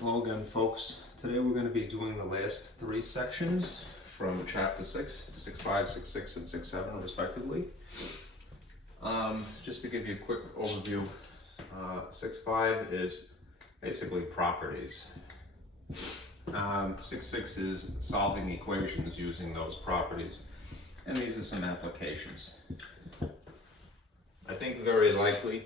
Hello again, folks. Today we're going to be doing the last three sections from Chapter 6, 6.5, 6.6, and 6.7 respectively. Just to give you a quick overview, 6.5 is basically properties. 6.6 is solving equations using those properties. And these are some applications. I think very likely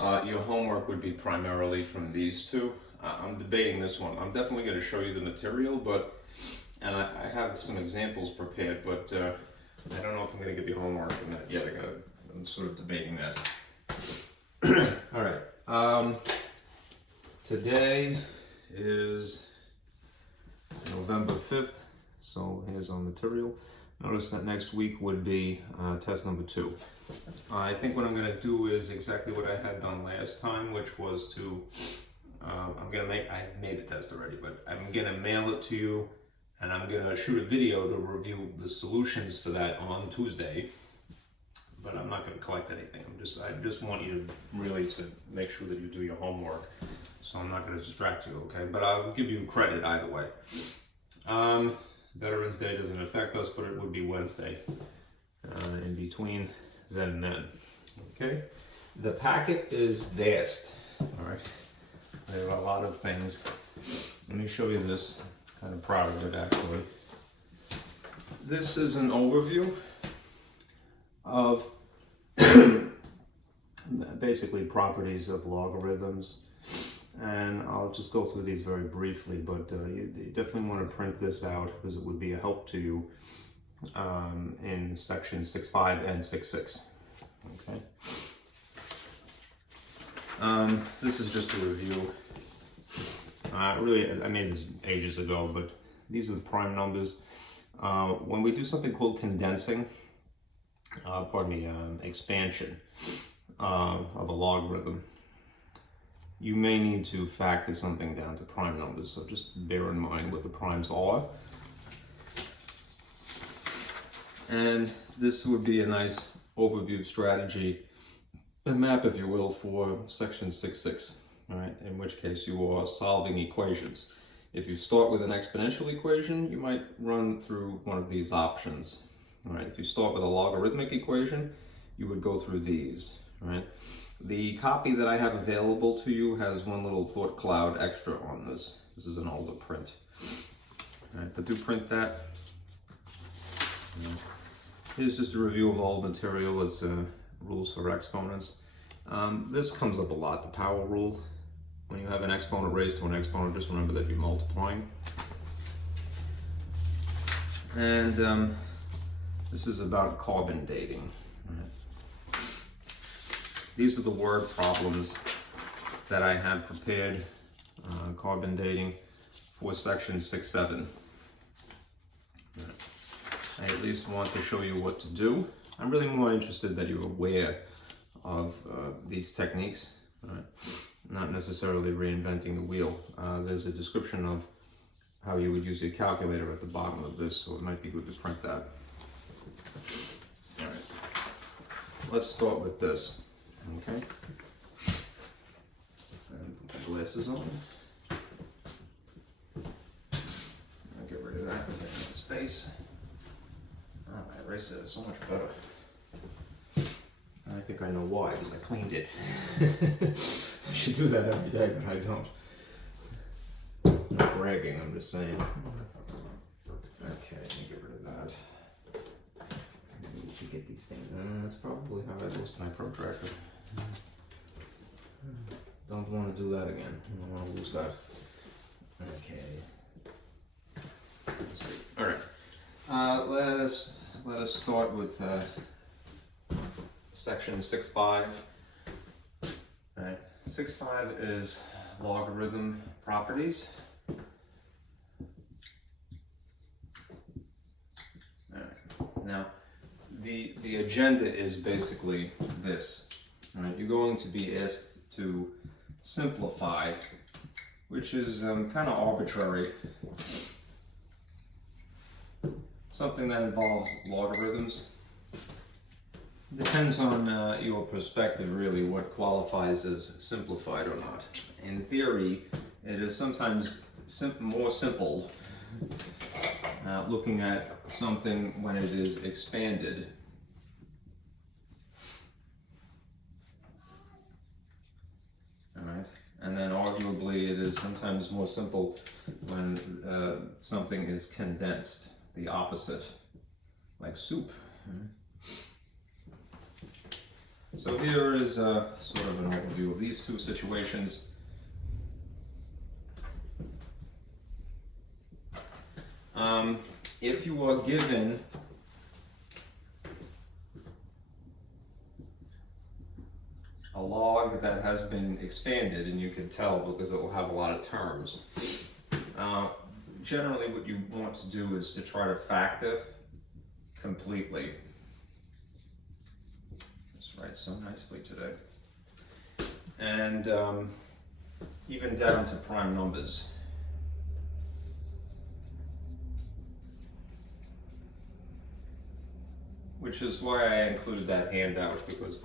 your homework would be primarily from these two. I'm debating this one. I'm definitely going to show you the material, and I have some examples prepared, but I don't know if I'm going to give you homework in that yet. I'm sort of debating that. All right. Today is November 5th, so here's our material. Notice that next week would be test number 2. I think what I'm going to do is exactly what I had done last time, which was to I made the test already, but I'm gonna mail it to you, and I'm gonna shoot a video to review the solutions for that on Tuesday. But I'm not gonna collect anything. I just want you to make sure that you do your homework. So I'm not gonna distract you, okay? But I'll give you credit either way. Veterans Day doesn't affect us, but it would be Wednesday in between then and then. Okay? The packet is vast. All right. There are a lot of things. Let me show you this. I'm kind of proud of it, actually. This is an overview of basically properties of logarithms. And I'll just go through these very briefly, but you definitely want to print this out because it would be a help to you in section 6.5 and 6.6. Okay. This is just a review. I made this ages ago, but these are the prime numbers. When we do something called condensing, expansion of a logarithm, you may need to factor something down to prime numbers, so just bear in mind what the primes are. And this would be a nice overview strategy, a map, if you will, for section 6.6, all right, in which case you are solving equations. If you start with an exponential equation, you might run through one of these options. All right, if you start with a logarithmic equation, you would go through these. All right. The copy that I have available to you has one little thought cloud extra on this. This is an older print. All right, but do print that. Here's just a review of all material as rules for exponents. This comes up a lot, the power rule. When you have an exponent raised to an exponent, just remember that you're multiplying. And this is about carbon dating. Right. These are the word problems that I had prepared, carbon dating, for section 6.7. Right. I at least want to show you what to do. I'm really more interested that you're aware of these techniques, right? Not necessarily reinventing the wheel. There's a description of how you would use your calculator at the bottom of this, so it might be good to print that. All right, let's start with this, okay? And put my glasses on. I'll get rid of that because I need space. Oh, my eraser is so much better. I think I know why, because I cleaned it. I should do that every day, but I don't. I'm not bragging, I'm just saying. Okay, let me get rid of that. I need to get these things. That's probably how I lost my protractor. Don't want to do that again. I don't want to lose that. Okay. Let's see. All right. Let us start with section 6.5. Right. 6.5 is logarithm properties. All right. Now, the agenda is basically this. All right. You're going to be asked to simplify, which is kind of arbitrary. Something that involves logarithms. Depends on your perspective, really, what qualifies as simplified or not. In theory, it is sometimes more simple looking at something when it is expanded. Alright, and then arguably it is sometimes more simple when something is condensed, the opposite, like soup. So here is sort of an overview of these two situations. If you are given a log that has been expanded, and you can tell because it will have a lot of terms, generally what you want to do is to try to factor completely. This writes so nicely today. And even down to prime numbers. Which is why I included that handout, because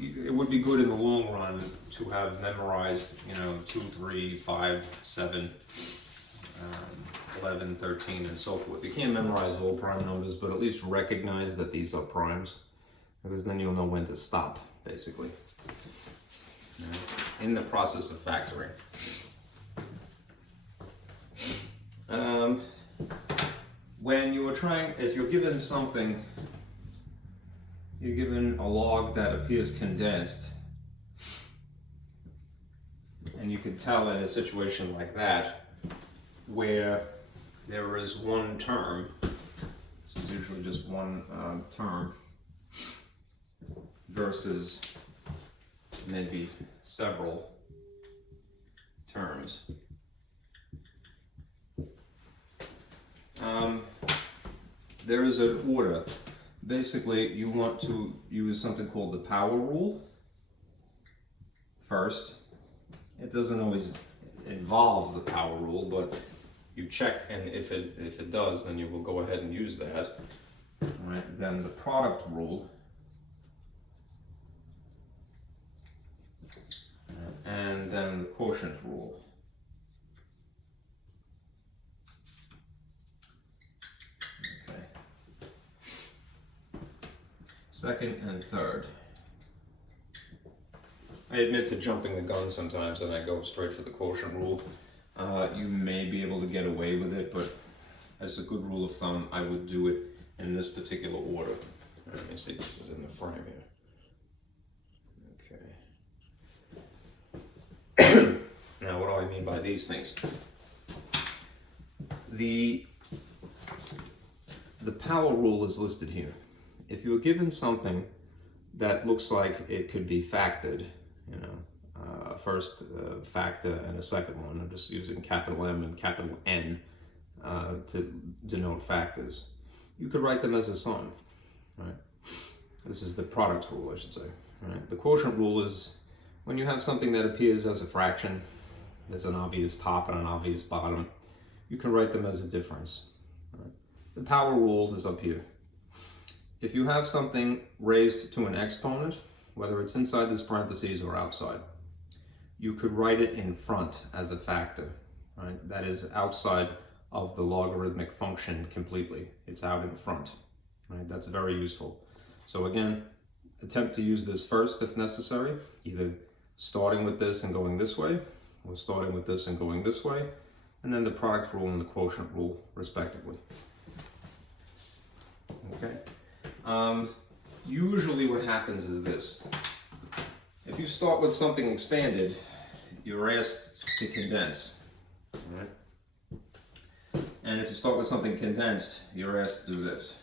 it would be good in the long run to have memorized, 2, 3, 5, 7, 11, 13, and so forth. You can't memorize all prime numbers, but at least recognize that these are primes, because then you'll know when to stop, basically, in the process of factoring. When you are trying, if you're given something, you're given a log that appears condensed, and you can tell in a situation like that where there is one term, this is usually just one term, versus maybe several terms. There is an order. Basically, you want to use something called the power rule first. It doesn't always involve the power rule, but you check, and if it does, then you will go ahead and use that. All right. Then the product rule, and then the quotient rule. Second and third. I admit to jumping the gun sometimes, and I go straight for the quotient rule. You may be able to get away with it, but as a good rule of thumb, I would do it in this particular order. Let me see, this is in the frame here. Okay. Now, what do I mean by these things? The power rule is listed here. If you're given something that looks like it could be factored, first factor and a second one, I'm just using capital M and capital N to denote factors. You could write them as a sum, right? This is the product rule, I should say. Right? The quotient rule is when you have something that appears as a fraction, there's an obvious top and an obvious bottom, you can write them as a difference. Right? The power rule is up here. If you have something raised to an exponent, whether it's inside this parentheses or outside, you could write it in front as a factor, right? That is outside of the logarithmic function completely. It's out in front, right? That's very useful. So again, attempt to use this first if necessary, either starting with this and going this way, or starting with this and going this way, and then the product rule and the quotient rule, respectively. Okay. Usually what happens is this. If you start with something expanded, you're asked to condense. Right? And if you start with something condensed, you're asked to do this.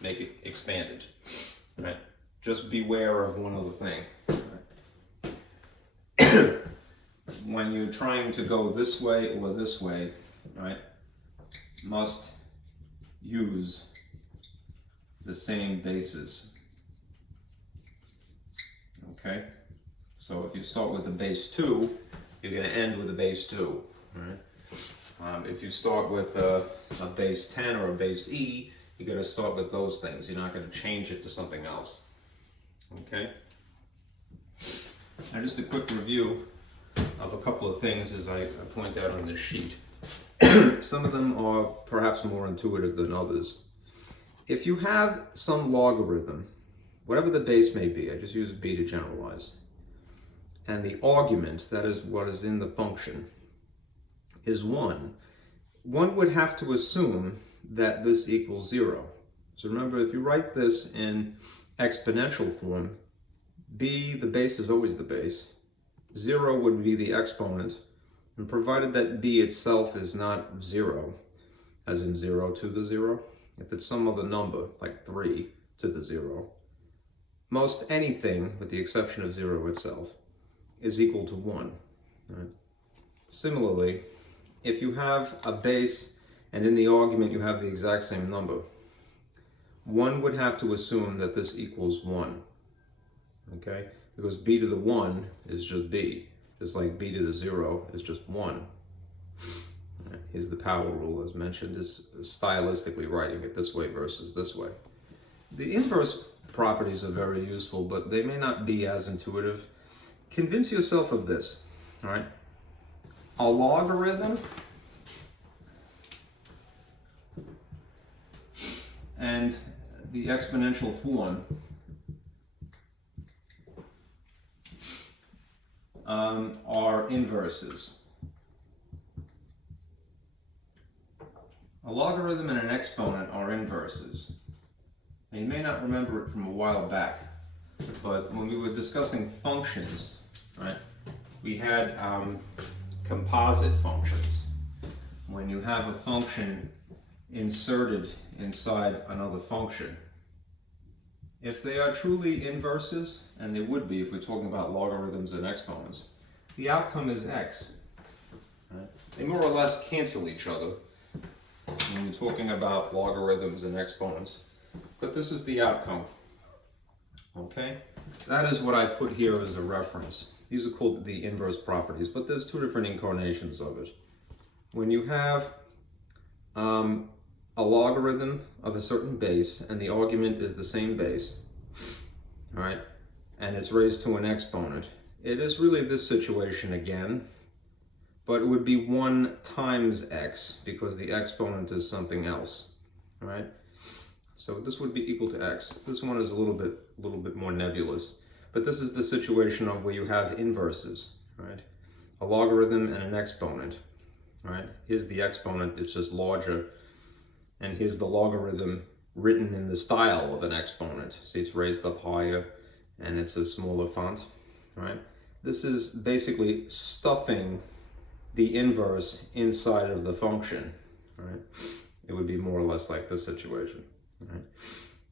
Make it expanded. Right? Just beware of one other thing. Right? When you're trying to go this way or this way, right, must use the same bases. Okay? So if you start with the base 2, you're going to end with a base 2. Right? If you start with a base 10 or a base E, you're going to start with those things. You're not going to change it to something else. Okay? Now just a quick review. of a couple of things as I point out on this sheet. Some of them are perhaps more intuitive than others. If you have some logarithm, whatever the base may be, I just use b to generalize, and the argument, that is what is in the function, is 1, one would have to assume that this equals 0. So remember, if you write this in exponential form, b, the base is always the base, 0 would be the exponent, and provided that b itself is not 0, as in 0 to the 0, if it's some other number, like 3 to the 0, most anything, with the exception of 0 itself, is equal to 1. Right? Similarly, if you have a base and in the argument you have the exact same number, one would have to assume that this equals 1. Okay? Because b to the 1 is just b, just like b to the 0 is just 1. Here's the power rule, as mentioned, is stylistically writing it this way versus this way. The inverse properties are very useful, but they may not be as intuitive. Convince yourself of this, all right? A logarithm and the exponential form are inverses. A logarithm and an exponent are inverses. And you may not remember it from a while back, but when we were discussing functions, right, we had composite functions. When you have a function inserted inside another function, if they are truly inverses, and they would be if we're talking about logarithms and exponents, the outcome is x. Right? They more or less cancel each other when we're talking about logarithms and exponents, but this is the outcome. Okay? That is what I put here as a reference. These are called the inverse properties, but there's two different incarnations of it. When you have a logarithm of a certain base and the argument is the same base, all right, and it's raised to an exponent, it is really this situation again, but it would be 1 times x because the exponent is something else, all right? So this would be equal to x. This one is a little bit more nebulous, but this is the situation of where you have inverses, right? A logarithm and an exponent, right? Here's the exponent, it's just larger, and here's the logarithm written in the style of an exponent. See, it's raised up higher and it's a smaller font, right? This is basically stuffing the inverse inside of the function, right? It would be more or less like this situation, right?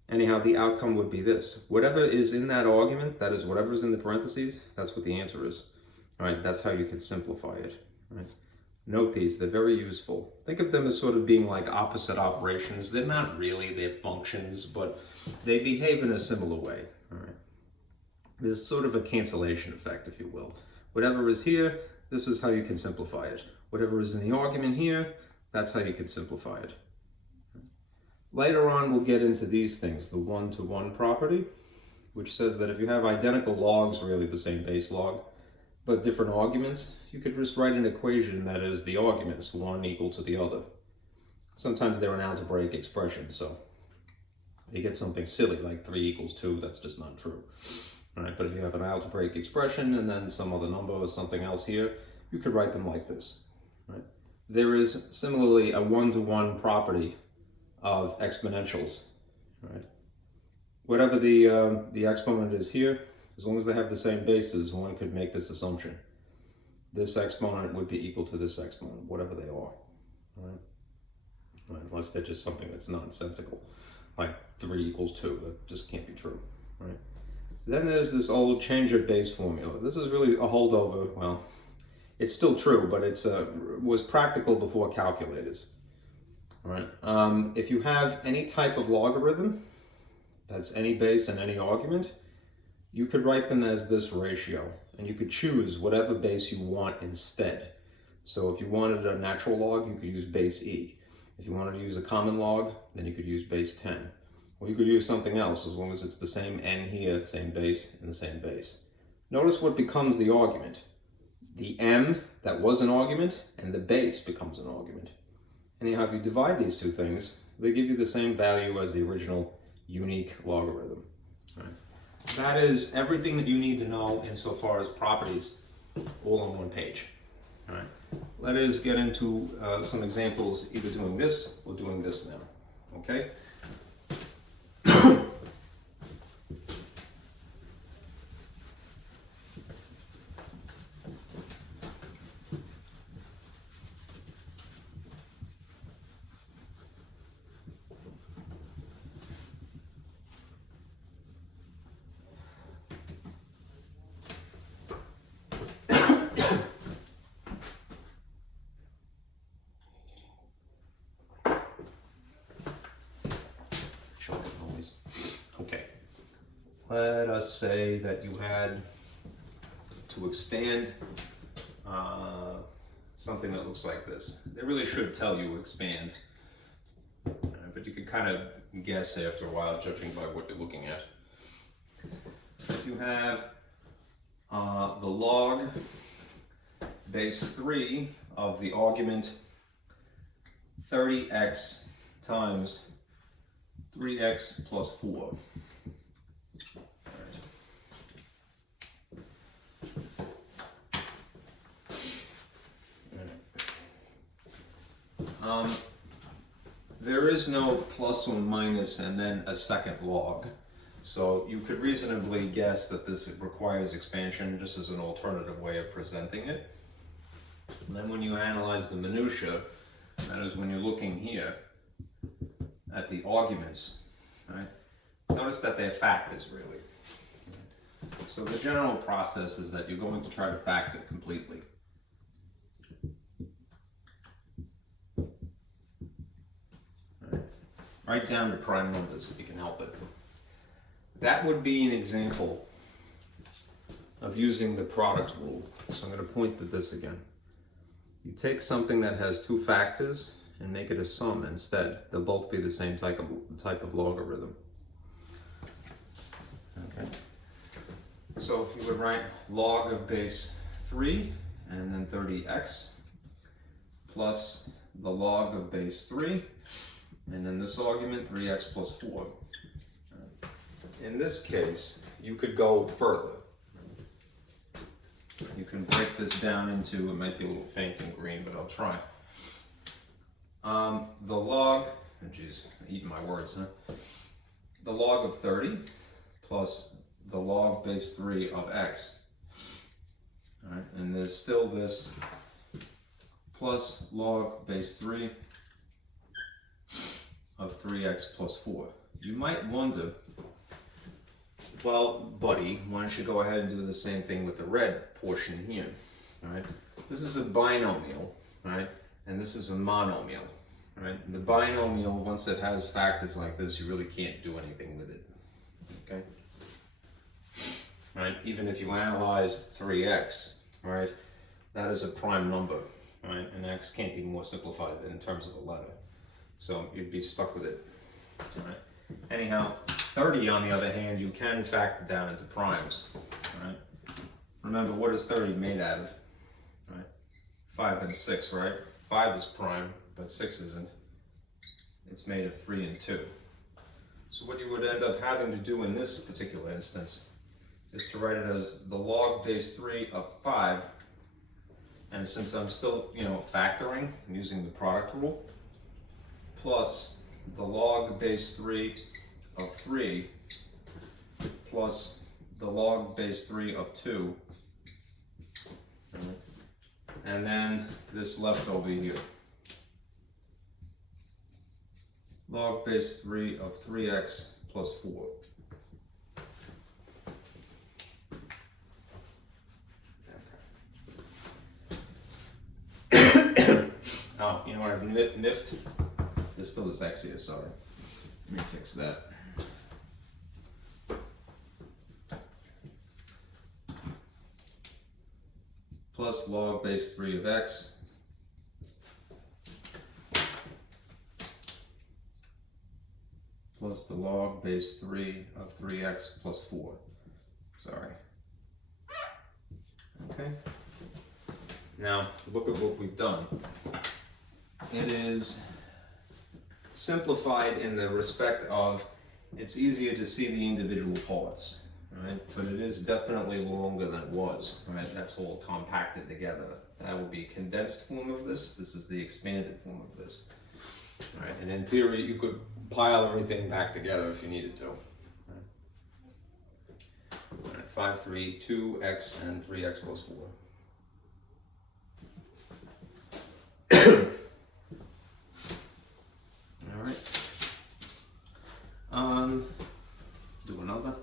Anyhow, the outcome would be this. Whatever is in that argument, that is whatever is in the parentheses, that's what the answer is, right? That's how you can simplify it, right? Note these, they're very useful. Think of them as sort of being like opposite operations. They're not really, they're functions, but they behave in a similar way, all right? There's sort of a cancellation effect, if you will. Whatever is here, this is how you can simplify it. Whatever is in the argument here, that's how you can simplify it. Later on, we'll get into these things, the one-to-one property, which says that if you have identical logs, really the same base log, but different arguments, you could just write an equation that is the arguments, one equal to the other. Sometimes they're an algebraic expression, so you get something silly like 3 equals 2, that's just not true. All right, but if you have an algebraic expression and then some other number or something else here, you could write them like this. Right? There is similarly a one-to-one property of exponentials. Right? Whatever the exponent is here, as long as they have the same bases, one could make this assumption. This exponent would be equal to this exponent, whatever they are. Right? Right, unless they're just something that's nonsensical, like 3 equals 2, that just can't be true. Right? Then there's this old change of base formula. This is really a holdover. Well, it's still true, but it was practical before calculators. All right. If you have any type of logarithm, that's any base and any argument, you could write them as this ratio, and you could choose whatever base you want instead. So if you wanted a natural log, you could use base e. If you wanted to use a common log, then you could use base 10. Or you could use something else as long as it's the same n here, same base, and the same base. Notice what becomes the argument. the m that was an argument and the base becomes an argument. Anyhow, if you divide these two things, they give you the same value as the original unique logarithm. Right. That is everything that you need to know insofar as properties, all on one page. All right. Let us get into some examples, either doing this or doing this now. Okay? Okay, let us say that you had to expand something that looks like this. They really should tell you expand, but you could kind of guess after a while, judging by what you're looking at. You have the log base 3 of the argument 30x times 3x plus 4. There is no plus or minus and then a second log. So you could reasonably guess that this requires expansion just as an alternative way of presenting it. And then when you analyze the minutia, that is when you're looking here at the arguments, right? Notice that they're factors really. So the general process is that you're going to try to factor completely. Write down the prime numbers if you can help it. That would be an example of using the product rule. So I'm going to point to this again. You take something that has two factors and make it a sum instead. They'll both be the same type of logarithm. Okay. So you would write log of base 3 and then 30x plus the log of base 3 and then this argument 3x plus 4. In this case, you could go further. You can break this down into, it might be a little faint in green, but I'll try. The log, oh geez, I'm eating my words, huh? The log of 30 plus the log base 3 of x. All right, and there's still this plus log base 3 of 3x plus 4. You might wonder, well, buddy, why don't you go ahead and do the same thing with the red portion here, all right? This is a binomial, right? And this is a monomial, right? The binomial, once it has factors like this, you really can't do anything with it, okay? Right? Even if you analyzed 3x, right? That is a prime number, right? And x can't be more simplified than in terms of a letter. So you'd be stuck with it, all right? Anyhow, 30 on the other hand, you can factor down into primes, right? Remember, what is 30 made out of, right? 5 and 6, right? 5 is prime, but 6 isn't. It's made of 3 and 2. So what you would end up having to do in this particular instance is to write it as the log base 3 of 5, and since I'm still, factoring, I'm using the product rule, plus the log base 3 of 3 plus the log base 3 of 2, and then this left over here. Log base 3 of 3x plus 4. Oh, you know what I've niffed? This still is x here, sorry. Let me fix that. Plus log base 3 of x plus the log base 3 of 3x plus 4. Sorry. Okay. Now, look at what we've done. It is simplified in the respect of it's easier to see the individual parts, right? But it is definitely longer than it was, right? That's all compacted together. That would be a condensed form of this. This is the expanded form of this, right? And in theory, you could pile everything back together if you needed to. Right? 5, 3, 2x, and 3x plus 4. All right. Do another.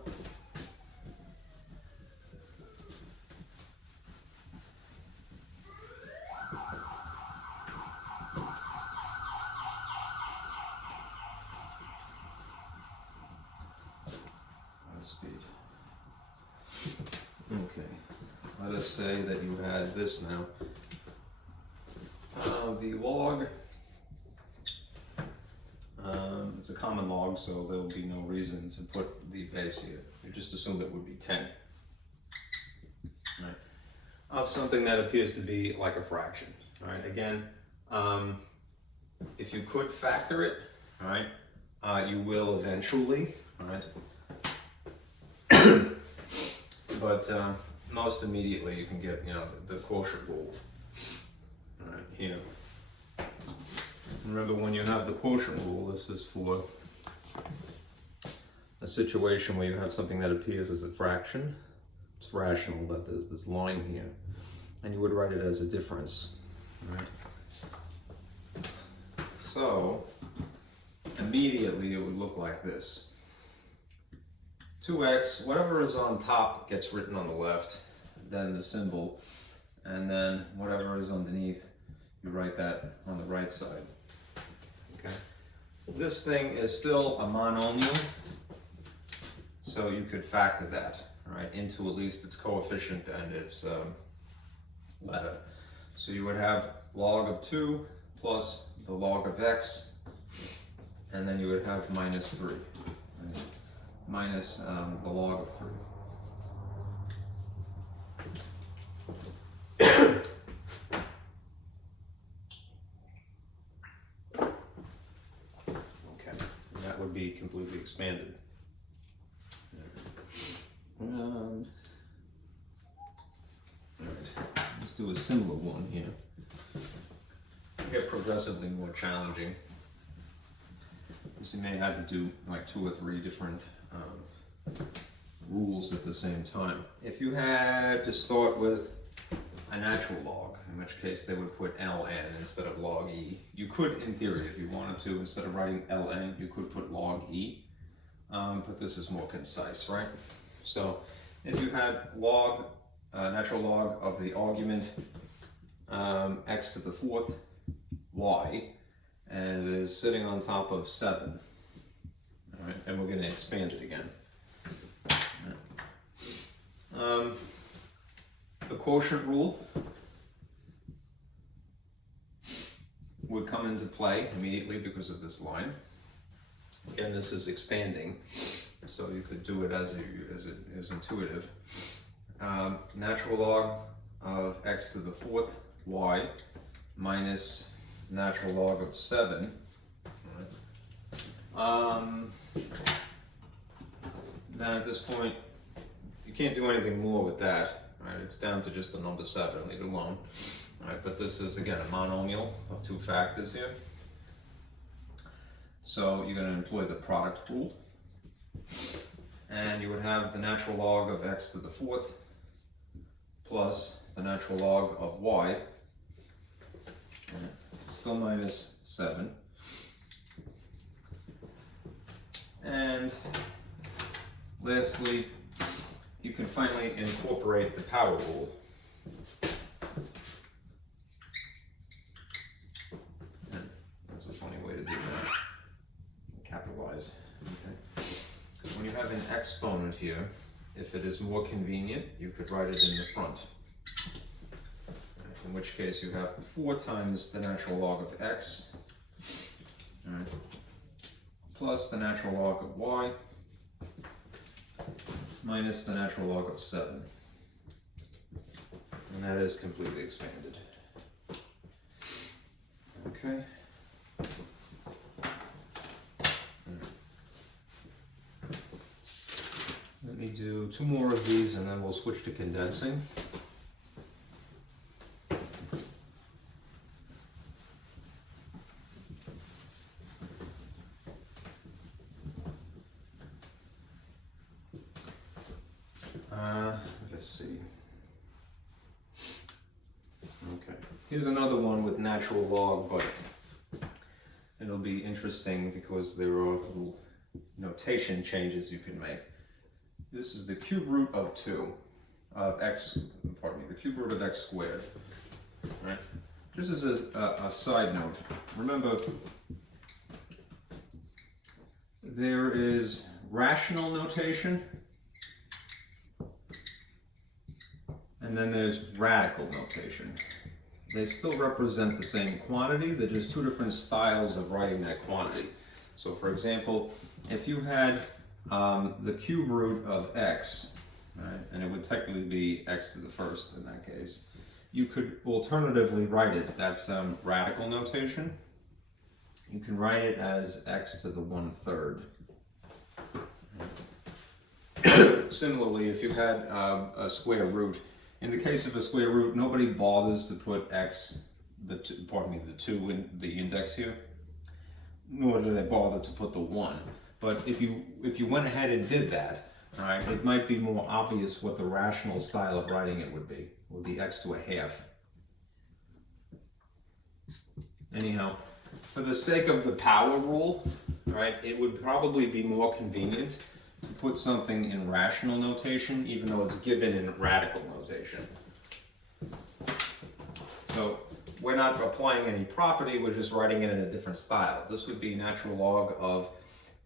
Speed. Okay. Let us say that you had this now. The log, it's a common log, so there will be no reason to put the base here. You just assume it would be 10. Right. Of something that appears to be like a fraction. Right. Again, if you could factor it, right, you will eventually, right. But most immediately you can get, the quotient rule. Right here. Remember, when you have the quotient rule, this is for a situation where you have something that appears as a fraction. It's rational that there's this line here, and you would write it as a difference. Right? So immediately it would look like this. 2x, whatever is on top gets written on the left, then the symbol, and then whatever is underneath, you write that on the right side. Okay. This thing is still a monomial, so you could factor that, right, into at least its coefficient and its letter. So you would have log of 2 plus the log of x, and then you would have minus 3, right? Minus the log of 3. Okay, and that would be completely expanded. All right, let's do a similar one here. Get progressively more challenging. So you may have to do like 2 or 3 different rules at the same time. If you had to start with a natural log, in which case they would put ln instead of log e. You could, in theory, if you wanted to, instead of writing ln, you could put log e, but this is more concise, right? So if you had log, natural log of the argument x to the 4th y, and it is sitting on top of 7. All right, and we're going to expand it again. Right. The quotient rule would come into play immediately because of this line. Again, this is expanding, so you could do it as it is intuitive. Natural log of x to the 4th y minus natural log of 7. Then at this point, you can't do anything more with that. Right? It's down to just the number 7, leave it alone. Right? But this is, again, a monomial of 2 factors here. So you're going to employ the product rule. And you would have the natural log of x to the 4th plus the natural log of y. Still minus 7. And lastly, you can finally incorporate the power rule. And that's a funny way to do that. Capitalize. Okay. When you have an exponent here, if it is more convenient, you could write it in the front. In which case you have 4 times the natural log of x, right, plus the natural log of y, minus the natural log of 7. And that is completely expanded. Okay. Let me do 2 more of these and then we'll switch to condensing. Let's see. Okay, here's another one with natural log, but it'll be interesting because there are little notation changes you can make. This is the cube root of 2 of x, pardon me, the cube root of x squared, right? Just as a side note, remember there is rational notation and then there's radical notation. They still represent the same quantity, they're just 2 different styles of writing that quantity. So for example, if you had the cube root of x, right, and it would technically be x to the first in that case, you could alternatively write it, that's radical notation. You can write it as x to the 1/3. Similarly, if you had a square root, in the case of a square root, nobody bothers to put x, the 2 in the index here, nor do they bother to put the 1. But if you went ahead and did that, all right, it might be more obvious what the rational style of writing it would be. It would be x to a half. Anyhow, for the sake of the power rule, right, it would probably be more convenient to put something in rational notation, even though it's given in radical notation. So we're not applying any property, we're just writing it in a different style. This would be natural log of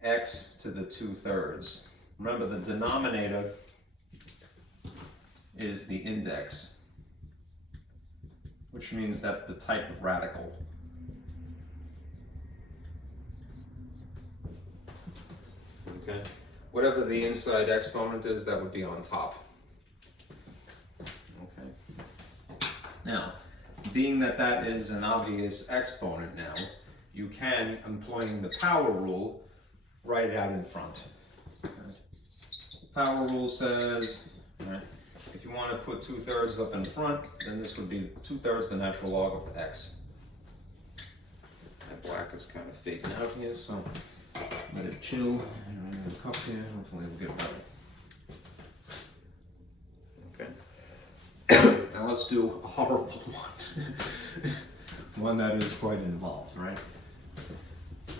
x to the 2/3. Remember, the denominator is the index, which means that's the type of radical. Okay? Whatever the inside exponent is, that would be on top. Okay. Now, being that that is an obvious exponent now, you can, employing the power rule, write it out in front. Okay. Power rule says, right, if you want to put 2/3 up in front, then this would be 2/3 the natural log of x. That black is kind of faking out here, so let it chill. And the cup here, hopefully it'll get better. Okay. Now let's do a horrible one. One that is quite involved, right?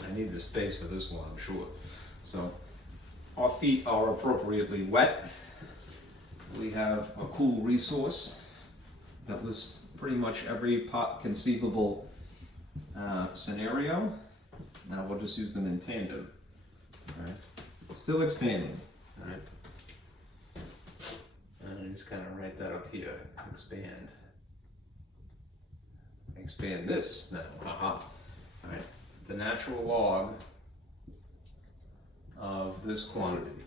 I need the space for this one, I'm sure. So our feet are appropriately wet. We have a cool resource that lists pretty much every conceivable scenario. Now we'll just use them in tandem. All right. Still expanding. All right. And I just kind of write that up here. Expand. Expand this now. Haha. All right. The natural log of this quantity.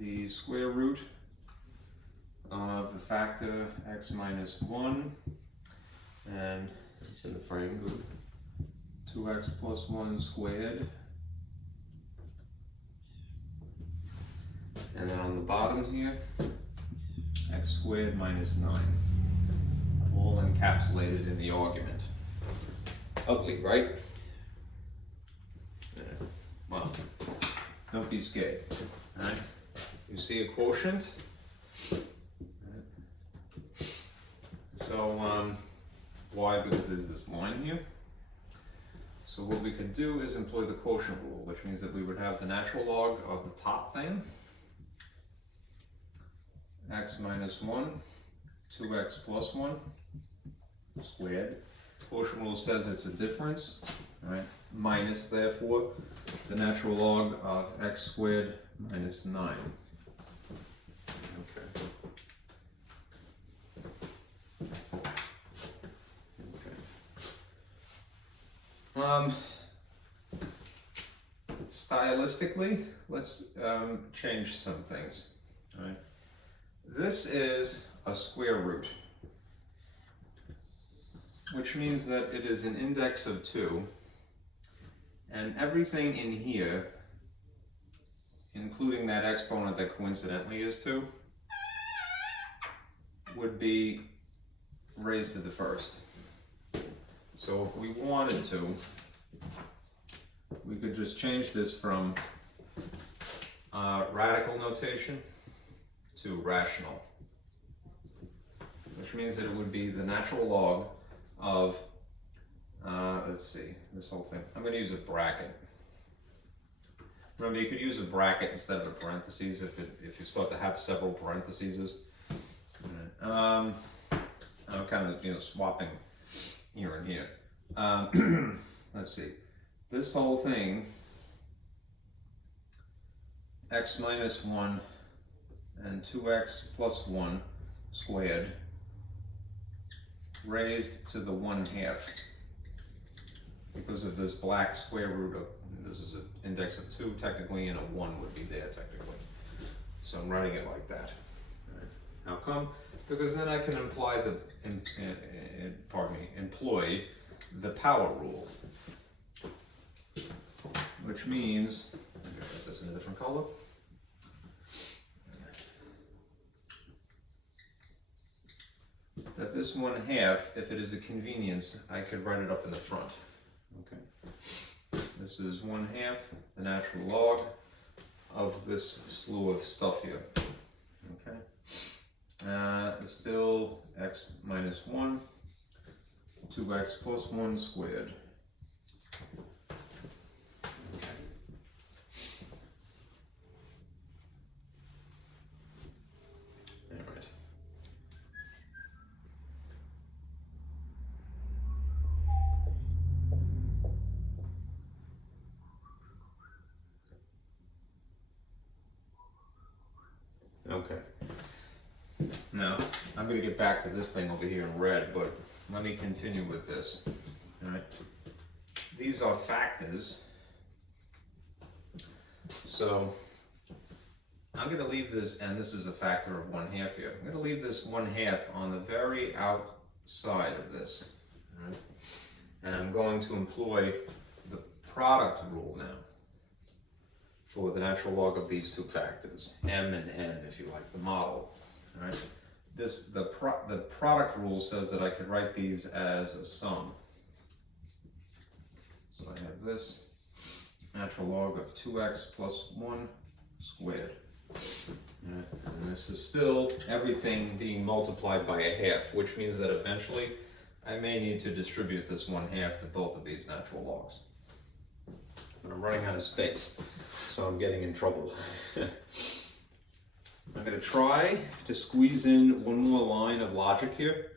The square root of the factor x minus 1, and it's in the frame group, 2x plus 1 squared. And then on the bottom here, x squared minus 9. All encapsulated in the argument. Ugly, right? Yeah. Well, don't be scared. All right? You see a quotient? So, why? Because there's this line here. So what we could do is employ the quotient rule, which means that we would have the natural log of the top thing, x minus 1, 2x plus 1 squared. Quotient rule says it's a difference, right? Minus, therefore, the natural log of x squared minus 9. Stylistically, let's change some things. All right. This is a square root, which means that it is an index of 2, and everything in here, including that exponent that coincidentally is 2, would be raised to the first. So if we wanted to, we could just change this from radical notation to rational, which means that it would be the natural log of, let's see, this whole thing. I'm going to use a bracket. Remember, you could use a bracket instead of a parentheses if you start to have several parentheses. I'm kind of swapping here and here. Let's see. This whole thing, x minus 1 and 2x plus 1 squared raised to the 1/2 because of this black square root of, this is an index of 2 technically, and a 1 would be there technically. So I'm writing it like that. Right. How come? Because then I can employ the power rule, which means, I'm going to write this in a different color. That this 1/2, if it is a convenience, I could write it up in the front. Okay. This is 1/2, the natural log of this slew of stuff here. Okay. Still x minus 1, 2x plus 1 squared. Okay. All right. Okay. Now, I'm going to get back to this thing over here in red, but let me continue with this. All right. These are factors. So I'm going to leave this, and this is a factor of 1/2 here. I'm going to leave this 1/2 on the very outside of this. All right. And I'm going to employ the product rule now for the natural log of these two factors, m and n, if you like, the model. All right. The product rule says that I could write these as a sum. So I have this natural log of 2x plus 1 squared. Right. And this is still everything being multiplied by 1/2, which means that eventually I may need to distribute this 1/2 to both of these natural logs. But I'm running out of space, so I'm getting in trouble. I'm going to try to squeeze in one more line of logic here.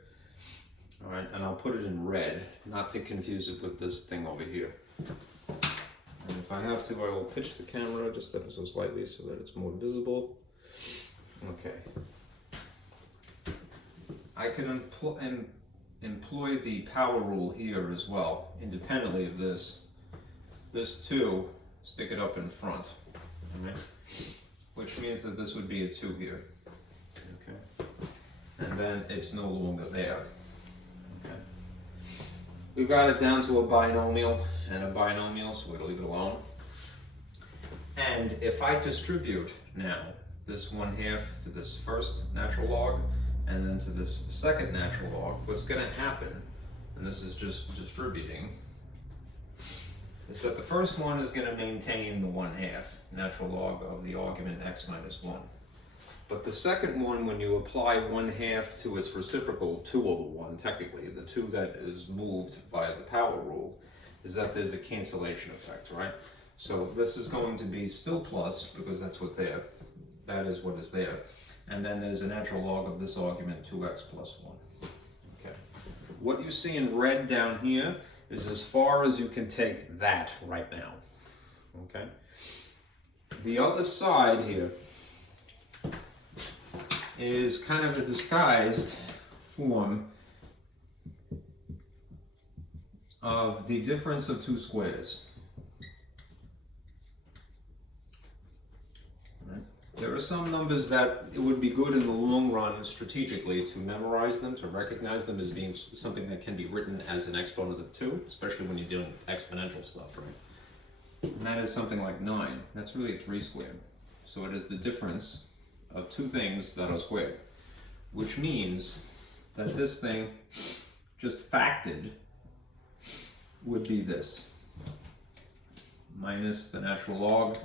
All right, and I'll put it in red, not to confuse it with this thing over here. And if I have to, I will pitch the camera just ever so slightly so that it's more visible. Okay. I can employ the power rule here as well, independently of this. This 2, stick it up in front. All right. Which means that this would be a 2 here, okay? And then it's no longer there, okay? We've got it down to a binomial, so we're gonna leave it alone. And if I distribute now this 1/2 to this first natural log, and then to this second natural log, what's gonna happen, and this is just distributing, is that the first one is going to maintain the 1/2 natural log of the argument x minus 1. But the second one, when you apply 1/2 to its reciprocal, 2/1, technically, the 2 that is moved by the power rule, is that there's a cancellation effect, right? So this is going to be still plus, because that's what there, that is what is there. And then there's a natural log of this argument, 2x plus 1. Okay. What you see in red down here is as far as you can take that right now, okay? The other side here is kind of a disguised form of the difference of 2 squares. Right? There are some numbers that it would be good in the long run strategically to memorize them, to recognize them as being something that can be written as an exponent of 2, especially when you're dealing with exponential stuff, right? And that is something like 9. That's really 3 squared. So it is the difference of two things that are squared, which means that this thing just factored would be this, minus the natural log,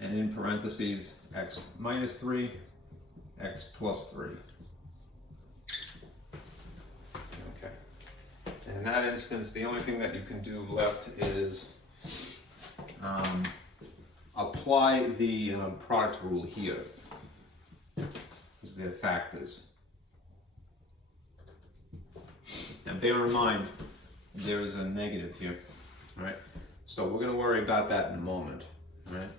and in parentheses, x minus 3, x plus 3. Okay. And in that instance, the only thing that you can do left is apply the product rule here, because they're factors. Now bear in mind, there is a negative here, right? So we're going to worry about that in a moment, right?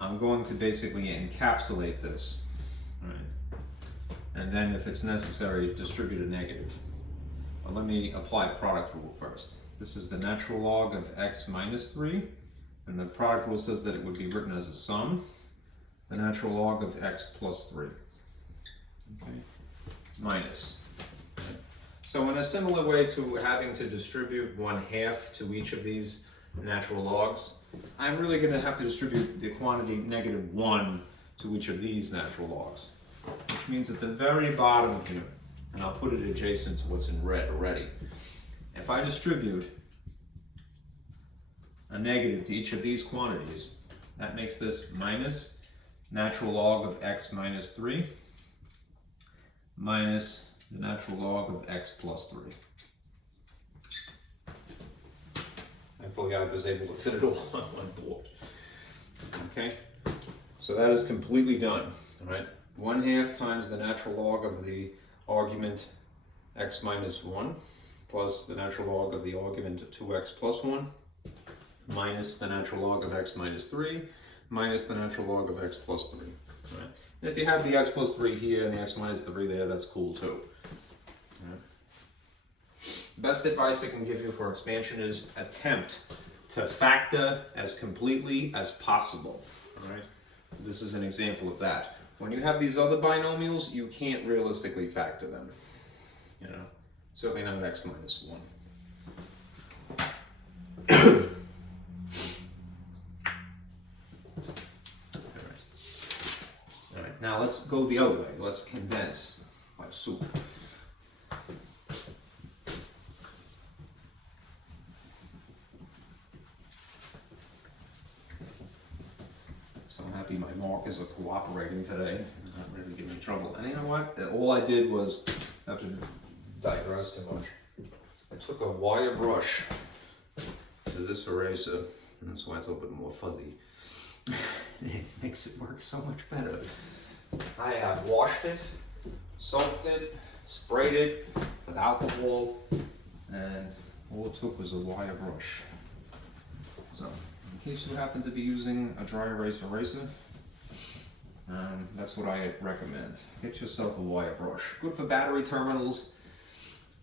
I'm going to basically encapsulate this, right? And then if it's necessary, distribute a negative. But let me apply product rule first. This is the natural log of x minus 3, and the product rule says that it would be written as a sum, the natural log of x plus 3, okay, minus. Okay. So in a similar way to having to distribute 1/2 to each of these natural logs, I'm really going to have to distribute the quantity -1 to each of these natural logs, which means at the very bottom here, and I'll put it adjacent to what's in red already, if I distribute a negative to each of these quantities, that makes this minus natural log of x minus 3 minus the natural log of x plus 3. Thankfully, I was able to fit it all on one board. Okay, so that is completely done. All right, 1/2 times the natural log of the argument x minus 1 plus the natural log of the argument 2x plus 1 minus the natural log of x minus 3 minus the natural log of x plus 3. All right, and if you have the x plus 3 here and the x minus 3 there, that's cool too. All right. Best advice I can give you for expansion is attempt to factor as completely as possible. All right, this is an example of that. When you have these other binomials, you can't realistically factor them. You know, certainly not x minus 1. All right, now let's go the other way. Let's condense like soup. So happy my markers are cooperating today, not really giving me trouble. And you know what? All I did was, not to digress too much, I took a wire brush to this eraser, and that's why it's a little bit more fuzzy. It makes it work so much better. I have washed it, soaked it, sprayed it with alcohol, and all it took was a wire brush. So, in case you happen to be using a dry erase eraser, that's what I recommend. Get yourself a wire brush. Good for battery terminals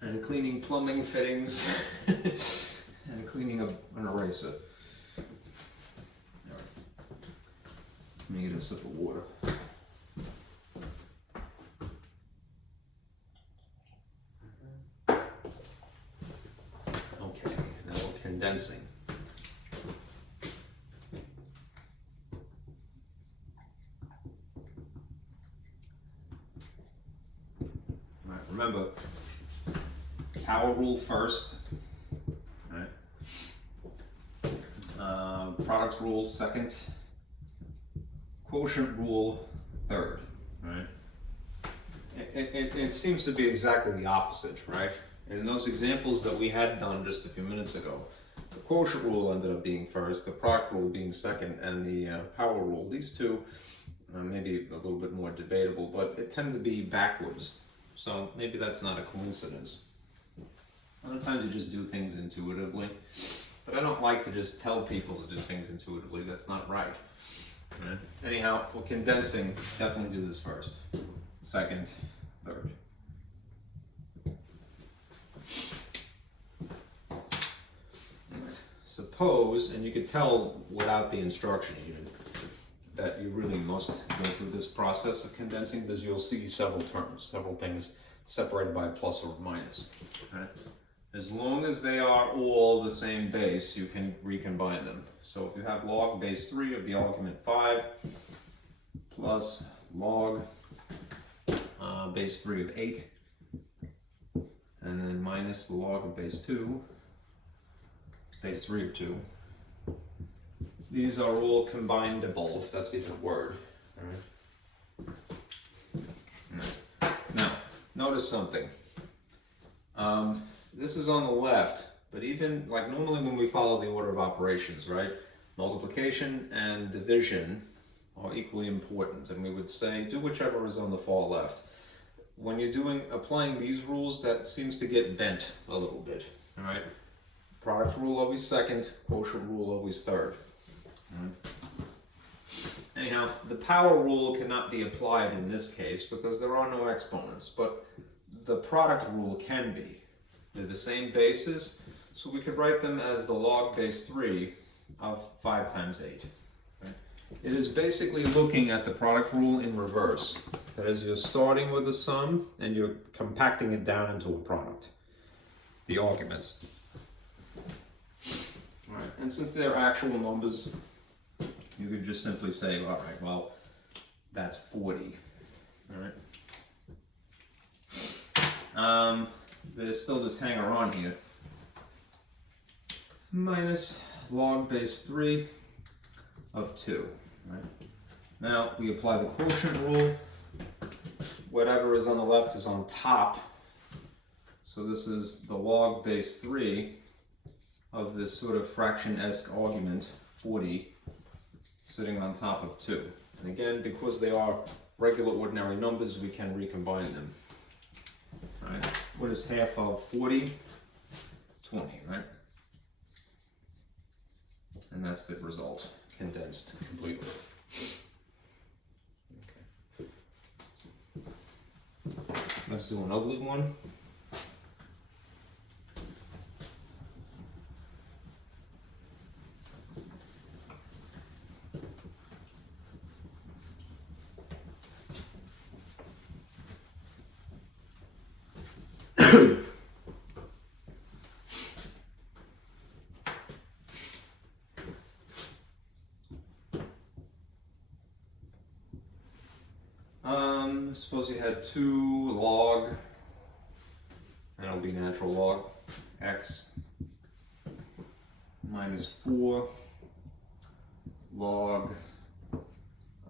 and cleaning plumbing fittings and cleaning an eraser. All right. Let me get a sip of water. Okay, now we're condensing. Remember, power rule first, right? Product rule second, quotient rule third, right? It seems to be exactly the opposite, right? In those examples that we had done just a few minutes ago, the quotient rule ended up being first, the product rule being second, and the power rule, these two, maybe a little bit more debatable, but it tend to be backwards. So maybe that's not a coincidence. Other times you just do things intuitively, but I don't like to just tell people to do things intuitively. That's not right. Right? Anyhow, for condensing, definitely do this first, second, third. Suppose, and you could tell without the instruction even, that you really must go through this process of condensing, because you'll see several terms, several things separated by a plus or minus. Okay? As long as they are all the same base, you can recombine them. So if you have log base 3 of the argument 5 plus log base 3 of 8, and then minus the log of base 2, base 3 of 2. These are all combinable, if that's even a word. All right. Now, notice something. This is on the left, but even like normally when we follow the order of operations, right? Multiplication and division are equally important, and we would say do whichever is on the far left. When you're applying these rules, that seems to get bent a little bit. All right. Product rule always second, quotient rule always third. Anyhow, the power rule cannot be applied in this case because there are no exponents, but the product rule can be. They're the same bases, so we could write them as the log base 3 of 5 times 8. Okay? It is basically looking at the product rule in reverse. That is, you're starting with a sum and you're compacting it down into a product, the arguments. All right. And since they're actual numbers, you could just simply say, all right, well, that's 40. All right. There's still this hanger on here. Minus log base 3 of 2. Right? Now we apply the quotient rule. Whatever is on the left is on top. So this is the log base 3 of this sort of fraction-esque argument, 40, sitting on top of 2. And again, because they are regular ordinary numbers, we can recombine them. Right? What is half of 40? 20, right? And that's the result, condensed completely. Okay. Let's do an ugly one. Suppose you had 2 log, and it'll be natural log, x minus 4 log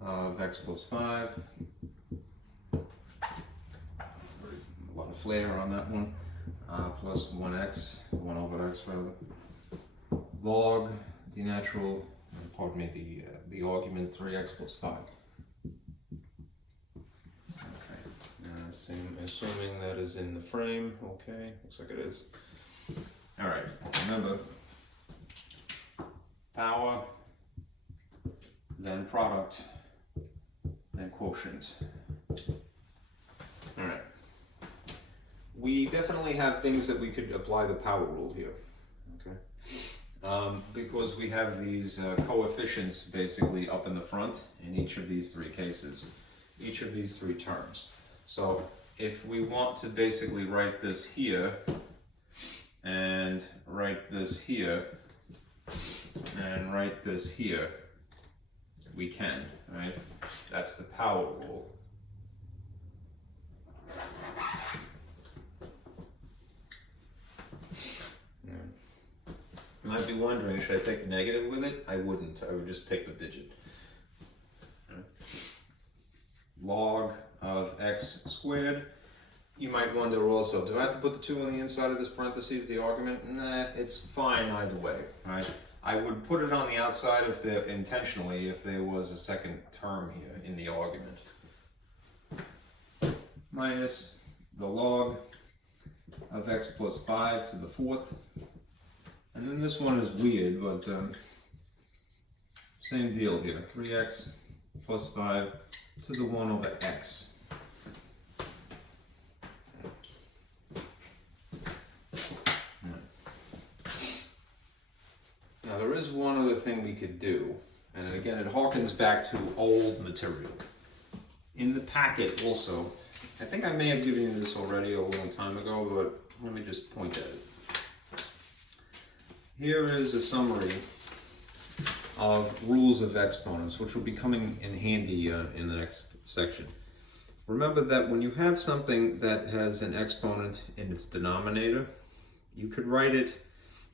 of x plus 5. That's a lot of flair on that one. Plus 1x, 1 over x rather. Log the natural, pardon me, the argument 3x plus 5. Assuming that is in the frame, okay, looks like it is. All right, remember, power, then product, then quotient. All right. We definitely have things that we could apply the power rule here, okay? Because we have these coefficients basically up in the front in each of these 3 cases, each of these 3 terms. So if we want to basically write this here, and write this here, and write this here, we can, right? That's the power rule. Yeah. You might be wondering, should I take the negative with it? I wouldn't, I would just take the digit. Right. Log of x squared. You might wonder also, do I have to put the 2 on the inside of this parentheses, the argument? Nah, it's fine either way, right? I would put it on the outside if there intentionally if there was a second term here in the argument. Minus the log of x plus 5 to the 4th. And then this one is weird, but same deal here. 3x plus 5 to the 1 over x. Now there is one other thing we could do, And again, it harkens back to old material. In the packet also, I think I may have given you this already a long time ago, but let me just point at it. Here is a summary of rules of exponents, which will be coming in handy in the next section. Remember that when you have something that has an exponent in its denominator, you could write it,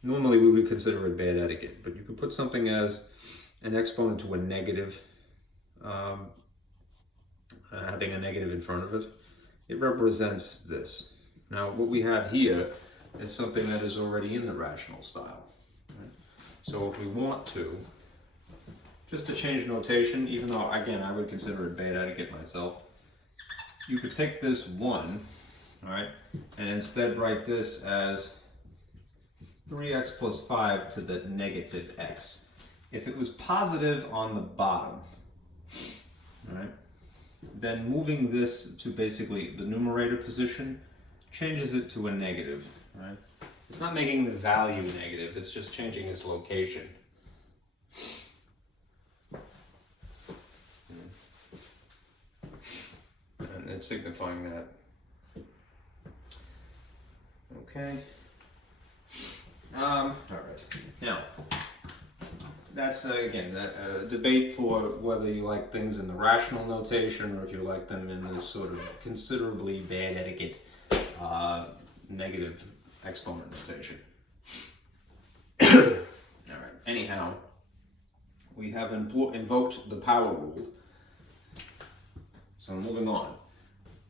normally we would consider it bad etiquette, but you could put something as an exponent to a negative, having a negative in front of it. It represents this. Now what we have here is something that is already in the rational style. Right? So if we want to, just to change notation, even though again I would consider it bad etiquette myself, you could take this 1, all right, and instead write this as 3x plus 5 to the negative x. If it was positive on the bottom, all right, then moving this to basically the numerator position changes it to a negative, right? It's not making the value negative, it's just changing its location. And it's signifying that. Okay. All right. Now, that's again a debate for whether you like things in the rational notation or if you like them in this sort of considerably bad etiquette negative exponent notation. All right. Anyhow, we have invoked the power rule. So moving on,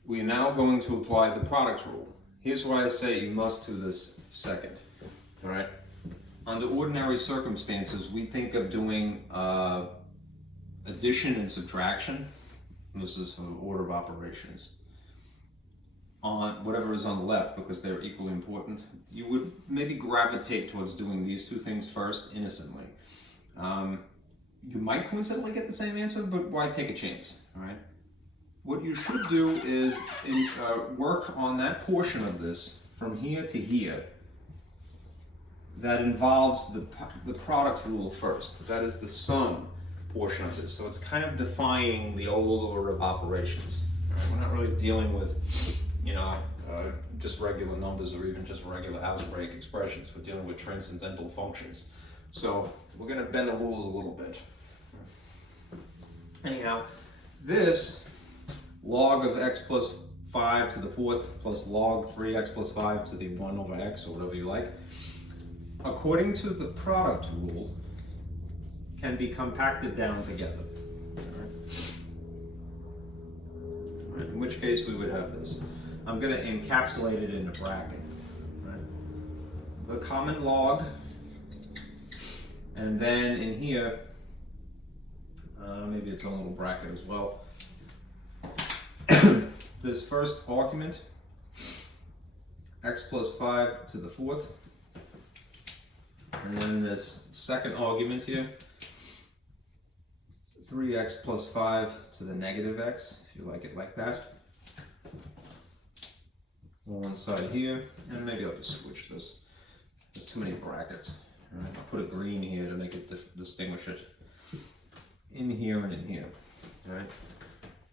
we are now going to apply the product rule. Here's why I say you must do this second. All right. Under ordinary circumstances, we think of doing addition and subtraction. This is for order of operations. On whatever is on the left, because they're equally important, you would maybe gravitate towards doing these two things first innocently. You might coincidentally get the same answer, but why take a chance, all right? What you should do is work on that portion of this from here to here that involves the product rule first. That is the sum portion of this. So it's kind of defying the old order of operations. Right? We're not really dealing with, just regular numbers or even just regular algebraic expressions. We're dealing with transcendental functions. So we're going to bend the rules a little bit. Anyhow, this log of x plus 5 to the 4th plus log 3x plus 5 to the 1 over x, or whatever you like, according to the product rule, can be compacted down together. All right, in which case we would have this. I'm going to encapsulate it in a bracket. Right? The common log, and then in here, maybe its own little bracket as well. This first argument, x plus 5 to the 4th, and then this second argument here, 3x plus 5 to the negative x, if you like it like that. One side here, and maybe I'll just switch this. There's too many brackets. All right, I'll put a green here to make it distinguish it. In here and in here. All right.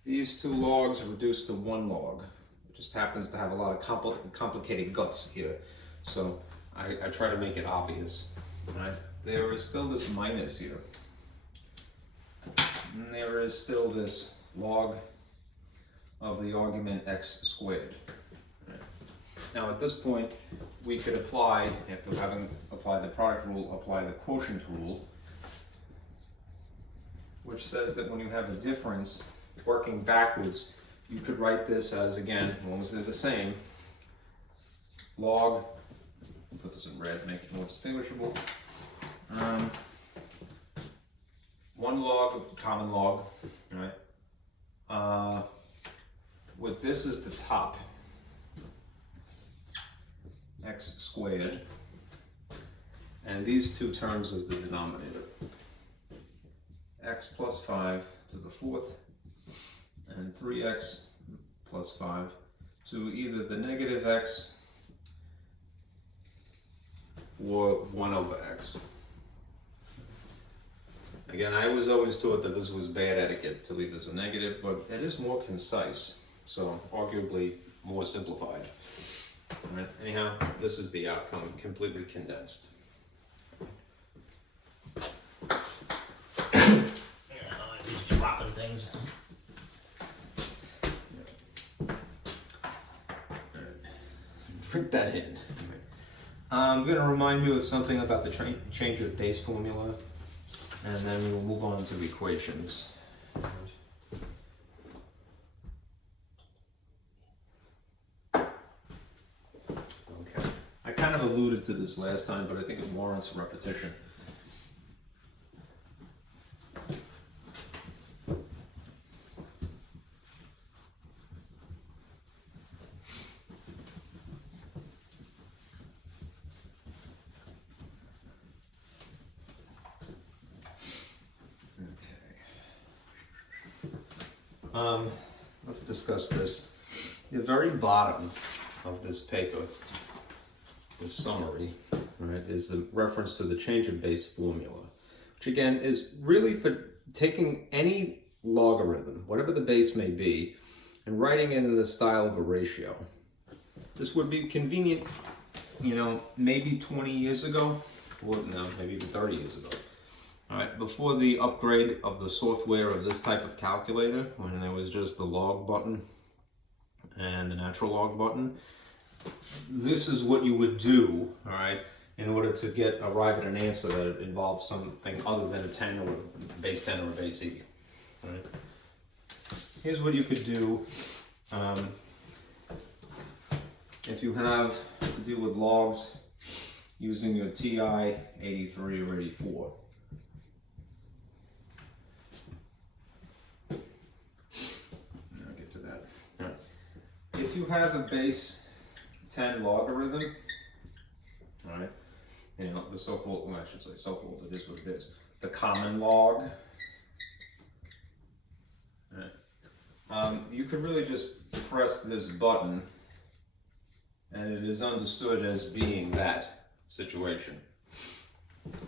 These two logs are reduced to one log. It just happens to have a lot of complicated guts here. So I try to make it obvious. Right? There is still this minus here. And there is still this log of the argument x squared. Right? Now at this point, we could apply, after having applied the product rule, apply the quotient rule, which says that when you have a difference, working backwards, you could write this as, again, as long as they're the same, log, put this in red, make it more distinguishable, 1 log of the common log, right? With this as the top, x squared, and these two terms as the denominator, x plus 5 to the 4th, and 3x plus 5 to either the negative x or 1 over x. Again, I was always taught that this was bad etiquette to leave as a negative, but it is more concise, so arguably more simplified. All right. Anyhow, this is the outcome, completely condensed. Just dropping things. Print that in. I'm going to remind you of something about the change of base formula, and then we'll move on to equations. Okay. I kind of alluded to this last time, but I think it warrants repetition. Let's discuss this. The very bottom of this paper, the summary, right, is the reference to the change of base formula, which again is really for taking any logarithm, whatever the base may be, and writing it in the style of a ratio. This would be convenient, you know, maybe 20 years ago, or no, maybe even 30 years ago. All right, before the upgrade of the software of this type of calculator, when there was just the log button and the natural log button, this is what you would do, all right, in order to arrive at an answer that involves something other than a 10 or a base 10 or a base E. All right. Here's what you could do if you have to deal with logs using your TI 83 or 84. If you have a base 10 logarithm, right, you know, the so-called, well, I should say so-called, it is what it is, the common log, right, you could really just press this button and it is understood as being that situation.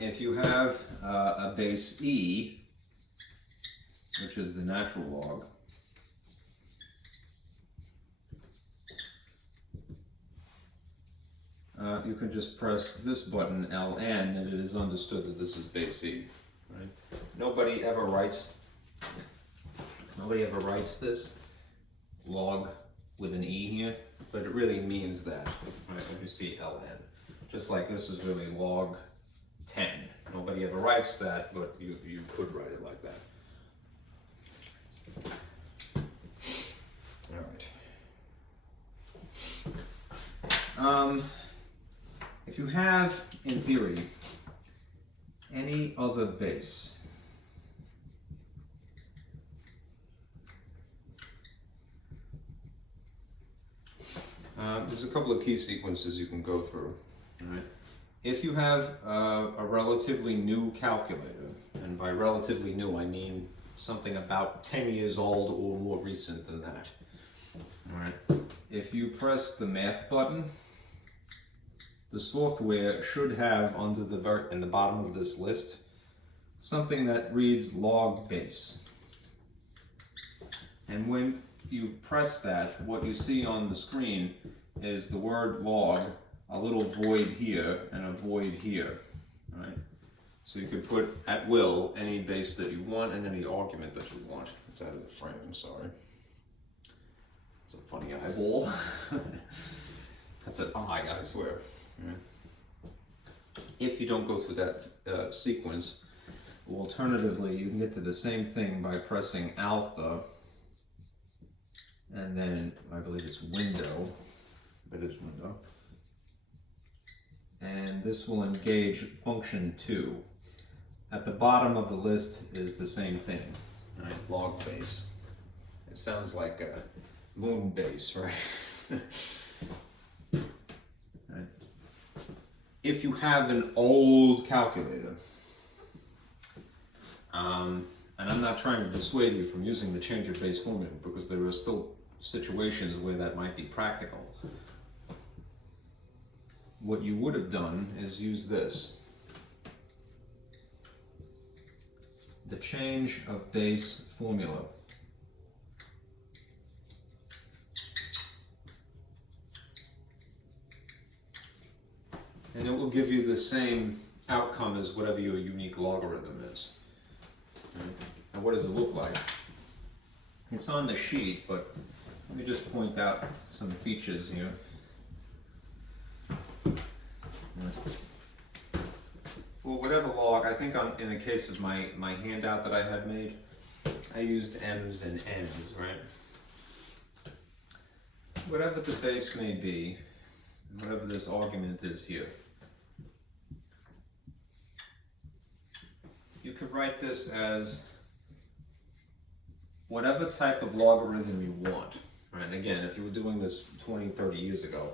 If you have a base E, which is the natural log, you can just press this button, Ln, and it is understood that this is base E. Right? Nobody ever writes this log with an E here, but it really means that, right, when you see Ln. Just like this is really log 10. Nobody ever writes that, but you could write it like that. All right. If you have, in theory, any other base, there's a couple of key sequences you can go through. All right? If you have a relatively new calculator, and by relatively new I mean something about 10 years old or more recent than that, all right? If you press the math button, the software should have in the bottom of this list something that reads log base. And when you press that, what you see on the screen is the word log, a little void here and a void here. Right? So you could put at will any base that you want and any argument that you want. It's out of the frame, I'm sorry. It's a funny eyeball. That's an eye, I swear. Right. If you don't go through that sequence, alternatively, you can get to the same thing by pressing alpha, and then I believe it's window, but it's window, and this will engage function 2. At the bottom of the list is the same thing, right? Log base. It sounds like a moon base, right? If you have an old calculator, and I'm not trying to dissuade you from using the change of base formula because there are still situations where that might be practical. What you would have done is use this. change of base formula. And it will give you the same outcome as whatever your unique logarithm is. Right? And what does it look like? It's on the sheet, but let me just point out some features here. For whatever log, I think in the case of my handout that I had made, I used m's and n's, right? Whatever the base may be, whatever this argument is here, you could write this as whatever type of logarithm you want, right? And again, if you were doing this 20, 30 years ago,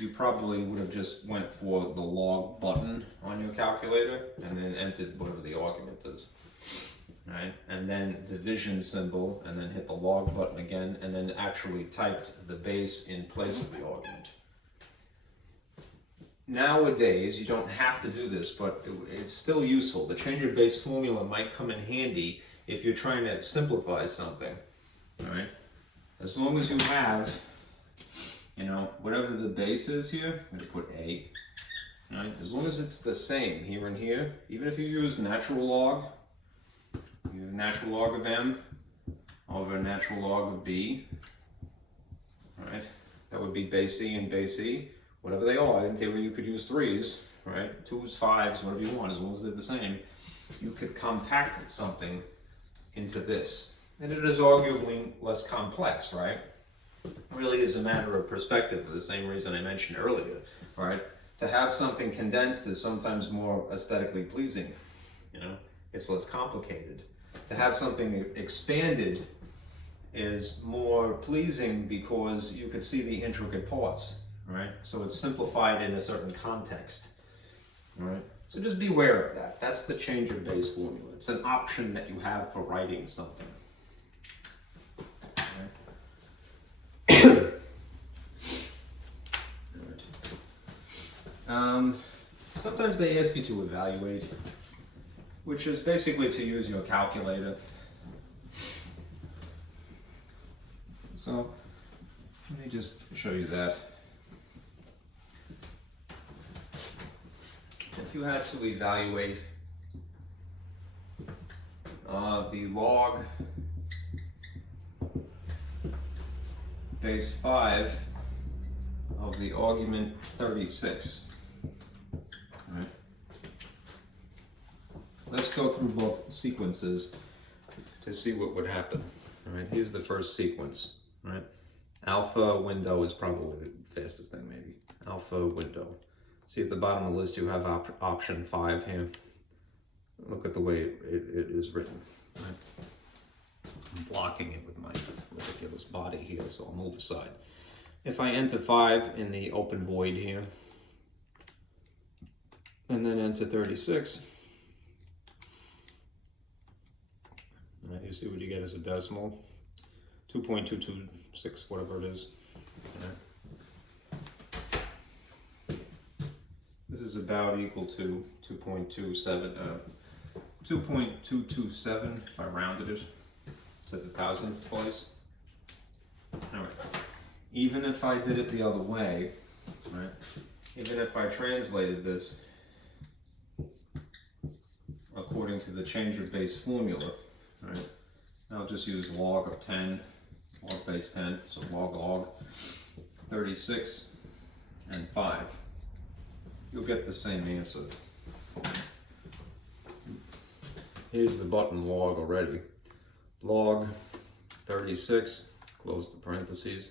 you probably would have just went for the log button on your calculator and then entered whatever the argument is, right? And then division symbol, and then hit the log button again, and then actually typed the base in place of the argument. Nowadays, you don't have to do this, but it's still useful. The change of base formula might come in handy if you're trying to simplify something, all right? As long as you have, you know, whatever the base is here, I'm going to put A, right? As long as it's the same here and here, even if you use natural log, you have natural log of M over natural log of B, right? That would be base C and base E. Whatever they are, in theory you could use 3's, right? 2's, 5's, whatever you want, as long as they're the same. You could compact something into this. And it is arguably less complex, right? It really is a matter of perspective for the same reason I mentioned earlier, right? To have something condensed is sometimes more aesthetically pleasing, you know? It's less complicated. To have something expanded is more pleasing because you could see the intricate parts. Right? So it's simplified in a certain context. All right? So just be aware of that. That's the change of base formula. It's an option that you have for writing something. All right? All right. Sometimes they ask you to evaluate, which is basically to use your calculator. So let me just show you that. If you had to evaluate the log base 5 of the argument 36, all right? Let's go through both sequences to see what would happen. All right, here's the first sequence, right? Alpha window is probably the fastest thing, maybe. Alpha window. See at the bottom of the list you have option 5 here. Look at the way it is written. Right? I'm blocking it with my ridiculous body here, so I'll move aside. If I enter 5 in the open void here, and then enter 36, right, you see what you get as a decimal, 2.226, whatever it is. Right? This is about equal to 2.227 if I rounded it to the thousandth place. All right. Even if I did it the other way, right? Even if I translated this according to the change of base formula, right? I'll just use log of 10, log base 10, so log 36 and 5. You'll get the same answer. Here's the button log already. Log 36, close the parentheses,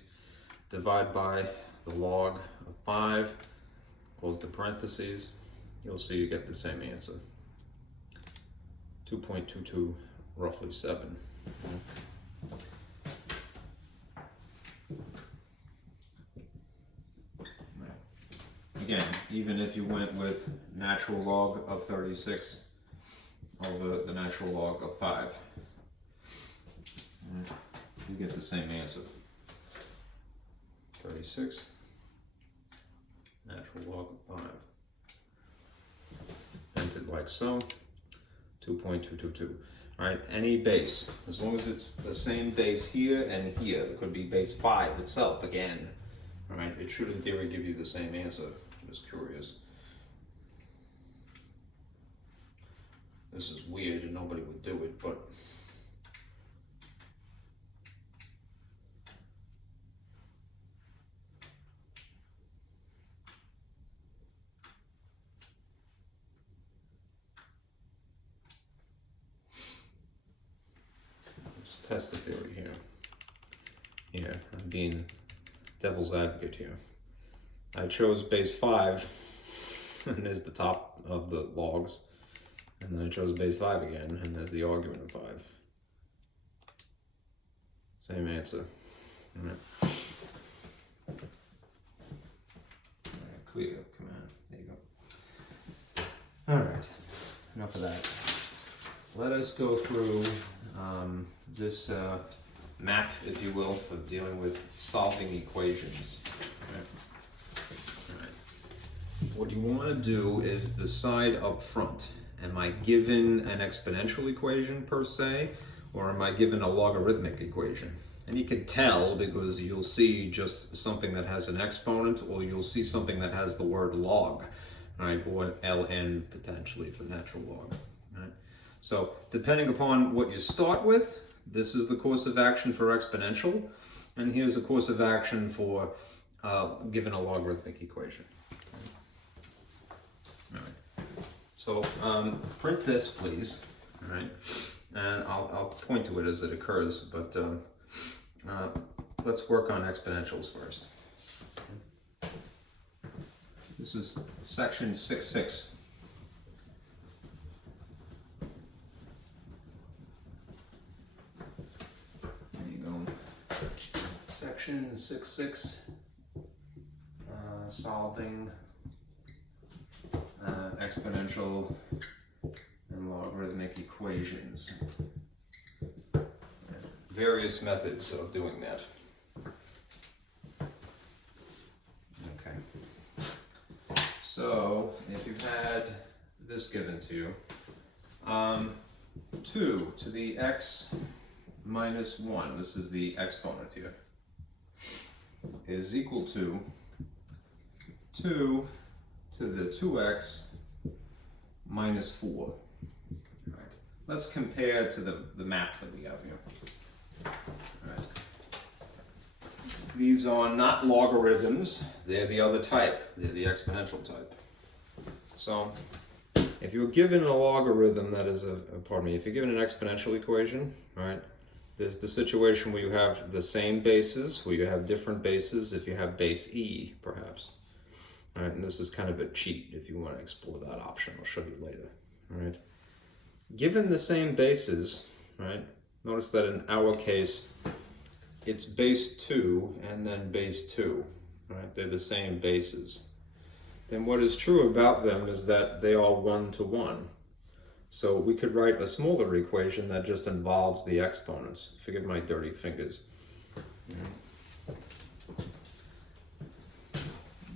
divide by the log of 5, close the parentheses. You'll see you get the same answer. 2.22, roughly 7. Again, even if you went with natural log of 36 over the natural log of 5, you get the same answer. 36, natural log of 5. entered like so, 2.222. All right, any base, as long as it's the same base here and here, it could be base 5 itself again. All right, it should in theory give you the same answer. I'm just curious. This is weird and nobody would do it, but let's test the theory here. Here, I'm being devil's advocate here. I chose base 5, and there's the top of the logs. And then I chose base 5 again, and there's the argument of 5. Same answer. All right. All right, clear. Come on. There you go. All right. Enough of that. Let us go through this map, if you will, for dealing with solving equations. All right. What you want to do is decide up front. Am I given an exponential equation per se, or am I given a logarithmic equation? And you can tell because you'll see just something that has an exponent, or you'll see something that has the word log, right? Or ln potentially for natural log. Right? So depending upon what you start with, this is the course of action for exponential, and here's the course of action for given a logarithmic equation. All right. So print this, please, all right? And I'll point to it as it occurs, but let's work on exponentials first. This is section 6.6. There you go. Section 6.6, solving exponential and logarithmic equations. Various methods of doing that. Okay. So, if you've had this given to you, 2 to the x minus 1, this is the exponent here, is equal to 2 to the 2x minus 4. All right. Let's compare to the map that we have here. All right. These are not logarithms, they're the other type, they're the exponential type. So if you're given a logarithm that is if you're given an exponential equation, right, there's the situation where you have the same bases, where you have different bases, if you have base e, perhaps. All right, and this is kind of a cheat if you want to explore that option. I'll show you later. All right. Given the same bases, right, notice that in our case, it's base 2 and then base 2. Right, they're the same bases. Then what is true about them is that they are 1 to 1. So we could write a smaller equation that just involves the exponents. Forgive my dirty fingers.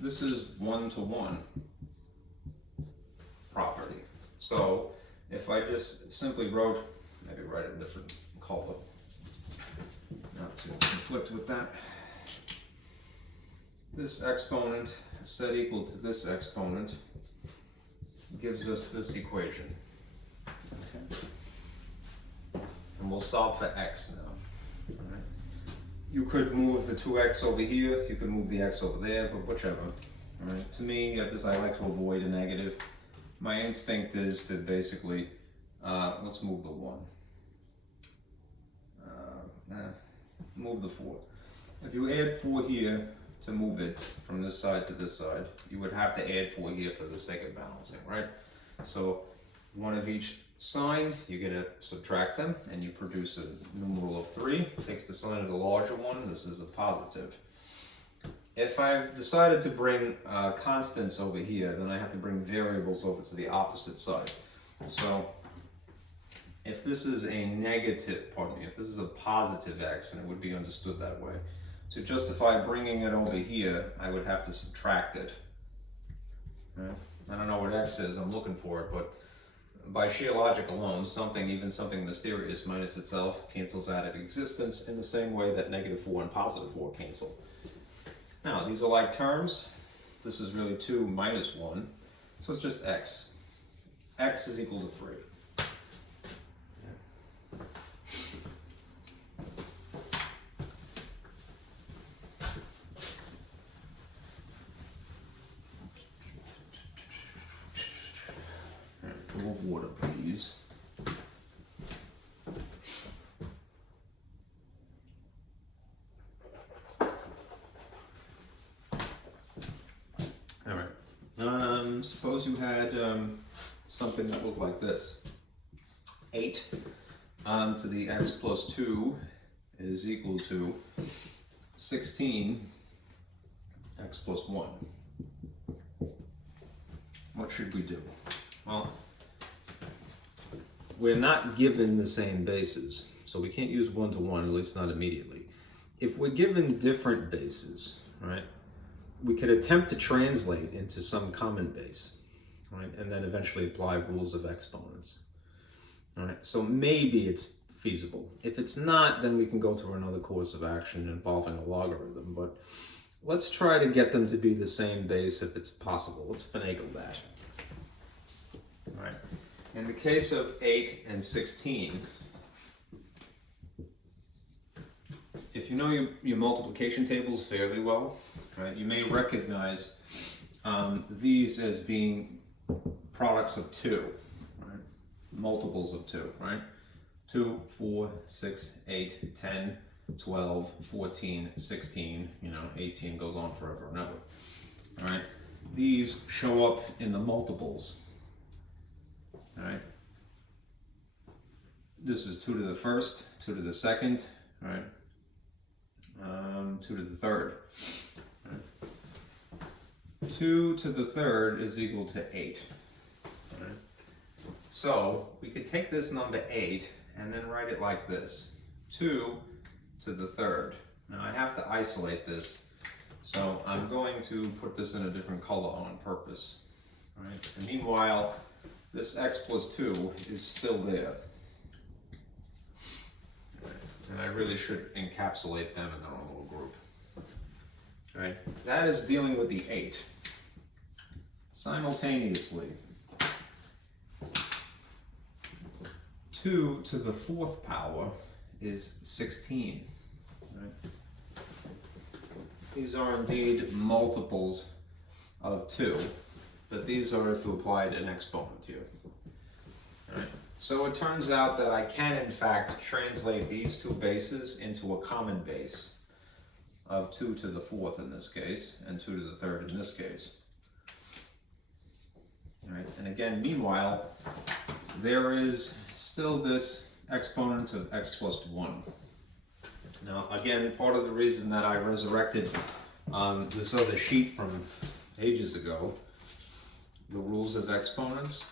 This is 1 to 1 property. So if I just simply wrote, maybe write a different color, not to conflict with that. This exponent set equal to this exponent gives us this equation. Okay. And we'll solve for x now. All right. You could move the 2x over here, you could move the x over there, but whichever. All right. To me, because I like to avoid a negative, my instinct is to basically, let's move the 1. Move the 4. If you add 4 here to move it from this side to this side, you would have to add 4 here for the sake of balancing, right? So one of each sign, you're going to subtract them, and you produce a numeral of 3. Takes the sign of the larger one. This is a positive. If I've decided to bring constants over here, then I have to bring variables over to the opposite side. So if this is a negative, if this is a positive x, and it would be understood that way, to justify bringing it over here, I would have to subtract it. Right? I don't know what x is, I'm looking for it, but by sheer logic alone, something, even something mysterious minus itself, cancels out of existence in the same way that -4 and +4 cancel. Now, these are like terms. This is really 2 minus 1, so it's just x. X is equal to 3. Pour water, please. All right. Suppose you had something that looked like this. 8 to the x plus 2 is equal to 16 x plus 1. What should we do? Well, we're not given the same bases, so we can't use 1 to 1, at least not immediately. If we're given different bases, right, we could attempt to translate into some common base, right, and then eventually apply rules of exponents. All right, so maybe it's feasible. If it's not, then we can go through another course of action involving a logarithm, but let's try to get them to be the same base if it's possible. Let's finagle that. All right. In the case of 8 and 16, if you know your multiplication tables fairly well, right, you may recognize these as being products of 2, right? Multiples of 2, right? 2, 4, 6, 8, 10, 12, 14, 16, 18 goes on forever and ever, all right? These show up in the multiples. All right. This is 2 to the first, 2 to the second, right? 2 to the third. Right? 2 to the third is equal to 8. Right? So we could take this number 8 and then write it like this: 2 to the third. Now I have to isolate this, so I'm going to put this in a different color on purpose. Right? And meanwhile, this x plus 2 is still there. And I really should encapsulate them in their own little group. Right? That is dealing with the 8. Simultaneously, 2 to the 4th power is 16. Right? These are indeed multiples of 2. But these are if you applied an exponent here. All right. So it turns out that I can, in fact, translate these two bases into a common base of 2 to the 4th in this case, and 2 to the 3rd in this case. All right. And again, meanwhile, there is still this exponent of x plus 1. Now, again, part of the reason that I resurrected this other sheet from ages ago, the rules of exponents,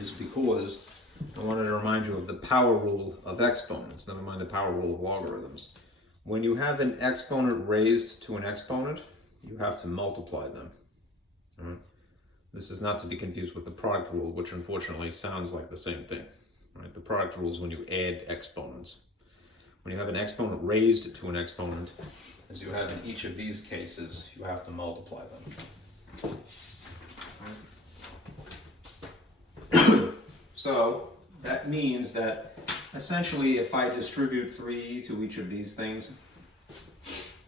is because I wanted to remind you of the power rule of exponents, never mind the power rule of logarithms. When you have an exponent raised to an exponent, you have to multiply them. All right? This is not to be confused with the product rule, which unfortunately sounds like the same thing. Right? The product rule is when you add exponents. When you have an exponent raised to an exponent, as you have in each of these cases, you have to multiply them. So that means that essentially if I distribute 3 to each of these things,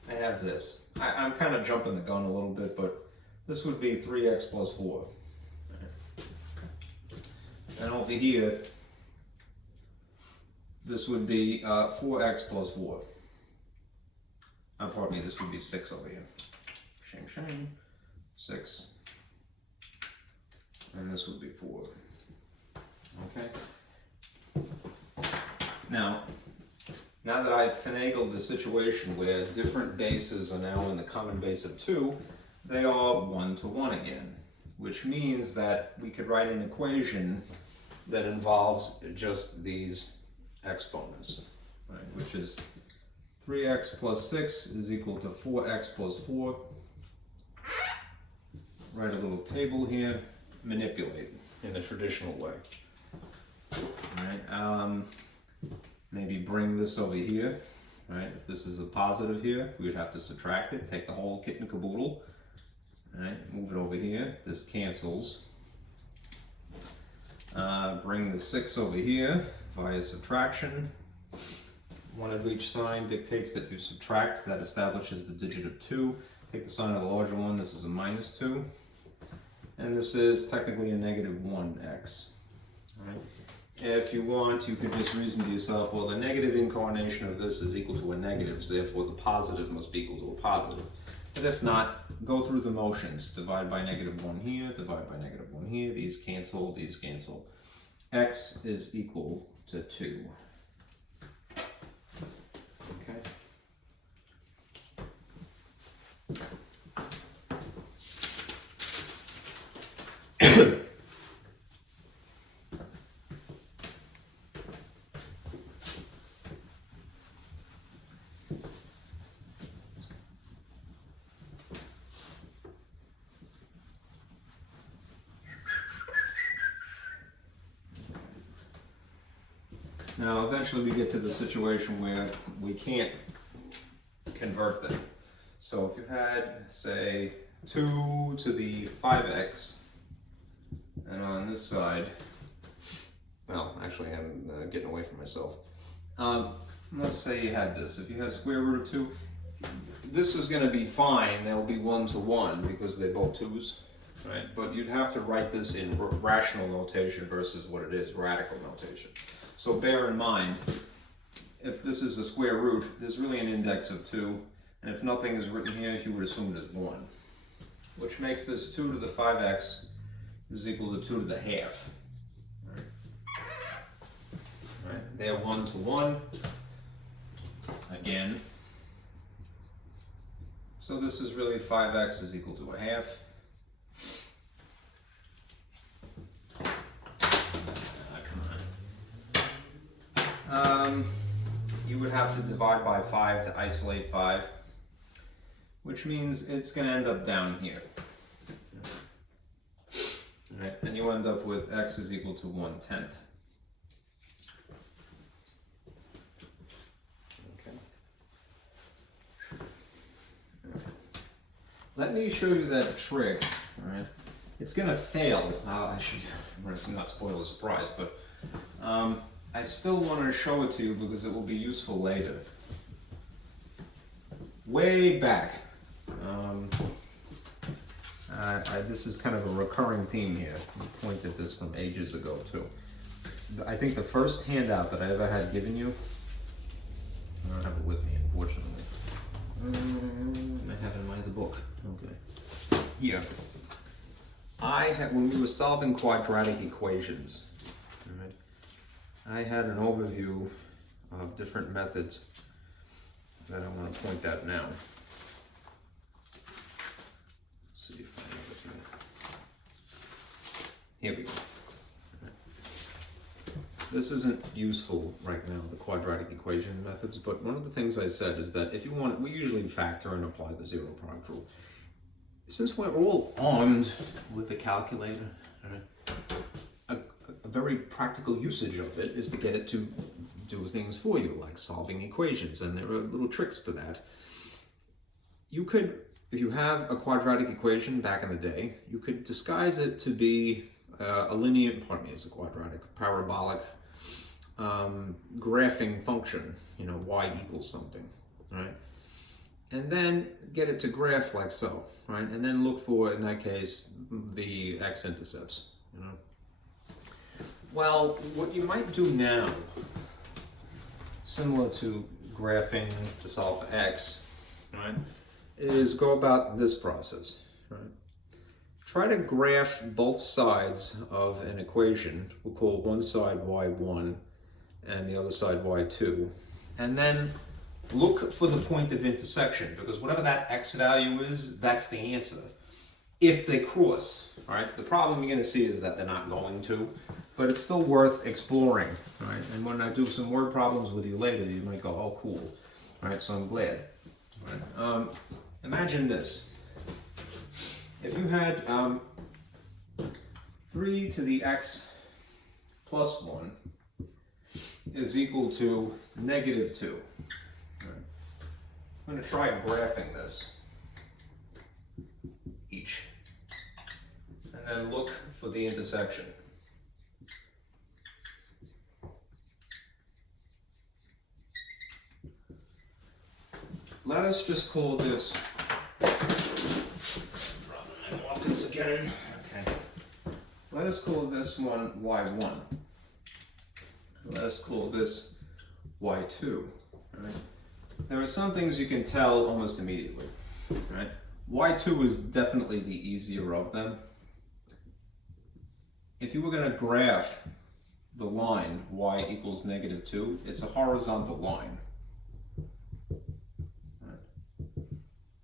I have this. I'm kind of jumping the gun a little bit, but this would be 3x plus 4. And over here, this would be 4x plus 4. Pardon me, this would be 6 over here. Shame. 6. And this would be 4. Okay? Now that I've finagled the situation where different bases are now in the common base of 2, they are 1 to 1 again, which means that we could write an equation that involves just these exponents, right? Which is 3x plus 6 is equal to 4x plus 4, write a little table here, manipulate in the traditional way. Right? Maybe bring this over here. Right? If this is a positive here, we would have to subtract it, take the whole kit and caboodle. Right? Move it over here. This cancels. Bring the 6 over here via subtraction. One of each sign dictates that you subtract. That establishes the digit of 2. Take the sign of the larger one. This is a -2. And this is technically a -1x. Right? If you want, you could just reason to yourself, well, the negative incarnation of this is equal to a negative, so therefore the positive must be equal to a positive. But if not, go through the motions. Divide by -1 here, divide by -1 here. These cancel, these cancel. X is equal to 2. Okay. Now, eventually we get to the situation where we can't convert them. So if you had, say, 2 to the 5x, and on this side, well, actually I'm getting away from myself. Let's say you had this. If you had square root of 2, this is going to be fine. They'll be 1 to 1 because they're both 2's, right? But you'd have to write this in rational notation versus what it is, radical notation. So bear in mind, if this is a square root, there's really an index of 2, and if nothing is written here, you would assume it is 1, which makes this 2 to the 5x is equal to 2 to the half. Right? They're 1 to 1, again. So this is really 5x is equal to a half. You would have to divide by 5 to isolate 5, which means it's going to end up down here. All right, and you end up with x is equal to 1/10. Okay. Let me show you that trick. All right, it's going to fail. I should not spoil the surprise, but I still want to show it to you because it will be useful later. Way back, this is kind of a recurring theme here. I pointed this from ages ago too. I think the first handout that I ever had given you, I don't have it with me unfortunately. I have it in my other book. Okay. Here. When we were solving quadratic equations, I had an overview of different methods that I want to point out now. Let's see if I have it here. Here we go. This isn't useful right now, the quadratic equation methods, but one of the things I said is that if you want, we usually factor and apply the zero product rule. Since we're all armed with the calculator, a very practical usage of it is to get it to do things for you, like solving equations, and there are little tricks to that. You could, if you have a quadratic equation back in the day, you could disguise it to be a linear, it's a quadratic, parabolic, graphing function, y equals something, right? And then get it to graph like so, right? And then look for, in that case, the x-intercepts, Well, what you might do now, similar to graphing to solve for x, right, is go about this process, right? Try to graph both sides of an equation. We'll call one side y1 and the other side y2, and then look for the point of intersection, because whatever that x value is, that's the answer. If they cross, right? The problem you're going to see is that they're not going to, but it's still worth exploring, right? And when I do some word problems with you later, you might go, oh, cool, right? So I'm glad. Right? Imagine this. if you had 3 to the x plus 1 is equal to negative 2. Right. I'm going to try graphing this each, and then look for the intersection. Let us just call this, dropping my markers again. Okay. Let us call this one y1. Let us call this y2. Right? There are some things you can tell almost immediately. Right? y2 is definitely the easier of them. If you were going to graph the line y equals negative 2, it's a horizontal line.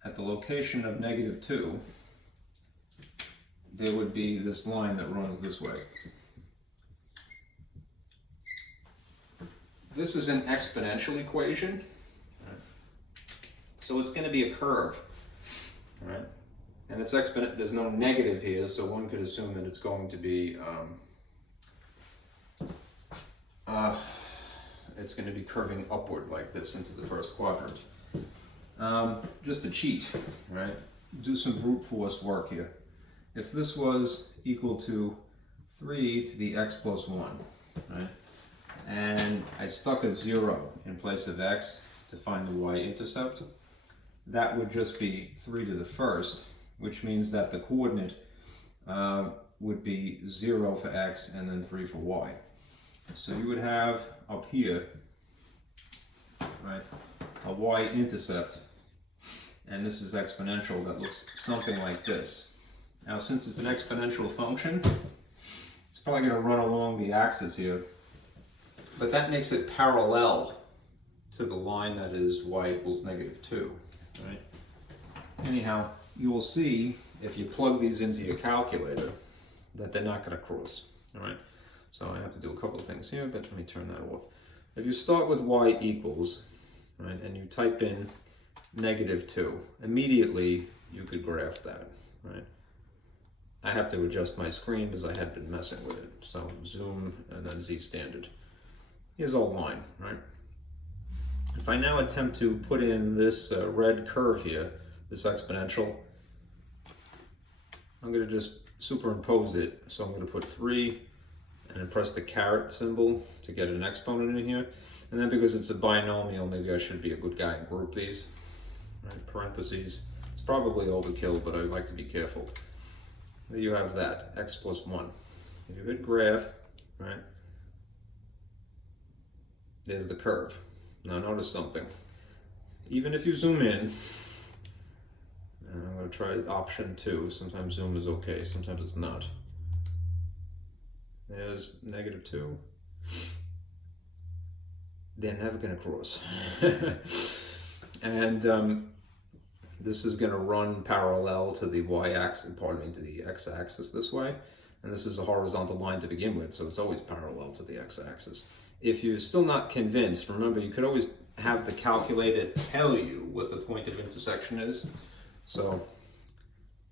At the location of negative 2, there would be this line that runs this way. This is an exponential equation, so it's going to be a curve, right? And it's exponent. There's no negative here, so one could assume that it's going to be it's going to be curving upward like this into the first quadrant. Just a cheat, right? Do some brute force work here. If this was equal to 3 to the x plus 1, right? And I stuck a 0 in place of x to find the y-intercept, that would just be 3 to the first, which means that the coordinate would be 0 for x and then 3 for y. So you would have up here, right, a y-intercept, and this is exponential, that looks something like this. Now, since it's an exponential function, it's probably going to run along the axis here, but that makes it parallel to the line that is y equals negative 2, right? Anyhow, you will see if you plug these into your calculator that they're not going to cross, all right? So I have to do a couple of things here, but let me turn that off. If you start with y equals, right, and you type in negative 2, immediately you could graph that, right? I have to adjust my screen because I had been messing with it. So zoom and then Z standard. Here's our line, right? If I now attempt to put in this red curve here, this exponential, I'm going to just superimpose it. So I'm going to put 3 and then press the caret symbol to get an exponent in here. And then because it's a binomial, maybe I should be a good guy and group these. Right? Parentheses. It's probably overkill, but I like to be careful. There you have that, x plus 1. If you hit graph, right, there's the curve. Now notice something. Even if you zoom in, I'm going to try option 2. Sometimes zoom is okay, sometimes it's not. There's negative 2. They're never going to cross. And this is going to run parallel to the y-axis, pardon me, to the x-axis this way. And this is a horizontal line to begin with, so it's always parallel to the x-axis. If you're still not convinced, remember, you could always have the calculator tell you what the point of intersection is. So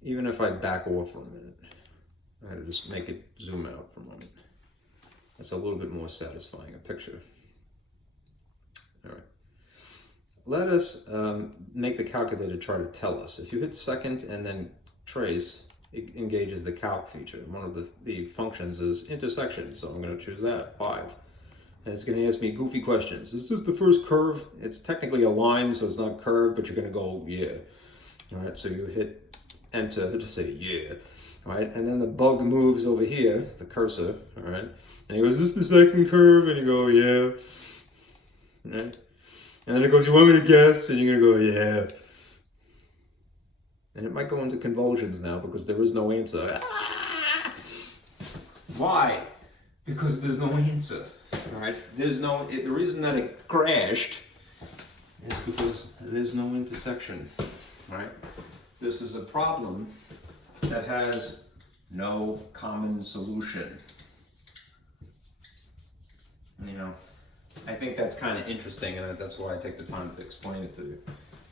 even if I back off for a minute, I gotta just make it zoom out for a moment. That's a little bit more satisfying a picture. All right. Let us make the calculator try to tell us. If you hit second and then trace, it engages the calc feature. One of the functions is intersection, so I'm going to choose that, 5. And it's going to ask me goofy questions. Is this the first curve? It's technically a line, so it's not curved, but you're going to go, yeah. All right, so you hit enter to say, yeah. All right, and then the bug moves over here, the cursor, all right? And he goes, is this the second curve? And you go, yeah. All right? And then it goes, you want me to guess? And you're going to go, yeah. And it might go into convulsions now because there is no answer. Ah! Why? Because there's no answer. All right? There's no, the reason that it crashed is because there's no intersection. All right? This is a problem that has no common solution. You know, I think that's kind of interesting, and that's why I take the time to explain it to you.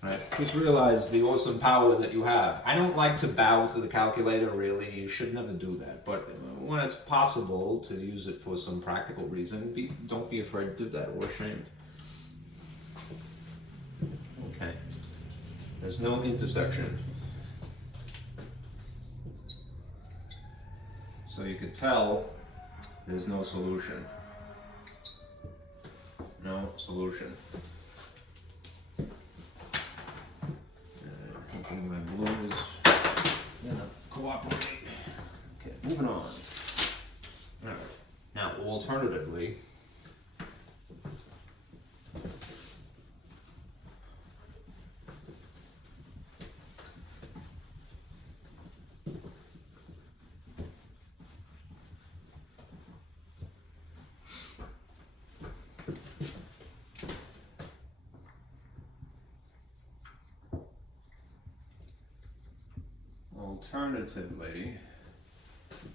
Right? Just realize the awesome power that you have. I don't like to bow to the calculator, really. You should never do that. But when it's possible to use it for some practical reason, don't be afraid to do that or ashamed. Okay. There's no intersection. So you could tell there's no solution. No solution. Hopefully my blue is gonna cooperate. Okay, moving on. Alright. Now, alternatively,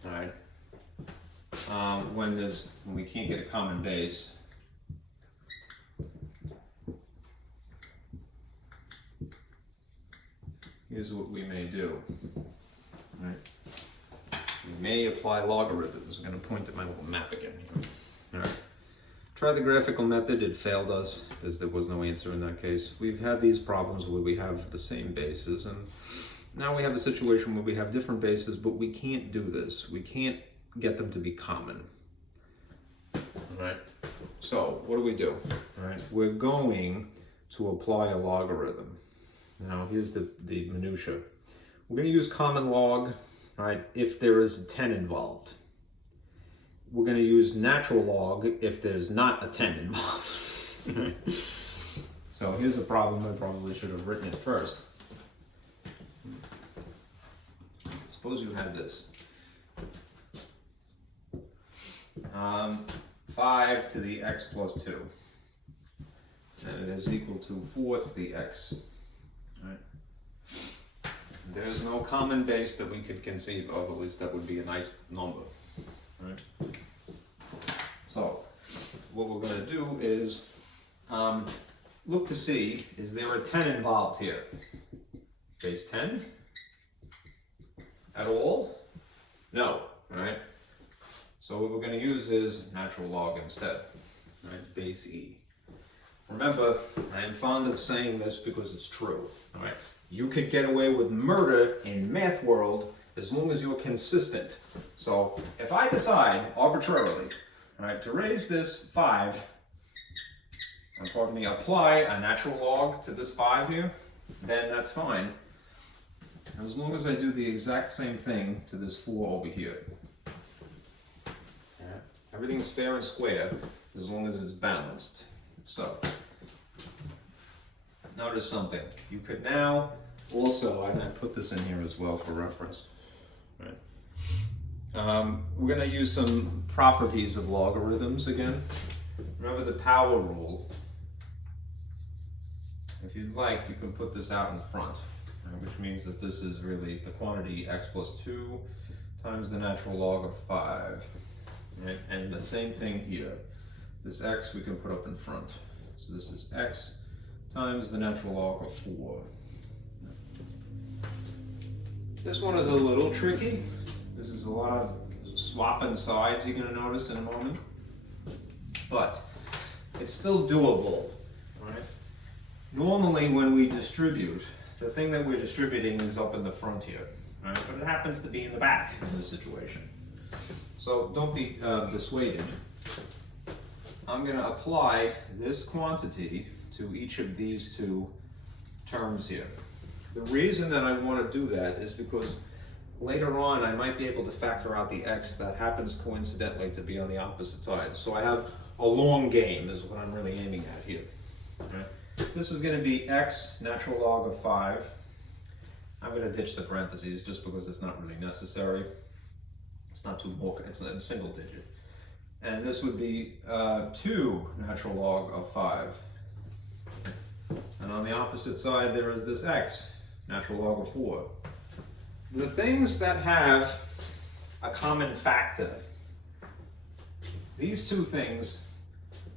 right, when we can't get a common base, here's what we may do. Right? We may apply logarithms. I'm going to point at my little map again here. All right. Try the graphical method. It failed us because there was no answer in that case. We've had these problems where we have the same bases, and now we have a situation where we have different bases, but we can't do this. We can't get them to be common. All right. So what do? All right. We're going to apply a logarithm. Now here's the minutia. We're going to use common log, right, if there is a 10 involved. We're going to use natural log if there's not a 10 involved. So here's the problem. I probably should have written it first. Suppose you had this. 5 to the x plus 2. And it is equal to 4 to the x. Right. There's no common base that we could conceive of, at least that would be a nice number. Right. So, what we're going to do is look to see, is there a 10 involved here? Base 10? At all? No, right? So what we're going to use is natural log instead, right? Base E. Remember, I am fond of saying this because it's true, right? You could get away with murder in math world as long as you're consistent. So if I decide arbitrarily, right, to raise this 5, and pardon me, apply a natural log to this 5 here, then that's fine. As long as I do the exact same thing to this 4 over here. Yeah. Everything's fair and square as long as it's balanced. So, notice something. You could now also, I'm going to put this in here as well for reference. Right. We're going to use some properties of logarithms again. Remember the power rule. If you'd like, you can put this out in front. Which means that this is really the quantity x plus 2 times the natural log of 5. Right? And the same thing here. This x we can put up in front. So this is x times the natural log of 4. This one is a little tricky. This is a lot of swapping sides you're going to notice in a moment. But it's still doable. Right? Normally when we distribute, the thing that we're distributing is up in the front here, right? But it happens to be in the back in this situation. So don't be dissuaded. I'm going to apply this quantity to each of these two terms here. The reason that I want to do that is because later on I might be able to factor out the x that happens coincidentally to be on the opposite side. So I have a long game is what I'm really aiming at here. Right? This is going to be x natural log of 5. I'm going to ditch the parentheses just because it's not really necessary. It's not too bulky, it's a single digit. And this would be 2 natural log of 5. And on the opposite side there is this x natural log of 4. The things that have a common factor, these two things,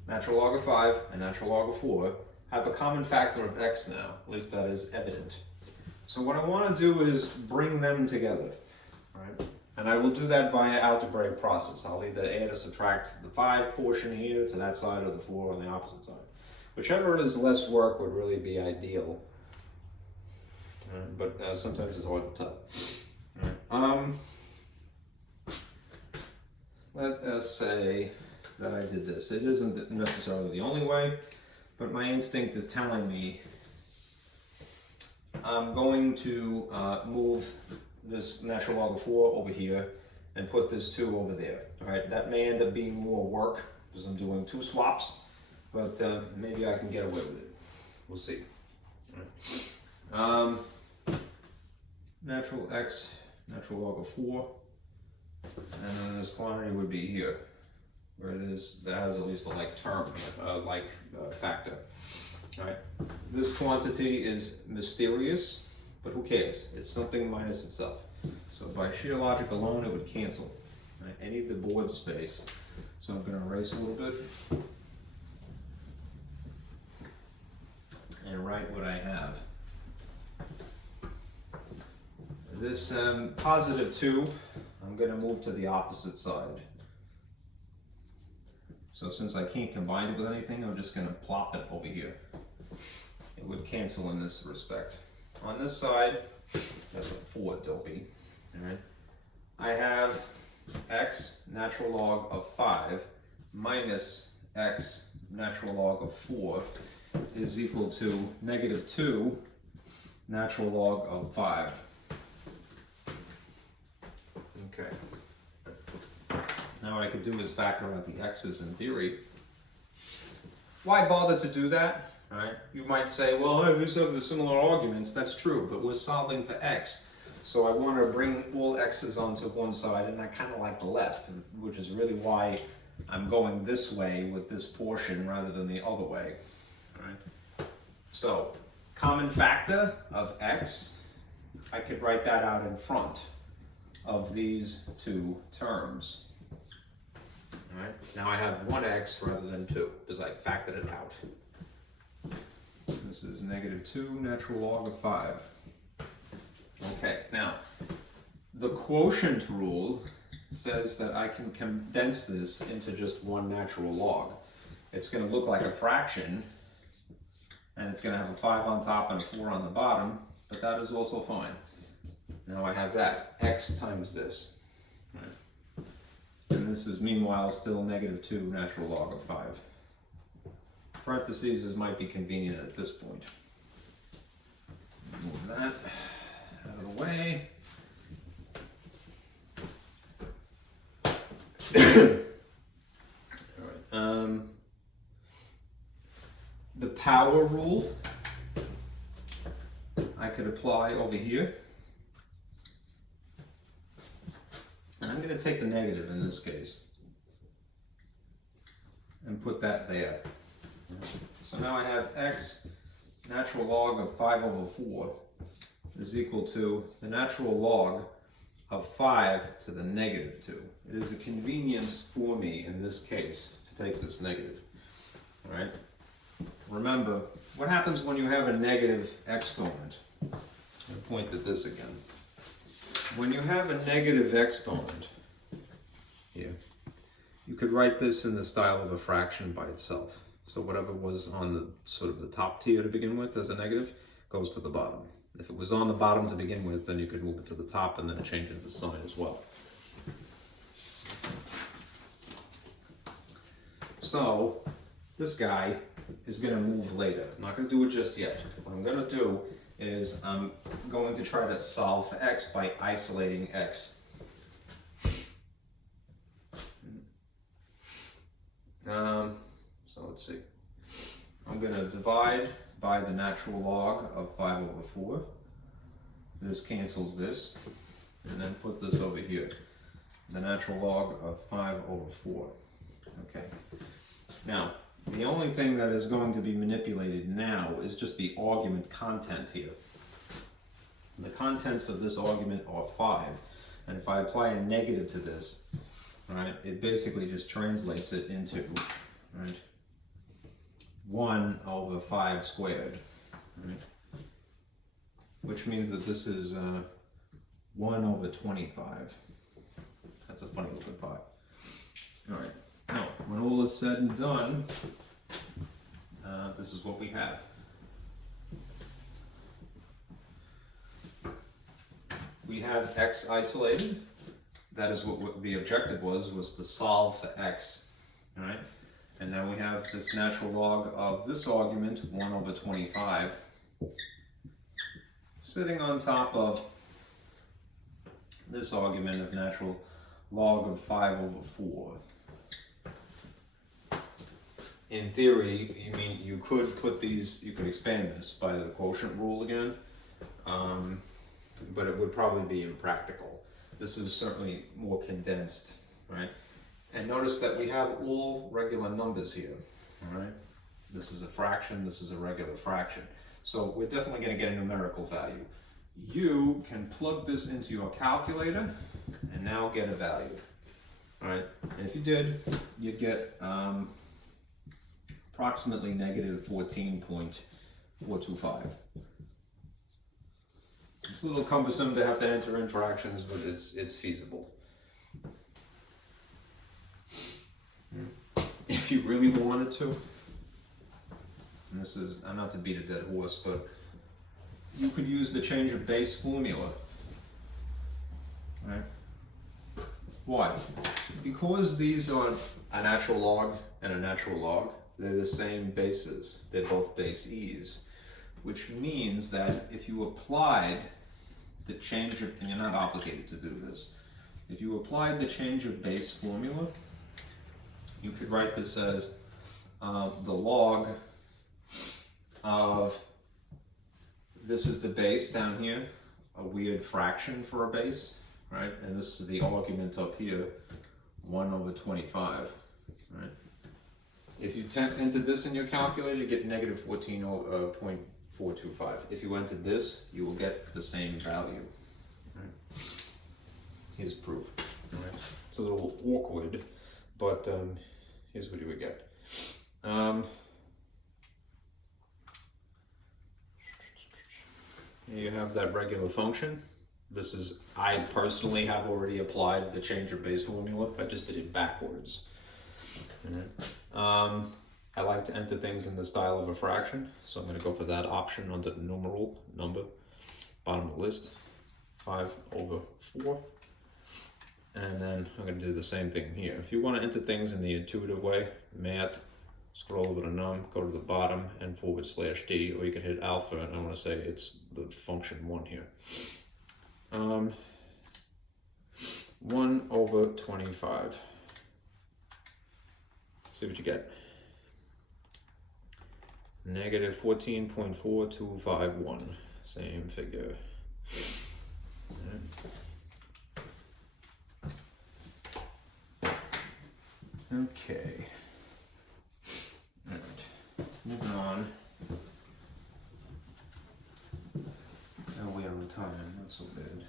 natural log of 5 and natural log of 4, have a common factor of x now, at least that is evident. So what I want to do is bring them together, right? And I will do that via algebraic process. I'll either add or subtract the 5 portion here to that side or the 4 on the opposite side. Whichever is less work would really be ideal. But sometimes it's hard to tell. Let us say that I did this. It isn't necessarily the only way, but my instinct is telling me I'm going to move this natural log of 4 over here and put this 2 over there. All right, that may end up being more work because I'm doing 2 swaps, but maybe I can get away with it. We'll see. All right. Natural x, natural log of 4, and then this quantity would be here, where it is, that has at least a like term, factor. All right. This quantity is mysterious, but who cares? It's something minus itself. So by sheer logic alone, it would cancel. Right? I need the board space, so I'm going to erase a little bit and write what I have. This positive 2, I'm going to move to the opposite side. So since I can't combine it with anything, I'm just going to plop it over here. It would cancel in this respect. On this side, that's a 4 dopey. All right. I have x natural log of 5 minus x natural log of 4 is equal to negative 2 natural log of 5. Okay. Now what I could do is factor out the x's in theory. Why bother to do that? Right? You might say, well, hey, these are the similar arguments. That's true, but we're solving for x. So I want to bring all x's onto one side, and I kind of like the left, which is really why I'm going this way with this portion rather than the other way. All right? So, common factor of x, I could write that out in front of these 2 terms. All right? Now I have 1x rather than 2, because I factored it out. This is negative 2 natural log of 5. Okay, now the quotient rule says that I can condense this into just 1 natural log. It's going to look like a fraction, and it's going to have a 5 on top and a 4 on the bottom, but that is also fine. Now I have that, x times this. Right. And this is meanwhile still negative 2 natural log of 5. Parentheses might be convenient at this point. Move that out of the way. All right. The power rule I could apply over here. And I'm going to take the negative in this case and put that there. So now I have x natural log of 5 over 4 is equal to the natural log of 5 to the negative 2. It is a convenience for me in this case to take this negative. All right. Remember, what happens when you have a negative exponent? I'll point at this again. When you have a negative exponent here, you could write this in the style of a fraction by itself. So whatever was on the sort of the top tier to begin with as a negative goes to the bottom. If it was on the bottom to begin with, then you could move it to the top and then it changes the sign as well. So this guy is going to move later. I'm not going to do it just yet. What I'm going to do is I'm going to try to solve for x by isolating x. So let's see. I'm going to divide by the natural log of 5 over 4. This cancels this. And then put this over here. The natural log of 5 over 4. Okay. Now, the only thing that is going to be manipulated now is just the argument content here. The contents of this argument are 5. And if I apply a negative to this, right, it basically just translates it into, right, 1 over 5 squared, right? Which means that this is 1 over 25. That's a funny looking part. All right, now when all is said and done, this is what we have. We have x isolated. That is what the objective was to solve for x, all right? And now we have this natural log of this argument, 1 over 25, sitting on top of this argument of natural log of 5 over 4. In theory, you could put these, you could expand this by the quotient rule again, but it would probably be impractical. This is certainly more condensed, right? And notice that we have all regular numbers here, all right? This is a fraction, this is a regular fraction. So we're definitely going to get a numerical value. You can plug this into your calculator and now get a value, all right? And if you did, you'd get approximately negative 14.425. It's a little cumbersome to have to enter in fractions, but it's feasible. If you really wanted to, and this is, I'm not to beat a dead horse, but you could use the change of base formula, right? Why? Because these are a natural log and a natural log, they're the same bases. They're both base e's, which means that if you applied the change of, and you're not obligated to do this, if you applied the change of base formula, you could write this as the log of, this is the base down here, a weird fraction for a base, right? And this is the argument up here, 1 over 25, right? If you entered this in your calculator, you get negative 14.425. If you entered this, you will get the same value. Right? Here's proof. Right? It's a little awkward, but here's what you would get. Here you have that regular function. This is, I personally have already applied the change of base formula. I just did it backwards. Right. I like to enter things in the style of a fraction, so I'm going to go for that option under the numeral number, bottom of the list, 5 over 4. And then I'm going to do the same thing here. If you want to enter things in the intuitive way, math, scroll over to num, go to the bottom and /d, or you can hit alpha, and I want to say it's the function 1 here. 1 over 25. See what you get. Negative 14.4251. Same figure. Okay. Alright. Moving on. How are we on time? Not so bad.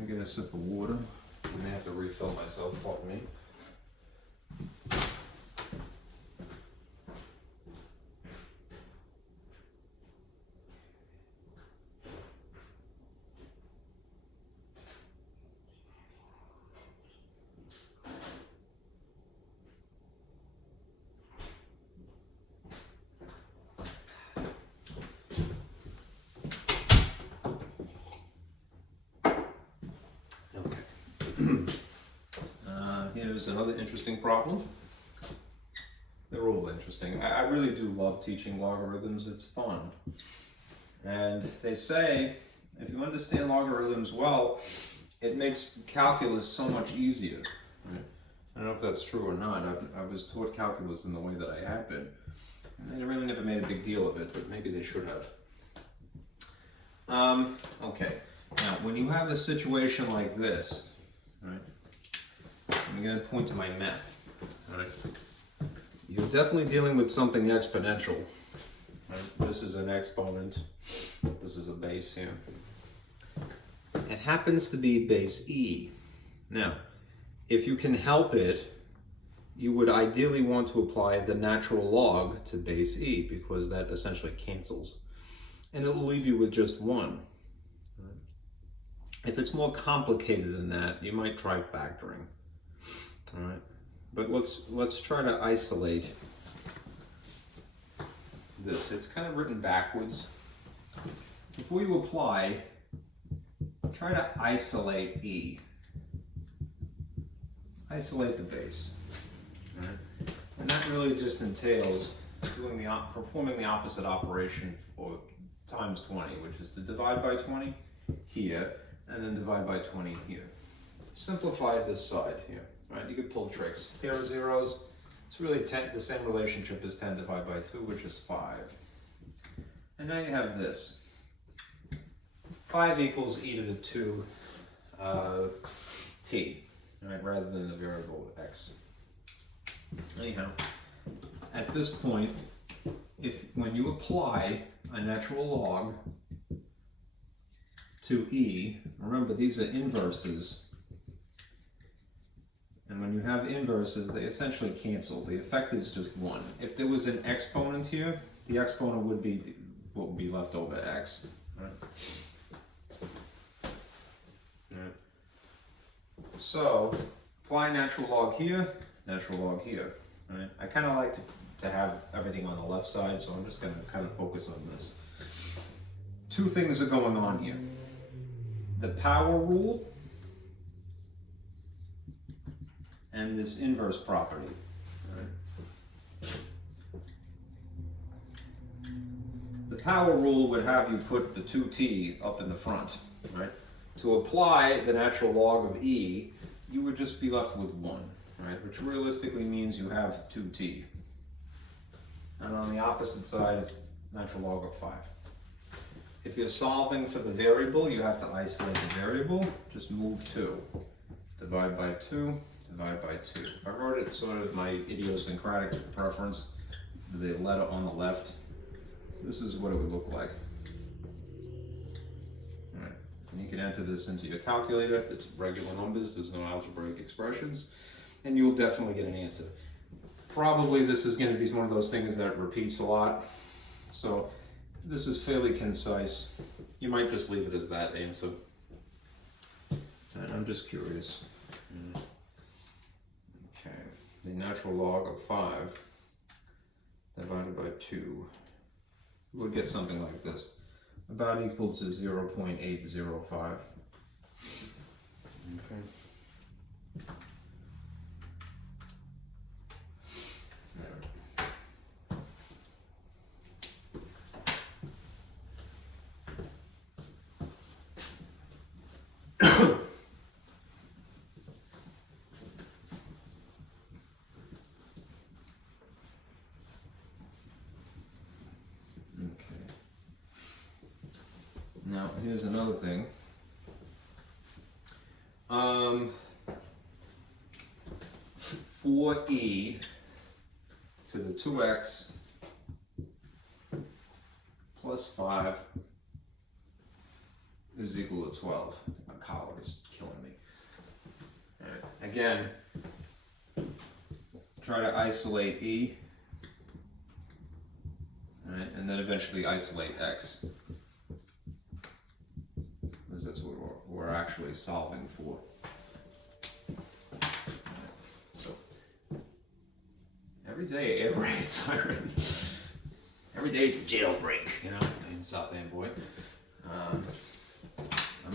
I get a sip of water. I may have to refill myself, pardon me. Here's another interesting problem. They're all interesting. I really do love teaching logarithms. It's fun. And they say, if you understand logarithms well, it makes calculus so much easier. Right? I don't know if that's true or not. I was taught calculus in the way that I had been. And they really never made a big deal of it, but maybe they should have. Okay. Now, when you have a situation like this, right? I'm going to point to my map. Right? You're definitely dealing with something exponential. Right? This is an exponent. This is a base here. It happens to be base E. Now, if you can help it, you would ideally want to apply the natural log to base e, because that essentially cancels. And it will leave you with just 1. If it's more complicated than that, you might try factoring. All right, but let's try to isolate this. It's kind of written backwards. Before you apply, try to isolate e. Isolate the base. All right? And that really just entails performing the opposite operation for times 20, which is to divide by 20 here, and then divide by 20 here. Simplify this side here, right? You could pull tricks. Pair of zeros, it's really the same relationship as 10 divided by 2, which is 5. And now you have this. 5 equals e to the 2 t, right, rather than the variable x. Anyhow, at this point, when you apply a natural log to e, remember these are inverses, and when you have inverses, they essentially cancel. The effect is just 1. If there was an exponent here, the exponent would be what would be left over x. Right? Right. So apply natural log here, natural log here. Right? I kind of like to have everything on the left side, so I'm just going to kind of focus on this. Two things are going on here. The power rule and this inverse property. Right? The power rule would have you put the 2t up in the front. Right? To apply the natural log of e, you would just be left with 1, right? Which realistically means you have 2t. And on the opposite side, it's natural log of 5. If you're solving for the variable, you have to isolate the variable. Just move 2. Divide by 2, divide by 2. If I wrote it sort of my idiosyncratic preference, the letter on the left, this is what it would look like. All right. And you can enter this into your calculator. It's regular numbers, there's no algebraic expressions, and you'll definitely get an answer. Probably this is going to be one of those things that repeats a lot. So this is fairly concise. You might just leave it as that answer. And I'm just curious. Okay, the natural log of 5 divided by 2 would get something like this. About equal to 0.805. Okay. Now, here's another thing. 4e to the 2x plus 5 is equal to 12. My collar is killing me. All right. Again, try to isolate e, all right, and then eventually isolate x. Because that's what we're actually solving for. So, every day air raid siren. Every day it's a jailbreak, you know, in South Amboy. I'm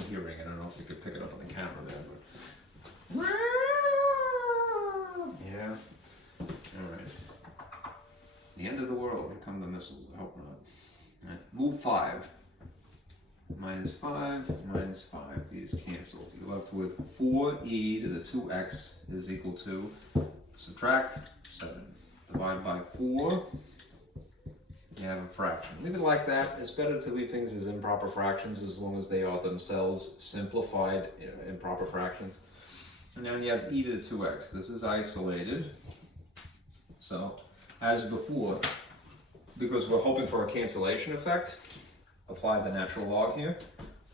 hearing, I don't know if you could pick it up on the camera there, but. Yeah. Alright. The end of the world, here come the missiles, I hope not. Right. Move 5. Minus 5, minus 5, these canceled. You're left with 4e to the 2x is equal to, subtract 7. Divide by 4, you have a fraction. Leave it like that. It's better to leave things as improper fractions as long as they are themselves simplified improper fractions. And then you have e to the 2x. This is isolated. So, as before, because we're hoping for a cancellation effect, apply the natural log here,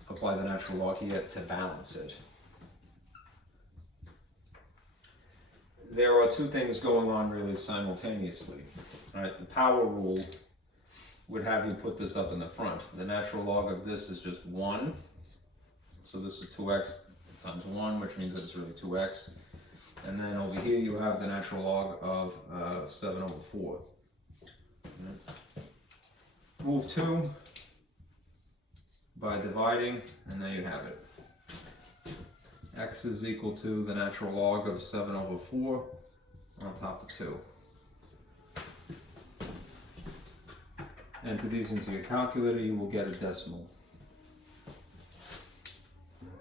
apply the natural log here to balance it. there are two things going on really simultaneously. All right, the power rule would have you put this up in the front. The natural log of this is just 1. So this is 2x times 1, which means that it's really 2x. And then over here you have the natural log of 7 over 4. Move 2 by dividing, and there you have it. X is equal to the natural log of 7 over 4 on top of 2. Enter these into your calculator, you will get a decimal.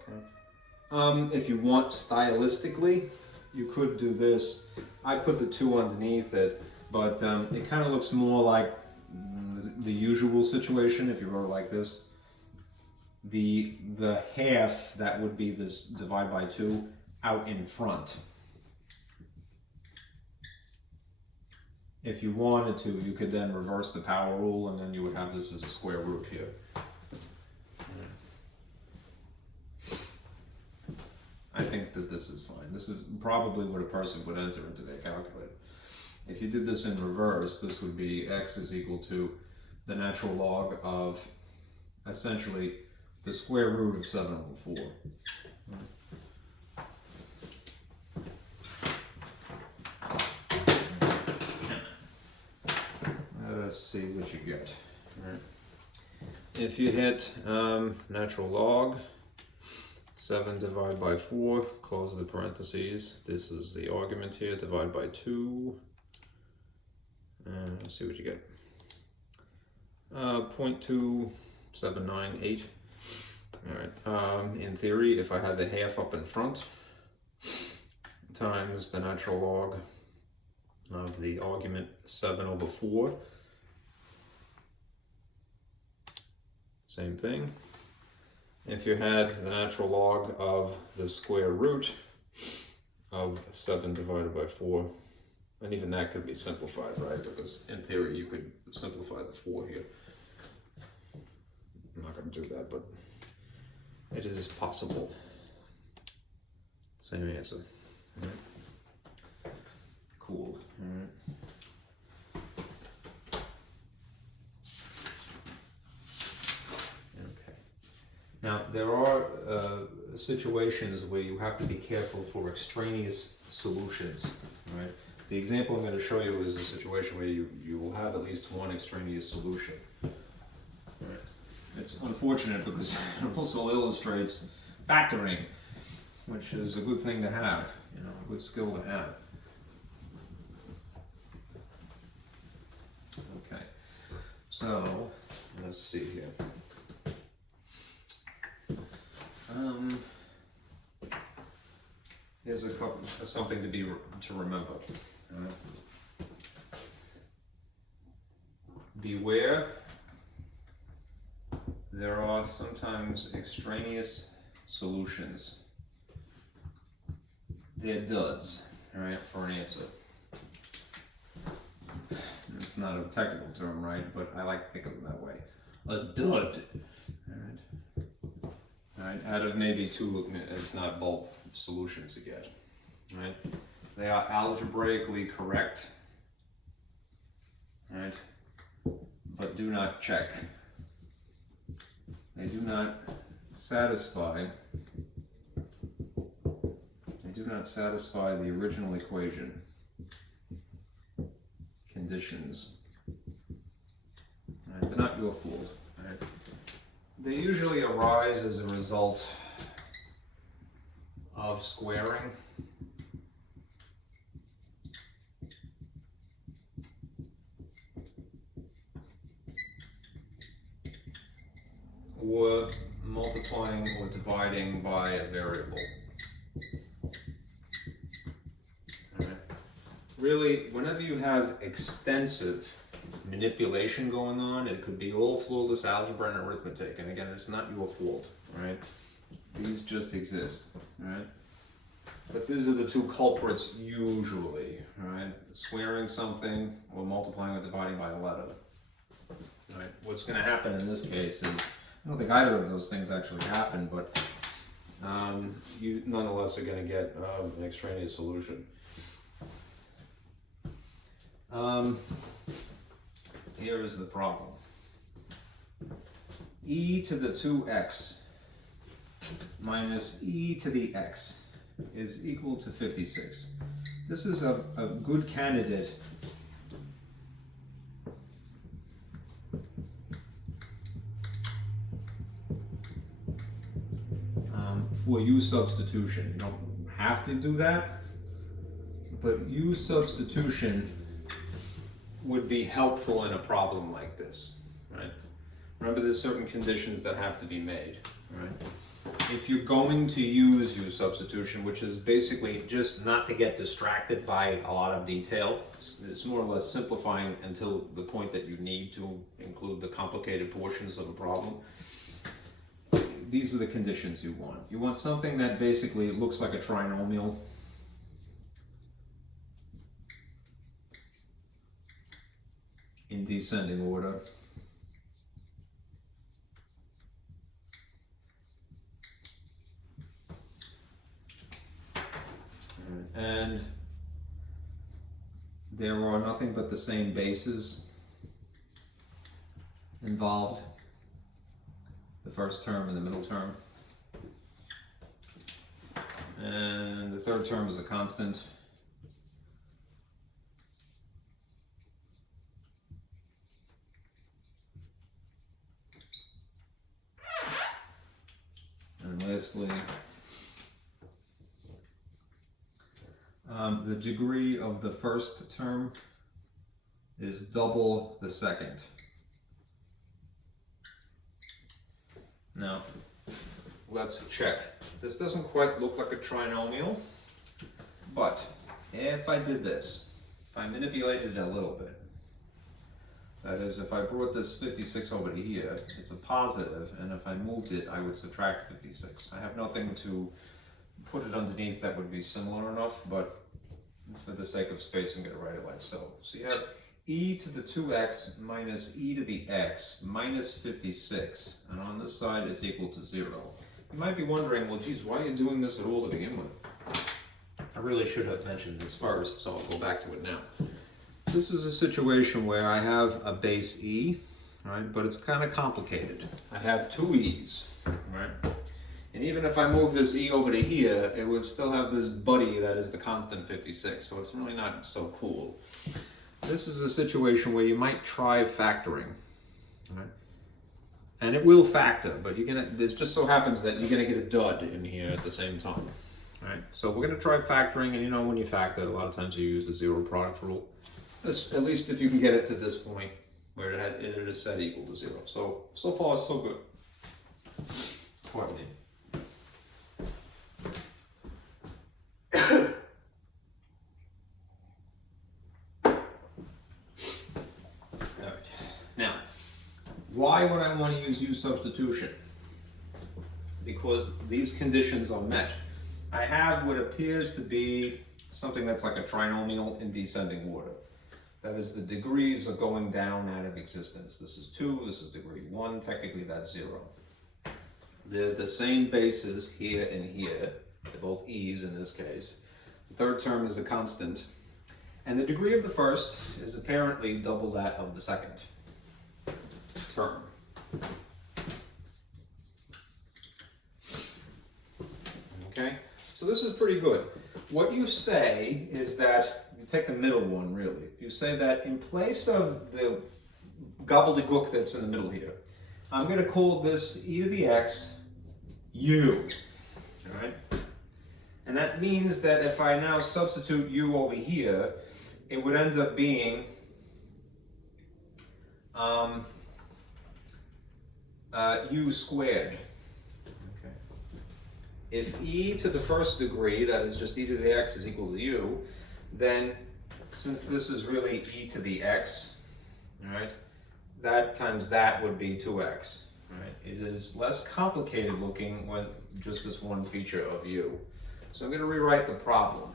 Okay. If you want stylistically, you could do this. I put the 2 underneath it, but it kind of looks more like the usual situation if you wrote it like this. The half, that would be this divide by 2 out in front. If you wanted to, you could then reverse the power rule and then you would have this as a square root here. I think that this is fine. This is probably what a person would enter into their calculator. If you did this in reverse, this would be x is equal to the natural log of essentially the square root of 7 over 4. Let us see what you get. Right. If you hit natural log, 7 divided by 4, close the parentheses. This is the argument here, divide by 2. Let's see what you get. 0.2798. Alright, in theory, if I had the half up in front, times the natural log of the argument 7 over 4, same thing. If you had the natural log of the square root of 7 divided by 4, and even that could be simplified, right? Because in theory you could simplify the 4 here. I'm not going to do that, but it is possible. Same answer. All right. Cool. All right. Okay. Now there are situations where you have to be careful for extraneous solutions. Right. The example I'm going to show you is a situation where you will have at least one extraneous solution. Right. It's unfortunate because it also illustrates factoring, which is a good thing to have, you know, a good skill to have. Okay, so let's see here. Here's something to remember. Beware, there are sometimes extraneous solutions. They're duds, right, for an answer. It's not a technical term, right, but I like to think of it that way. A dud, all right, out of maybe 2, if not both, solutions you get, right? They are algebraically correct, right, but do not check. They do not satisfy the original equation conditions. Right? They're not your fault. Right? They usually arise as a result of squaring. Or multiplying or dividing by a variable. Right. Really, whenever you have extensive manipulation going on, it could be all flawless algebra and arithmetic, and again, it's not your fault, right? These just exist, right? But these are the two culprits usually, right? Squaring something or multiplying or dividing by a letter. Right? What's going to happen in this case is, I don't think either of those things actually happen, but you nonetheless are going to get an extraneous solution. Here is the problem. E to the 2x minus e to the x is equal to 56. This is a good candidate for U substitution. You don't have to do that, but U substitution would be helpful in a problem like this, right? Remember, there's certain conditions that have to be made, right? If you're going to use U substitution, which is basically just not to get distracted by a lot of detail, it's more or less simplifying until the point that you need to include the complicated portions of a problem. These are the conditions you want. You want something that basically looks like a trinomial. In descending order. And there are nothing but the same bases involved. The first term and the middle term. And the third term is a constant. And lastly, the degree of the first term is double the second. Now, let's check. This doesn't quite look like a trinomial, but if I did this, if I manipulated it a little bit, that is, if I brought this 56 over to here, it's a positive, and if I moved it, I would subtract 56. I have nothing to put it underneath that would be similar enough, but for the sake of space, I'm going to write it like so. So you have e to the 2x minus e to the x minus 56, and on this side it's equal to 0. You might be wondering, well, geez, why are you doing this at all to begin with? I really should have mentioned this first, so I'll go back to it now. This is a situation where I have a base e, right, but it's kind of complicated. I have two e's, right? And even if I move this e over to here, it would still have this buddy that is the constant 56, so it's really not so cool. This is a situation where you might try factoring, right? And it will factor, but this just so happens that you're gonna get a dud in here at the same time, right? So we're gonna try factoring, and you know when you factor, a lot of times you use the zero product rule. At least if you can get it to this point where it is set equal to 0. So far so good. Pardon me. Now, why would I want to use U substitution? Because these conditions are met. I have what appears to be something that's like a trinomial in descending order. That is, the degrees are going down out of existence. This is 2, this is degree 1, technically that's 0. They're the same bases here and here. They're both e's in this case. The third term is a constant. And the degree of the first is apparently double that of the second term. Okay, so this is pretty good. What you say is that, you take the middle one really, you say that in place of the gobbledygook that's in the middle here, I'm going to call this e to the x u, all right? And that means that if I now substitute u over here, it would end up being u squared. Okay. If e to the first degree, that is just e to the x, is equal to u, then since this is really e to the x, all right, that times that would be 2x. Right? It is less complicated looking when just this one feature of u. So I'm going to rewrite the problem,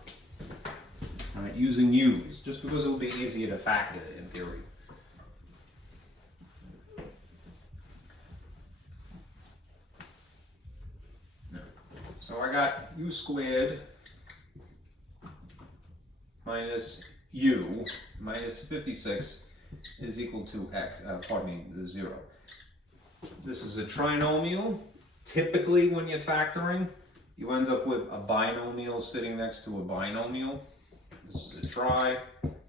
all right, using u's, just because it will be easier to factor in theory. So I got u squared minus u minus 56 is equal to x, 0. This is a trinomial. Typically when you're factoring, you end up with a binomial sitting next to a binomial. This is a tri,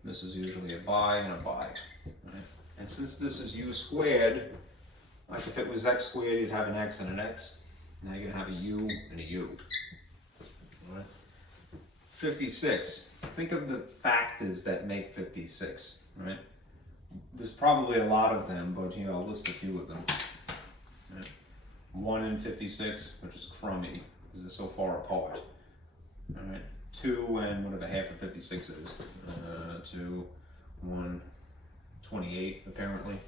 this is usually a bi and a bi. Right? And since this is u squared, like if it was x squared, you'd have an x and an x. Now you're gonna have a u and a u. All right. 56. Think of the factors that make 56, right? There's probably a lot of them, but here I'll list a few of them. Right. 1 and 56, which is crummy, because they're so far apart. All right. 2 and whatever half of 56 is. 2, 1, 28 apparently.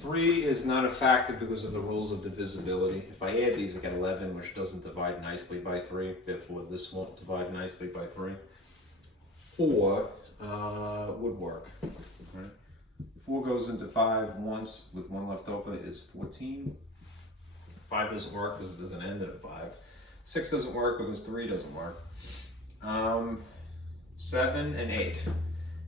3 is not a factor because of the rules of divisibility. If I add these, I get 11, which doesn't divide nicely by 3. Therefore, this won't divide nicely by 3. 4 would work. Right? 4 goes into 5 once with 1 left over is 14. 5 doesn't work because it doesn't end at a 5. 6 doesn't work because 3 doesn't work. 7 and 8.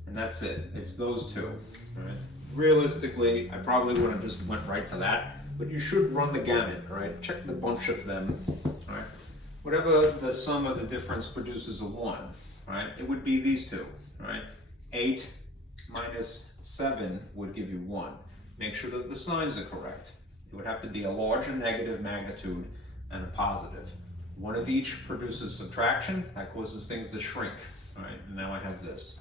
And that's it. It's those two. Right? Realistically, I probably would have just went right for that, but you should run the gamut, right? Check the bunch of them, right? Whatever the sum of the difference produces a 1, right? It would be these two, right? 8 minus 7 would give you 1. Make sure that the signs are correct. It would have to be a larger negative magnitude and a positive. One of each produces subtraction. That causes things to shrink, right? And now I have this.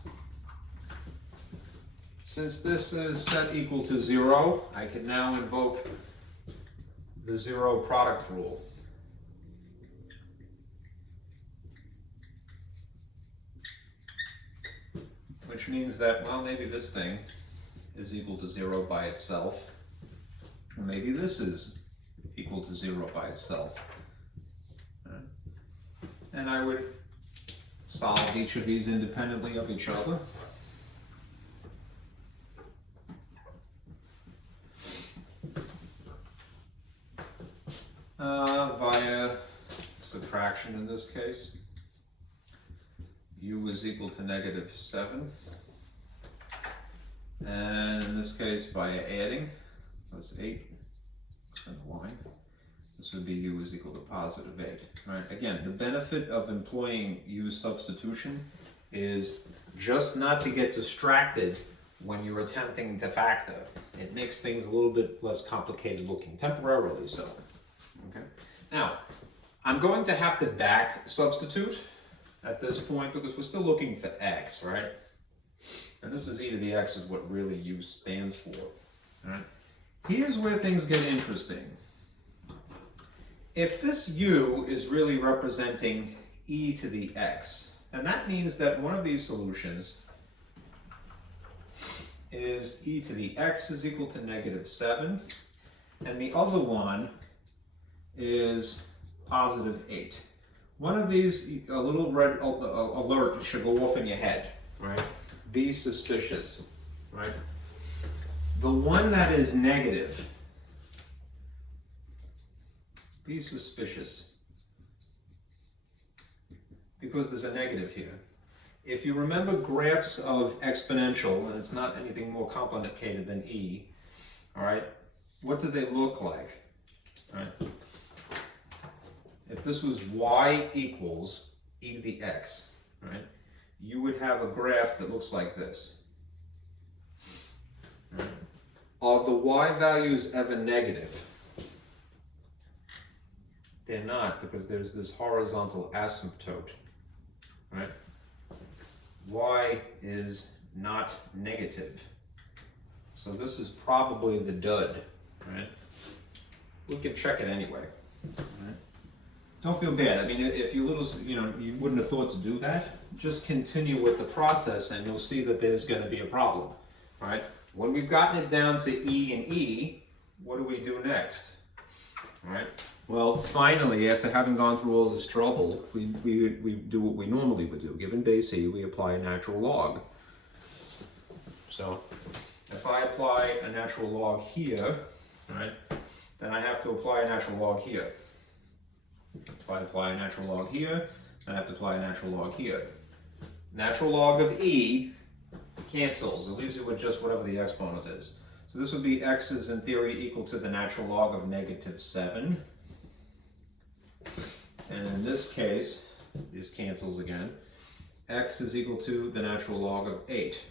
Since this is set equal to 0, I can now invoke the 0 product rule. Which means that, well, maybe this thing is equal to 0 by itself. Or maybe this is equal to 0 by itself. And I would solve each of these independently of each other. Via subtraction in this case. U is equal to negative 7. And in this case, via adding, that's 8. And the line. This would be U is equal to positive 8. Right? Again, the benefit of employing U substitution is just not to get distracted when you're attempting to factor. It makes things a little bit less complicated looking, temporarily so. Okay. Now, I'm going to have to back substitute at this point because we're still looking for x, right? And this is e to the x is what really u stands for. All right? Here's where things get interesting. If this u is really representing e to the x, then that means that one of these solutions is e to the x is equal to negative 7, and the other one is positive 8. One of these, a little red alert should go off in your head, right? Be suspicious, right? The one that is negative, be suspicious, because there's a negative here. If you remember graphs of exponential, and it's not anything more complicated than e, all right, what do they look like? All right. If this was y equals e to the x, right, you would have a graph that looks like this. Right. Are the y values ever negative? They're not, because there's this horizontal asymptote. Right? Y is not negative. So this is probably the dud. Right? We can check it anyway. Right? Don't feel bad. I mean, if you you wouldn't have thought to do that, just continue with the process and you'll see that there's going to be a problem, right? When we've gotten it down to E and E, what do we do next, all right? Well, finally, after having gone through all this trouble, we do what we normally would do. Given base E, we apply a natural log. So, if I apply a natural log here, right, then I have to apply a natural log here. If I apply a natural log here, then I have to apply a natural log here. Natural log of E cancels. It leaves you with just whatever the exponent is. So this would be x is in theory equal to the natural log of -7. And in this case, this cancels again. X is equal to the natural log of 8.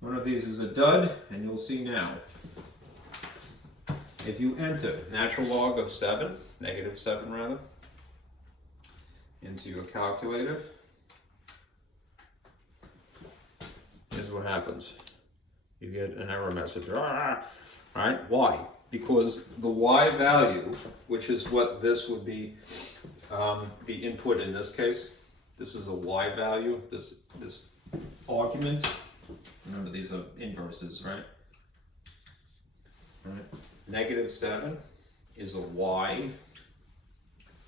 One of these is a dud, and you'll see now. If you enter natural log of 7, -7 rather, into your calculator, here's what happens. You get an error message. Right? Why? Because the y value, which is what this would be, the input in this case, this is a y value, this argument. Remember, these are inverses, right? Right. -7 is a y.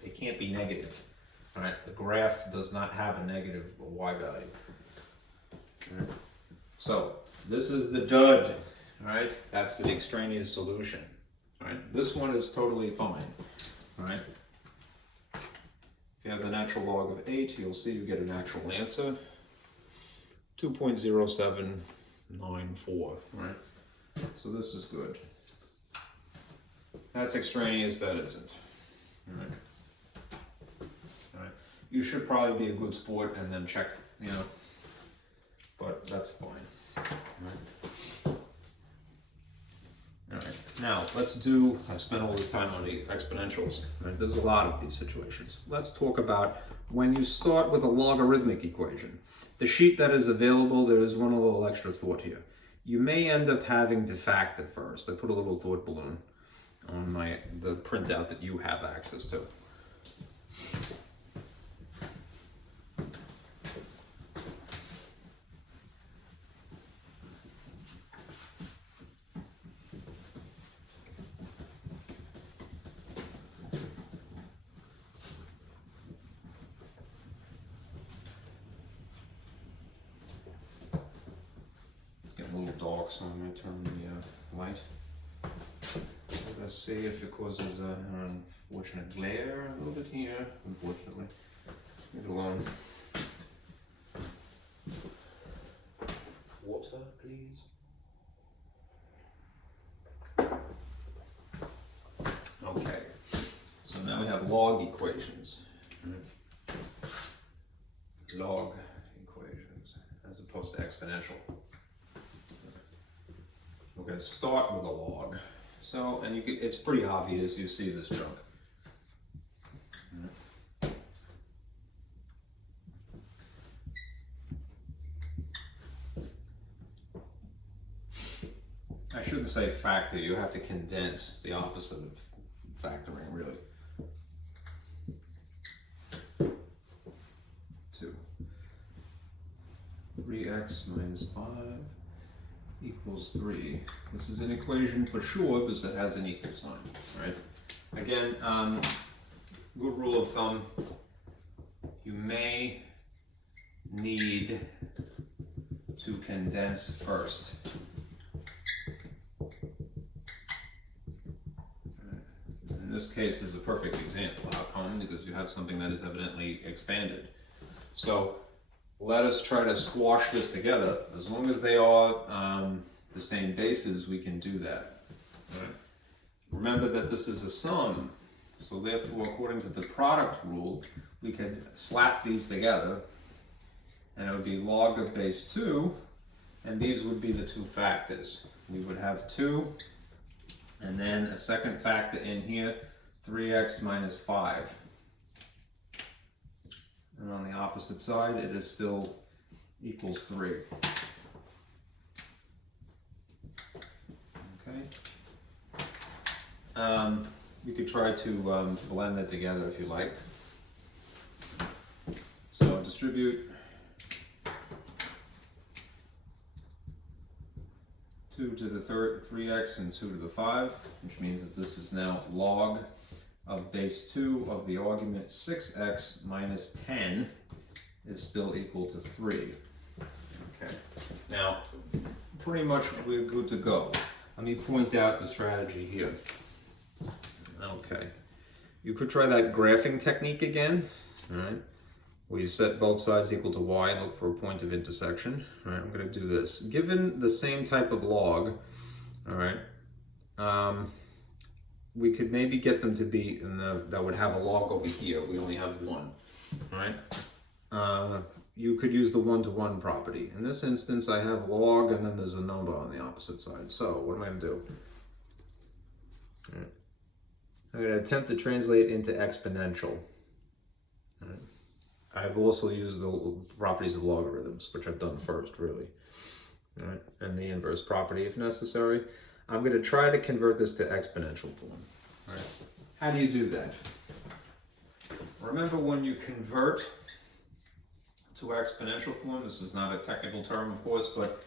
It can't be negative. Right? The graph does not have a negative y value. Right. So this is the dud. Right? That's the extraneous solution. Right? This one is totally fine. Right? If you have the natural log of 8, you'll see you get an actual answer. 2.0794, right? So this is good. That's extraneous, that isn't. All right. All right. You should probably be a good sport and then check, but that's fine. All right. All right. Now, I've spent all this time on the exponentials. Right? There's a lot of these situations. Let's talk about when you start with a logarithmic equation. The sheet that is available, there is one little extra thought here. You may end up having to factor first. I put a little thought balloon on the printout that you have access to. Dark, so I'm going to turn the light. Let's see if it causes an unfortunate glare a little bit here, unfortunately. Leave it alone. Water, please. Okay, so now we have log equations. Log equations, as opposed to exponential. We're going to start with a log. So, and it's pretty obvious, you see this chunk. I shouldn't say factor, you have to condense, the opposite of factoring, really. 2. 3x minus 5 equals 3. This is an equation for sure because it has an equal sign, right? Again, good rule of thumb, you may need to condense first. In this case is a perfect example. How come? Because you have something that is evidently expanded. So let us try to squash this together. As long as they are the same bases, we can do that. Right? Remember that this is a sum, so therefore, according to the product rule, we could slap these together, and it would be log of base 2, and these would be the two factors. We would have 2, and then a second factor in here, 3x minus 5. And on the opposite side, it is still equals 3. Okay. You could try to blend that together if you like. So distribute 2 to the third 3x and 2 to the 5, which means that this is now log of base 2 of the argument 6x minus 10 is still equal to 3. Okay, now pretty much we're good to go. Let me point out the strategy here. Okay, you could try that graphing technique again. All right, where you set both sides equal to y and look for a point of intersection. All right, I'm going to do this. Given the same type of log, all right, we could maybe get them to be that would have a log over here. We only have one, all right? You could use the one-to-one property. In this instance, I have log and then there's a number on the opposite side. So what am I going to do? All right. I'm going to attempt to translate into exponential. All right. I've also used the properties of logarithms, which I've done first, really. All right. And the inverse property if necessary. I'm going to try to convert this to exponential form. All right. How do you do that? Remember, when you convert to exponential form, this is not a technical term, of course, but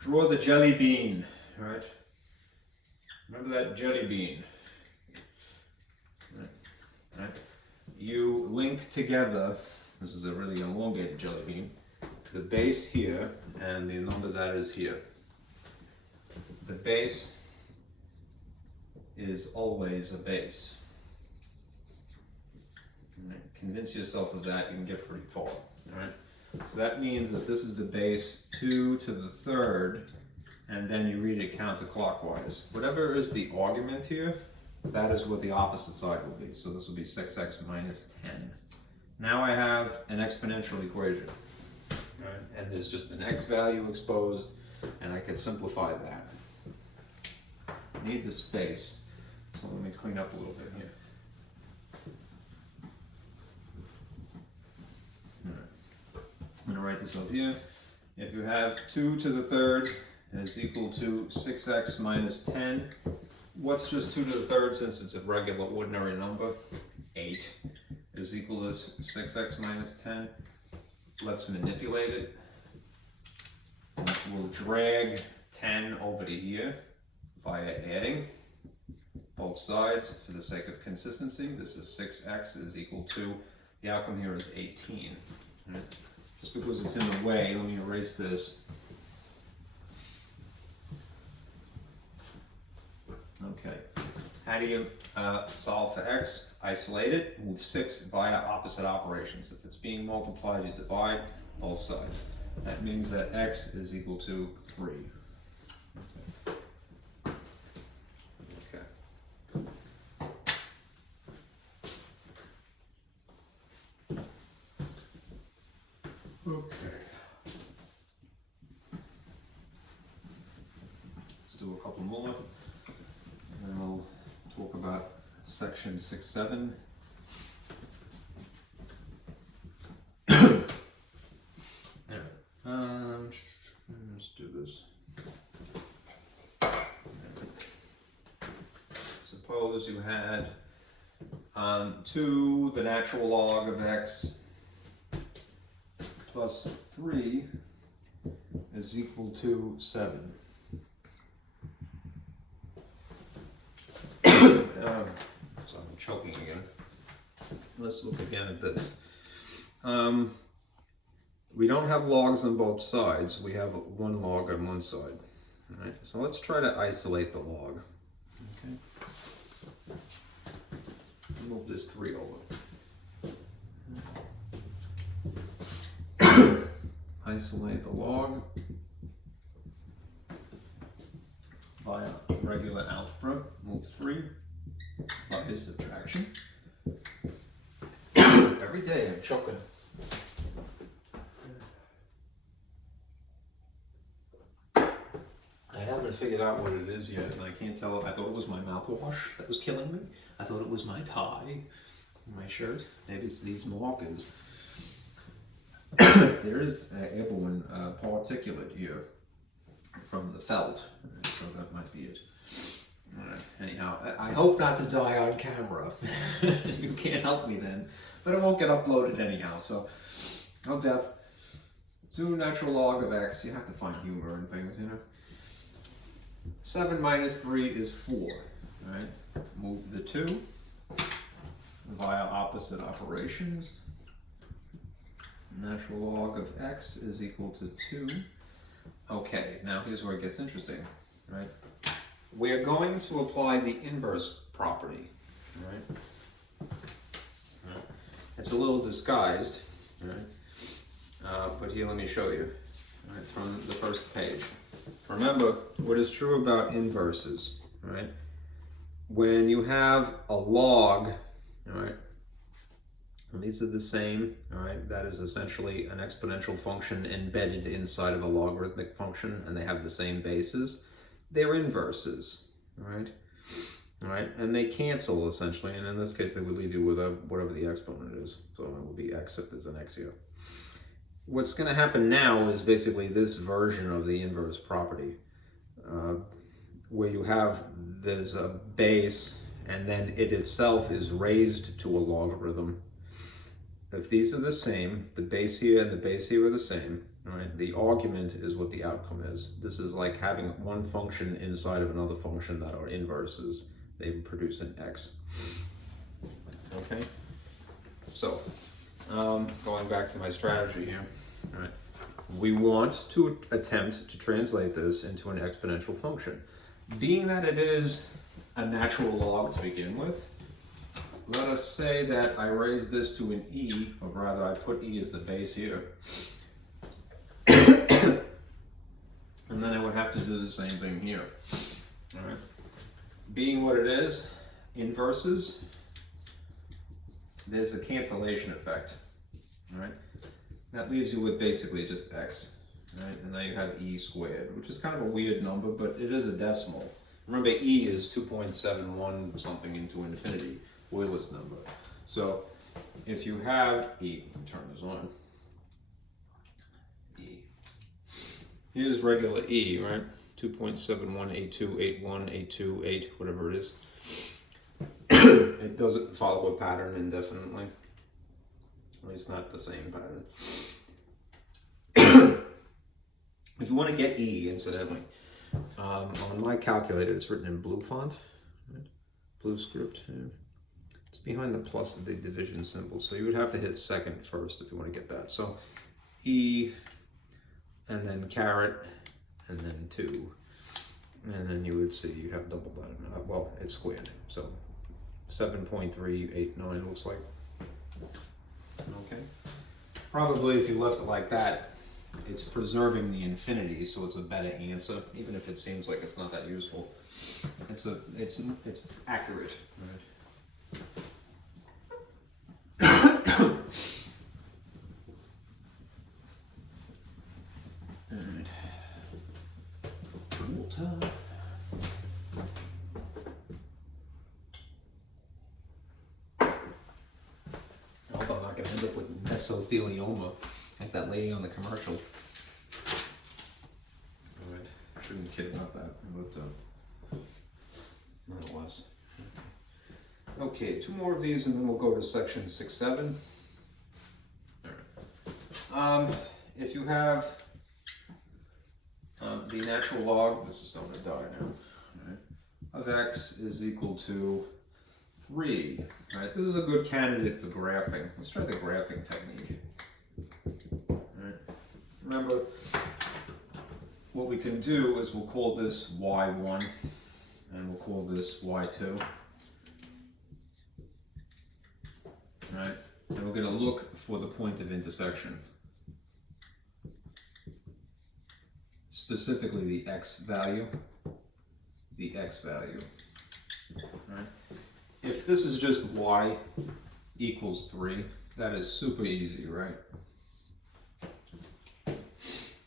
draw the jelly bean. All right. Remember that jelly bean. All right. You link together. This is a really elongated jelly bean. The base here and the number that is here. The base is always a base. Right. Convince yourself of that, you can get pretty far. All right? So that means that this is the base 2 to the third, and then you read it counterclockwise. Whatever is the argument here, that is what the opposite side will be. So this will be 6x minus 10. Now I have an exponential equation. Right? And there's just an x value exposed, and I can simplify that. I need the space, so let me clean up a little bit here. All right. I'm going to write this up here. If you have 2 to the third is equal to 6x minus 10, what's just 2 to the third since it's a regular ordinary number? 8 is equal to 6x minus 10. Let's manipulate it. We'll drag 10 over to here via adding both sides for the sake of consistency. This is 6x is equal to, the outcome here is 18. Right? Just because it's in the way, let me erase this. Okay. How do you solve for x? Isolate it, move 6 via opposite operations. If it's being multiplied, you divide both sides. That means that x is equal to 3. Okay. Okay. Let's do a couple more, and then we'll talk about section 6-7. Let's do this. Suppose you had 2, the natural log of x, plus 3 is equal to 7. So I'm choking again. Let's look again at this. We don't have logs on both sides. We have one log on one side. All right. So let's try to isolate the log. Okay. Move this 3 over. Isolate the log via regular algebra. Move 3 by subtraction. Every day I'm choking. I haven't figured out what it is yet, and I can't tell. I thought it was my mouthwash that was killing me. I thought it was my tie, my shirt. Maybe it's these markers. There is airborne particulate here from the felt, so that might be it. Anyhow, I hope not to die on camera. You can't help me then, but it won't get uploaded anyhow, so no death. 2 natural log of x, you have to find humor in things, you know. 7 minus 3 is 4, right? Move the 2 via opposite operations. Natural log of x is equal to 2. Okay, now here's where it gets interesting, right? We're going to apply the inverse property, right? It's a little disguised right? But here, let me show you, right, from the first page. Remember, what is true about inverses, right? When you have a log, all right, and these are the same, all right, that is essentially an exponential function embedded inside of a logarithmic function, and they have the same bases. They're inverses, all right? All right, and they cancel essentially, and in this case they would leave you with whatever the exponent is. So it will be x if there's an x here. What's going to happen now is basically this version of the inverse property, where you have, there's a base, and then it itself is raised to a logarithm. If these are the same, the base here and the base here are the same, all right, the argument is what the outcome is. This is like having one function inside of another function that are inverses. They produce an x. Okay, so going back to my strategy here, all right, we want to attempt to translate this into an exponential function. Being that it is a natural log to begin with, let us say that I raise this to an e, or rather I put e as the base here. And then I would have to do the same thing here. All right. Being what it is, inverses, there's a cancellation effect. All right. That leaves you with basically just x. Right? And now you have e squared, which is kind of a weird number, but it is a decimal. Remember, e is 2.71 something into infinity, Euler's number. So if you have e, let me turn this on. E. Here's regular e, right? 2.71828182 whatever it is. It doesn't follow a pattern indefinitely. At least not the same pattern. If you want to get e, incidentally, on my calculator, it's written in blue font, right? Blue script. Yeah. It's behind the plus of the division symbol, so you would have to hit second first if you want to get that. So e, and then caret, and then 2, and then you would see you have double that. Well, it's squared, so 7.389 looks like. Okay. Probably if you left it like that, it's preserving the infinity, so it's a better answer, even if it seems like it's not that useful. It's accurate, right? All right. Water. I hope I'm not going to end up with mesothelioma like that lady on the commercial. Alright, shouldn't kid about that, but nonetheless. Okay, 2 more of these and then we'll go to section 6-7. Alright. If you have the natural log, this is starting to die now, right, of x is equal to 3. Right, this is a good candidate for graphing. Let's try the graphing technique. Right. Remember, what we can do is we'll call this y1 and we'll call this y2. Right, and we're going to look for the point of intersection. Specifically the x value. The x value. Right. If this is just y equals 3, that is super easy, right?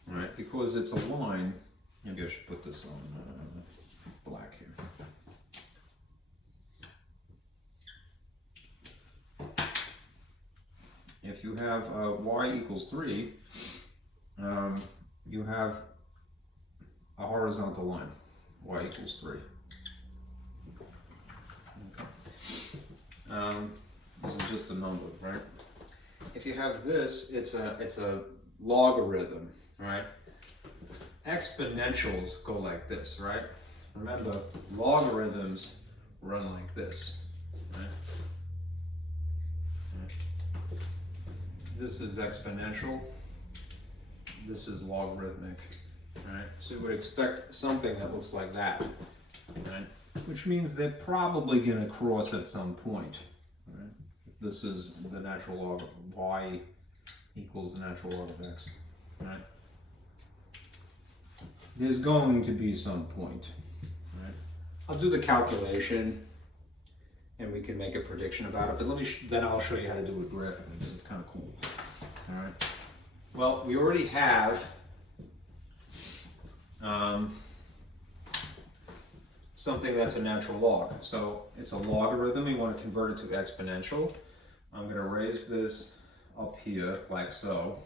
Right, because it's a line. Maybe I should put this on black here. If you have y equals 3, you have a horizontal line, y equals 3. This is just a number, right? If you have this, it's a logarithm, right? Exponentials go like this, right? Remember, logarithms run like this, right? This is exponential. This is logarithmic, right? So you would expect something that looks like that, right? Which means they're probably going to cross at some point. Right? This is the natural log of y equals the natural log of x. Right? There's going to be some point. Right? I'll do the calculation, and we can make a prediction about it. But let me then I'll show you how to do it graphically because it's kind of cool. All right. Well, we already have something that's a natural log. So it's a logarithm. We want to convert it to exponential. I'm going to raise this up here like so.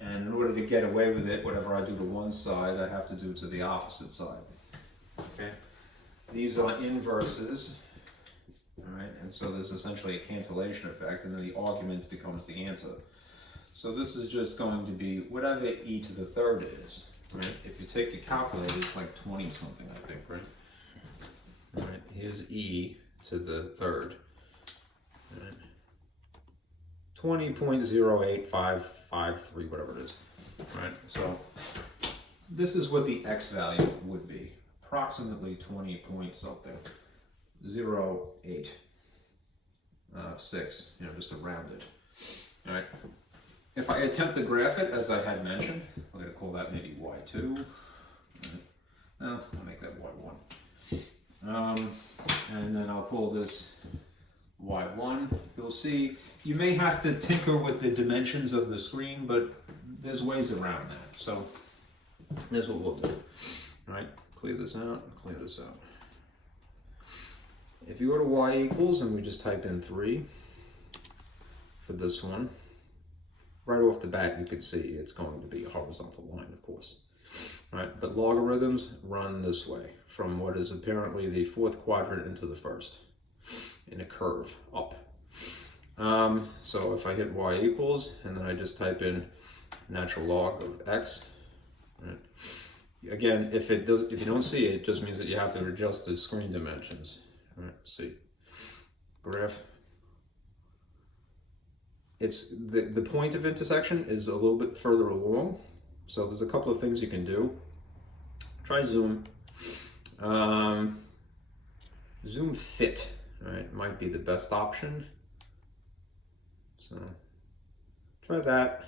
And in order to get away with it, whatever I do to one side, I have to do to the opposite side. Okay. These are inverses. All right. And so there's essentially a cancellation effect, and then the argument becomes the answer. So this is just going to be whatever e to the third is. Right? If you take your calculator, it's like 20 something, I think, right? All right, here's e to the third. Right. 20.08553, whatever it is. Right, so this is what the x value would be. Approximately 20 point something. 0.8. 6, just to round it. All right. If I attempt to graph it, as I had mentioned, I'm going to call that maybe y2. No, I'll make that y1. And then I'll call this y1. You'll see, you may have to tinker with the dimensions of the screen, but there's ways around that. So here's what we'll do. All right, clear this out, clear this out. If you go to y equals, and we just type in 3 for this one, right off the bat, you could see it's going to be a horizontal line, of course. Right, but logarithms run this way, from what is apparently the fourth quadrant into the first, in a curve up. So if I hit y equals, and then I just type in natural log of x, right? Again, if you don't see it, it just means that you have to adjust the screen dimensions. All right, see, graph. It's the point of intersection is a little bit further along, so there's a couple of things you can do. Try zoom. Zoom fit, right? Might be the best option. So try that.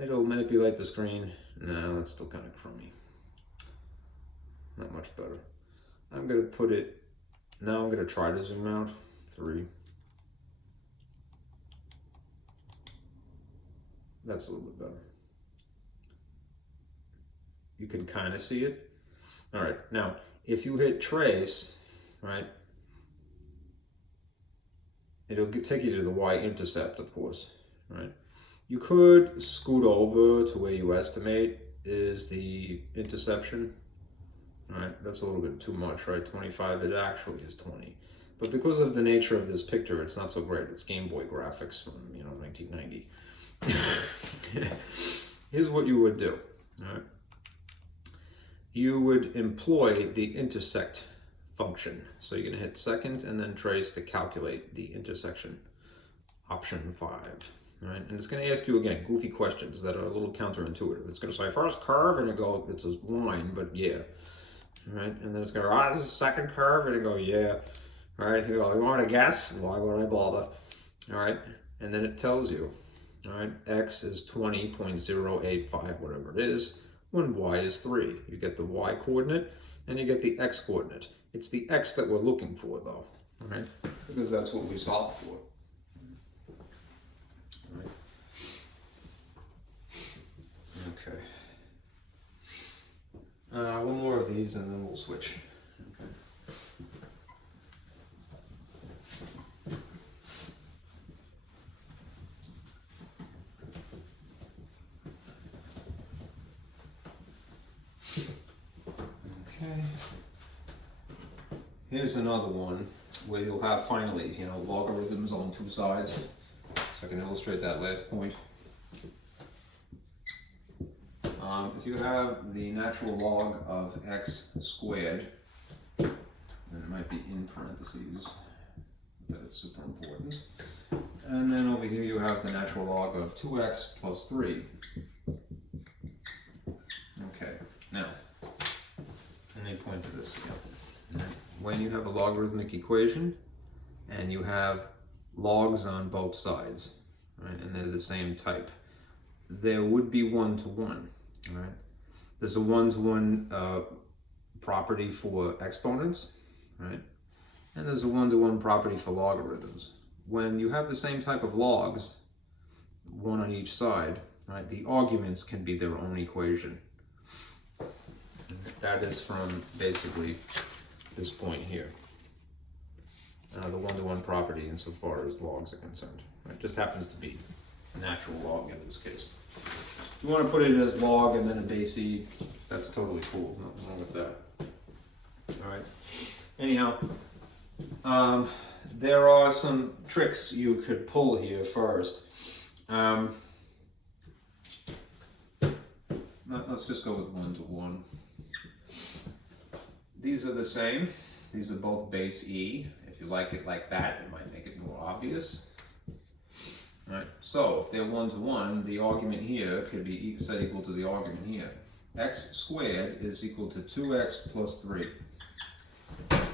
It'll manipulate the screen. No, that's still kind of crummy. Not much better. I'm gonna put it. Now I'm gonna try to zoom out. 3. That's a little bit better. You can kind of see it. All right, now if you hit trace, right, it'll take you to the y-intercept, of course, right? You could scoot over to where you estimate is the interception. All right, that's a little bit too much, right? 25, it actually is 20. But because of the nature of this picture, it's not so great. It's Game Boy graphics from, 1990. Here's what you would do. All right. You would employ the intersect function. So you're going to hit second and then trace to calculate the intersection. Option 5. All right. And it's going to ask you again goofy questions that are a little counterintuitive. It's going to say first curve, and you go, it's a line, but yeah. All right. And then it's going to, this is a second curve, and you go, yeah. All right. You go, you want to guess? Why would I bother? All right. And then it tells you. All right, x is 20.085, whatever it is, when y is 3. You get the y coordinate and you get the x coordinate. It's the x that we're looking for, though, all right? Because that's what we solved for. All right. Okay. One more of these and then we'll switch. Okay. Here's another one where you'll have finally, logarithms on two sides. So I can illustrate that last point. If you have the natural log of x squared, and it might be in parentheses, that it's super important. And then over here you have the natural log of 2x plus 3. Okay, now, let me point to this again. When you have a logarithmic equation and you have logs on both sides, right? And they're the same type. There would be one-to-one, right? There's a one-to-one property for exponents, right? And there's a one-to-one property for logarithms. When you have the same type of logs, one on each side, right, the arguments can be their own equation. That is from basically this point here. The one-to-one property insofar as logs are concerned. It just happens to be a natural log in this case. If you want to put it as log and then a base e, that's totally cool. Nothing wrong with that. All right. Anyhow, there are some tricks you could pull here first. Let's just go with one-to-one. These are the same. These are both base e. If you like it like that, it might make it more obvious. All right. So if they're one-to-one, the argument here could be set equal to the argument here. X squared is equal to 2x plus 3.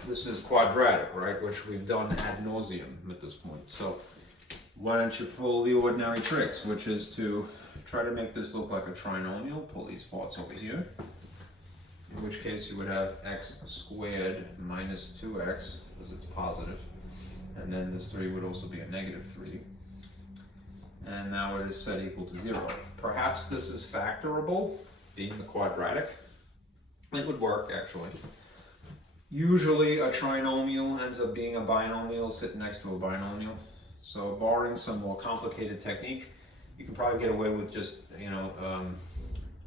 This is quadratic, right? Which we've done ad nauseum at this point. So why don't you pull the ordinary tricks, which is to try to make this look like a trinomial. Pull these parts over here. In which case you would have x squared minus 2x, because it's positive. And then this 3 would also be a negative 3. And now it is set equal to 0. Perhaps this is factorable, being the quadratic. It would work, actually. Usually a trinomial ends up being a binomial sitting next to a binomial. So barring some more complicated technique, you can probably get away with just,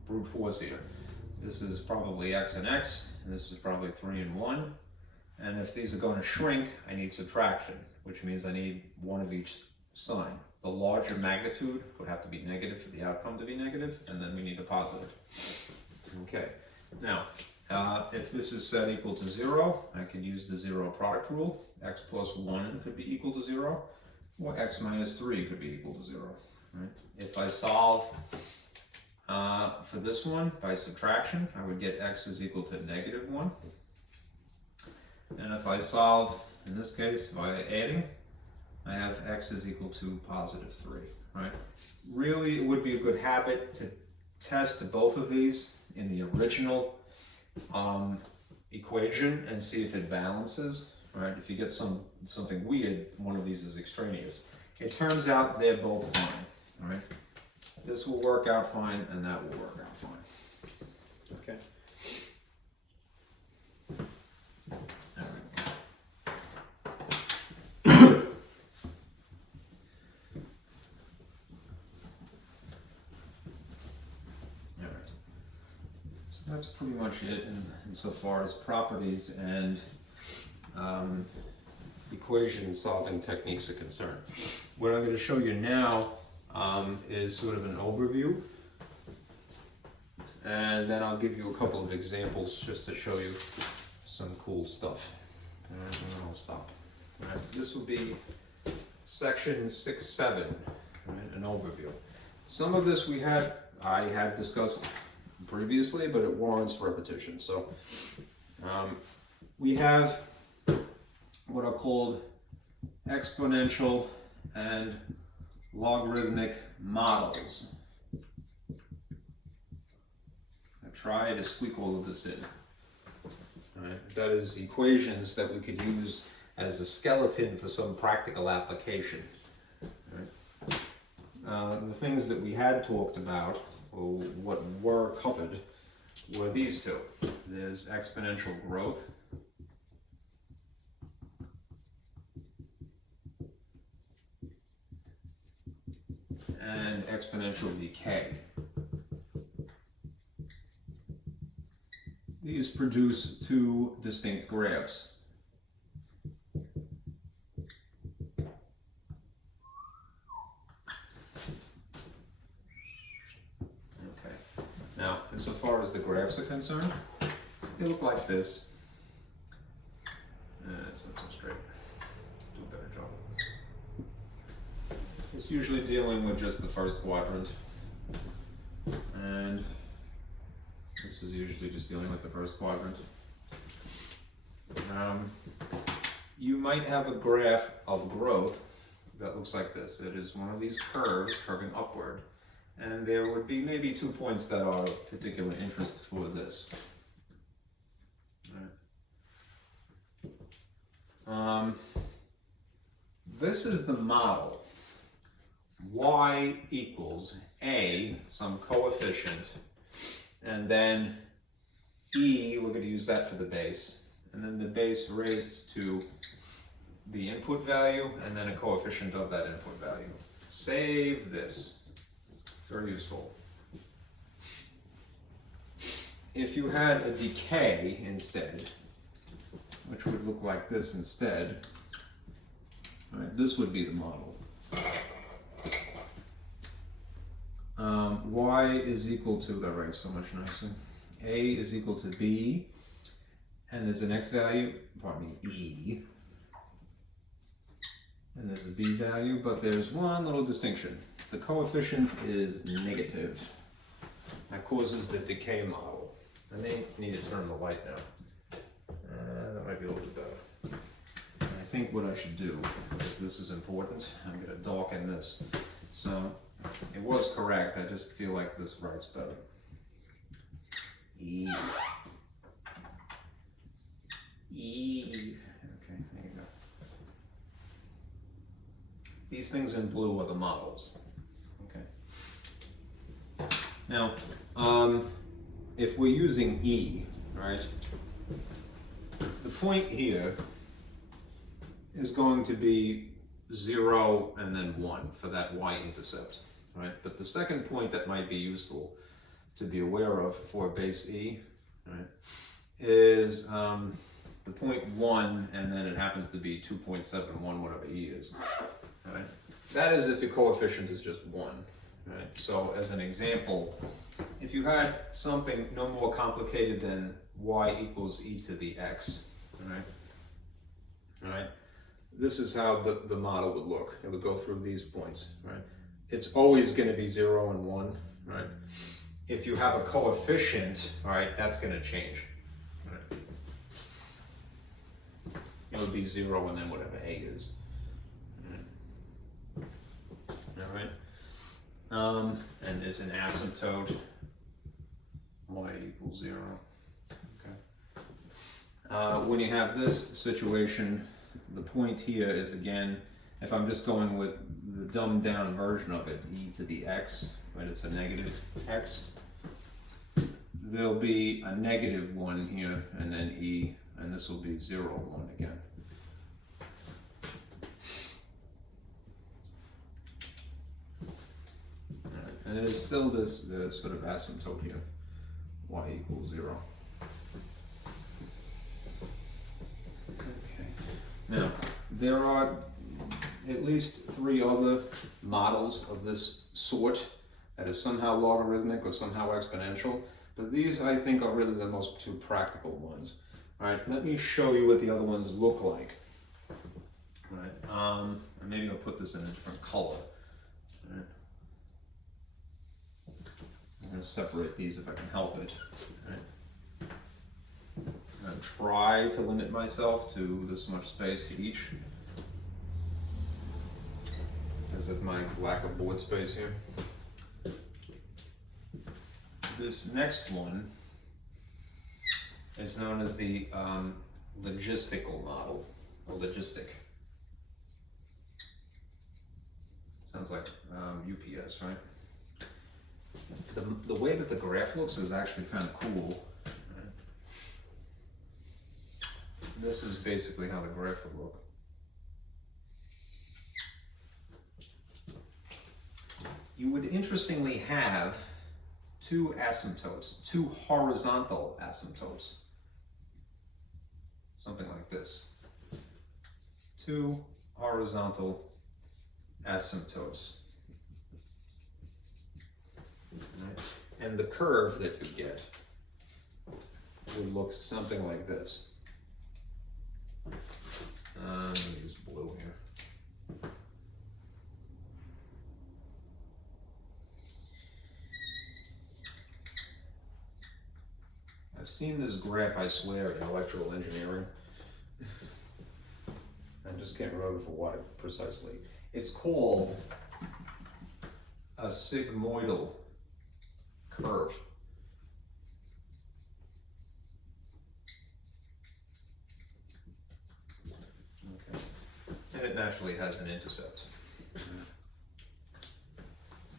brute force here. This is probably x and x, and this is probably 3 and 1. And if these are going to shrink, I need subtraction, which means I need one of each sign. The larger magnitude would have to be negative for the outcome to be negative, and then we need a positive. Okay, now, if this is set equal to 0, I can use the 0 product rule. X plus 1 could be equal to 0, or x minus 3 could be equal to 0. Right? If I solve for this one by subtraction, I would get x is equal to negative 1. And if I solve, in this case, by adding, I have x is equal to positive 3. Right? Really, it would be a good habit to test both of these in the original equation and see if it balances. Right? If you get something weird, one of these is extraneous. It turns out they're both fine. All right? This will work out fine, and that will work out fine. Okay? All right. All right. So that's pretty much it insofar as properties and equation solving techniques are concerned. What I'm going to show you now is sort of an overview, and then I'll give you a couple of examples just to show you some cool stuff. And then I'll stop. Right. This will be section 6-7, right, an overview. Some of this I had discussed previously, but it warrants repetition. So we have what are called exponential and logarithmic models. I try to squeak all of this in. Right? That is equations that we could use as a skeleton for some practical application. Right? The things that we had talked about, or what were covered, were these two. There's exponential growth, and exponential decay. These produce two distinct graphs. Okay. Now, insofar as the graphs are concerned, they look like this. It's not so straight. Do a better job. It's usually dealing with just the first quadrant, and this is usually just dealing with the first quadrant. You might have a graph of growth that looks like this. It is one of these curves curving upward, and there would be maybe 2 points that are of particular interest for this. This is the model. Y equals A, some coefficient, and then E, we're going to use that for the base, and then the base raised to the input value, and then a coefficient of that input value. Save this. Very useful. If you had a decay instead, which would look like this instead, right, this would be the model. Y is equal to, that writes so much nicer. A is equal to B, and there's an X value, pardon me, E. And there's a B value, but there's one little distinction. The coefficient is negative. That causes the decay model. I may need to turn the light now. That might be a little bit better. I think what I should do, because this is important, I'm going to darken this. So it was correct, I just feel like this writes better. E. E. Okay, there you go. These things in blue are the models. Okay. Now, if we're using E, right, the point here is going to be 0 and then 1 for that y-intercept, right? But the second point that might be useful to be aware of for base E, right, is the point 1, and then it happens to be 2.71, whatever E is, right? That is if the coefficient is just 1, right? So as an example, if you had something no more complicated than y equals e to the x, right? This is how the model would look. It would go through these points, right? It's always going to be 0 and 1, right? If you have a coefficient, all right, that's going to change. Right? It would be 0 and then whatever a is. All right. And there's an asymptote. Y equals 0. Okay. When you have this situation, the point here is, again, if I'm just going with the dumbed down version of it, e to the x, right, it's a negative x, there'll be a negative 1 here, and then e, and this will be 0, 1 again. Right. And there's still this sort of asymptote here, y equals 0. Now, there are at least 3 other models of this sort that is somehow logarithmic or somehow exponential, but these I think are really the most 2 practical ones. All right, let me show you what the other ones look like. All right, and maybe I'll put this in a different color. All right. I'm going to separate these if I can help it. All right. I'm going to try to limit myself to this much space for each, because of my lack of board space here. This next one is known as the logistical model, or logistic. Sounds like UPS, right? The way that the graph looks is actually kind of cool. This is basically how the graph would look. You would interestingly have 2 asymptotes, 2 horizontal asymptotes. Something like this. 2 horizontal asymptotes. Right. And the curve that you get would look something like this. Let me use blue here. I've seen this graph, I swear, in electrical engineering. I just can't remember for what precisely. It's called a sigmoidal curve. Okay. And it naturally has an intercept.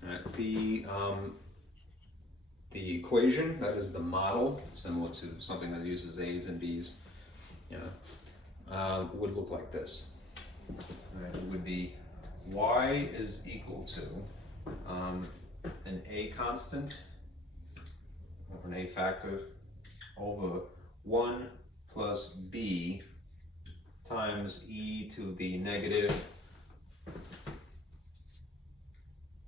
Alright, the equation, that is the model, similar to something that uses A's and B's, would look like this. Alright, it would be y is equal to an a constant, or an a factor, over 1 plus b times e to the negative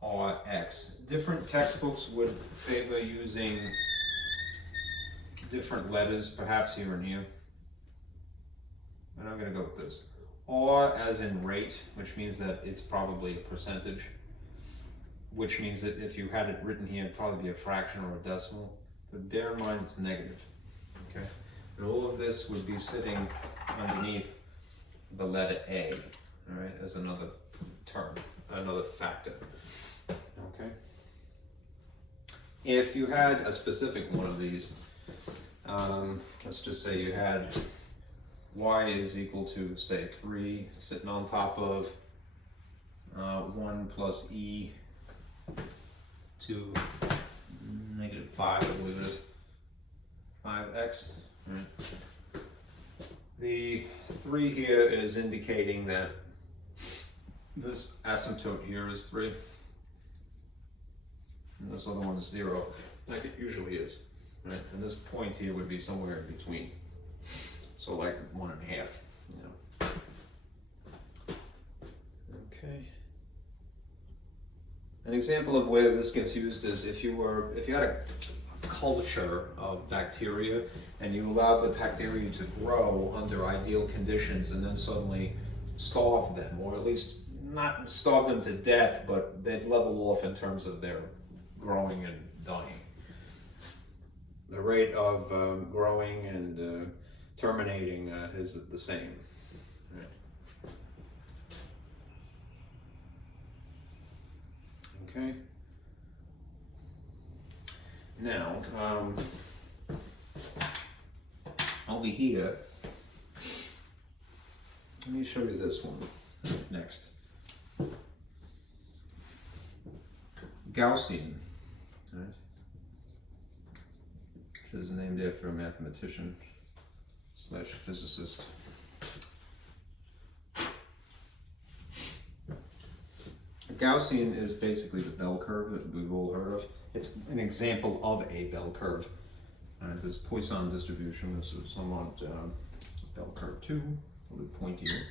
Rx. Different textbooks would favor using different letters, perhaps here and here. And I'm going to go with this. R as in rate, which means that it's probably a percentage, which means that if you had it written here, it'd probably be a fraction or a decimal. But bear in mind it's negative. Okay? And all of this would be sitting underneath the letter A, all right, as another term, another factor. Okay. If you had a specific one of these, let's just say you had y is equal to, say, 3 sitting on top of 1 plus e to negative 5, I believe it is, 5x. Right. The 3 here is indicating that this asymptote here is 3. And this other one is 0, like it usually is. Right? And this point here would be somewhere in between. So like 1.5. Okay. An example of where this gets used is if you had a culture of bacteria and you allowed the bacteria to grow under ideal conditions and then suddenly starve them, or at least not starve them to death, but they'd level off in terms of their growing and dying. The rate of growing and terminating is the same. Right. Okay. Now, over here, let me show you this one next. Gaussian, right, which is named after a mathematician / physicist. A Gaussian is basically the bell curve that we've all heard of. It's an example of a bell curve. This Poisson distribution, this is somewhat bell curve 2, a little pointier.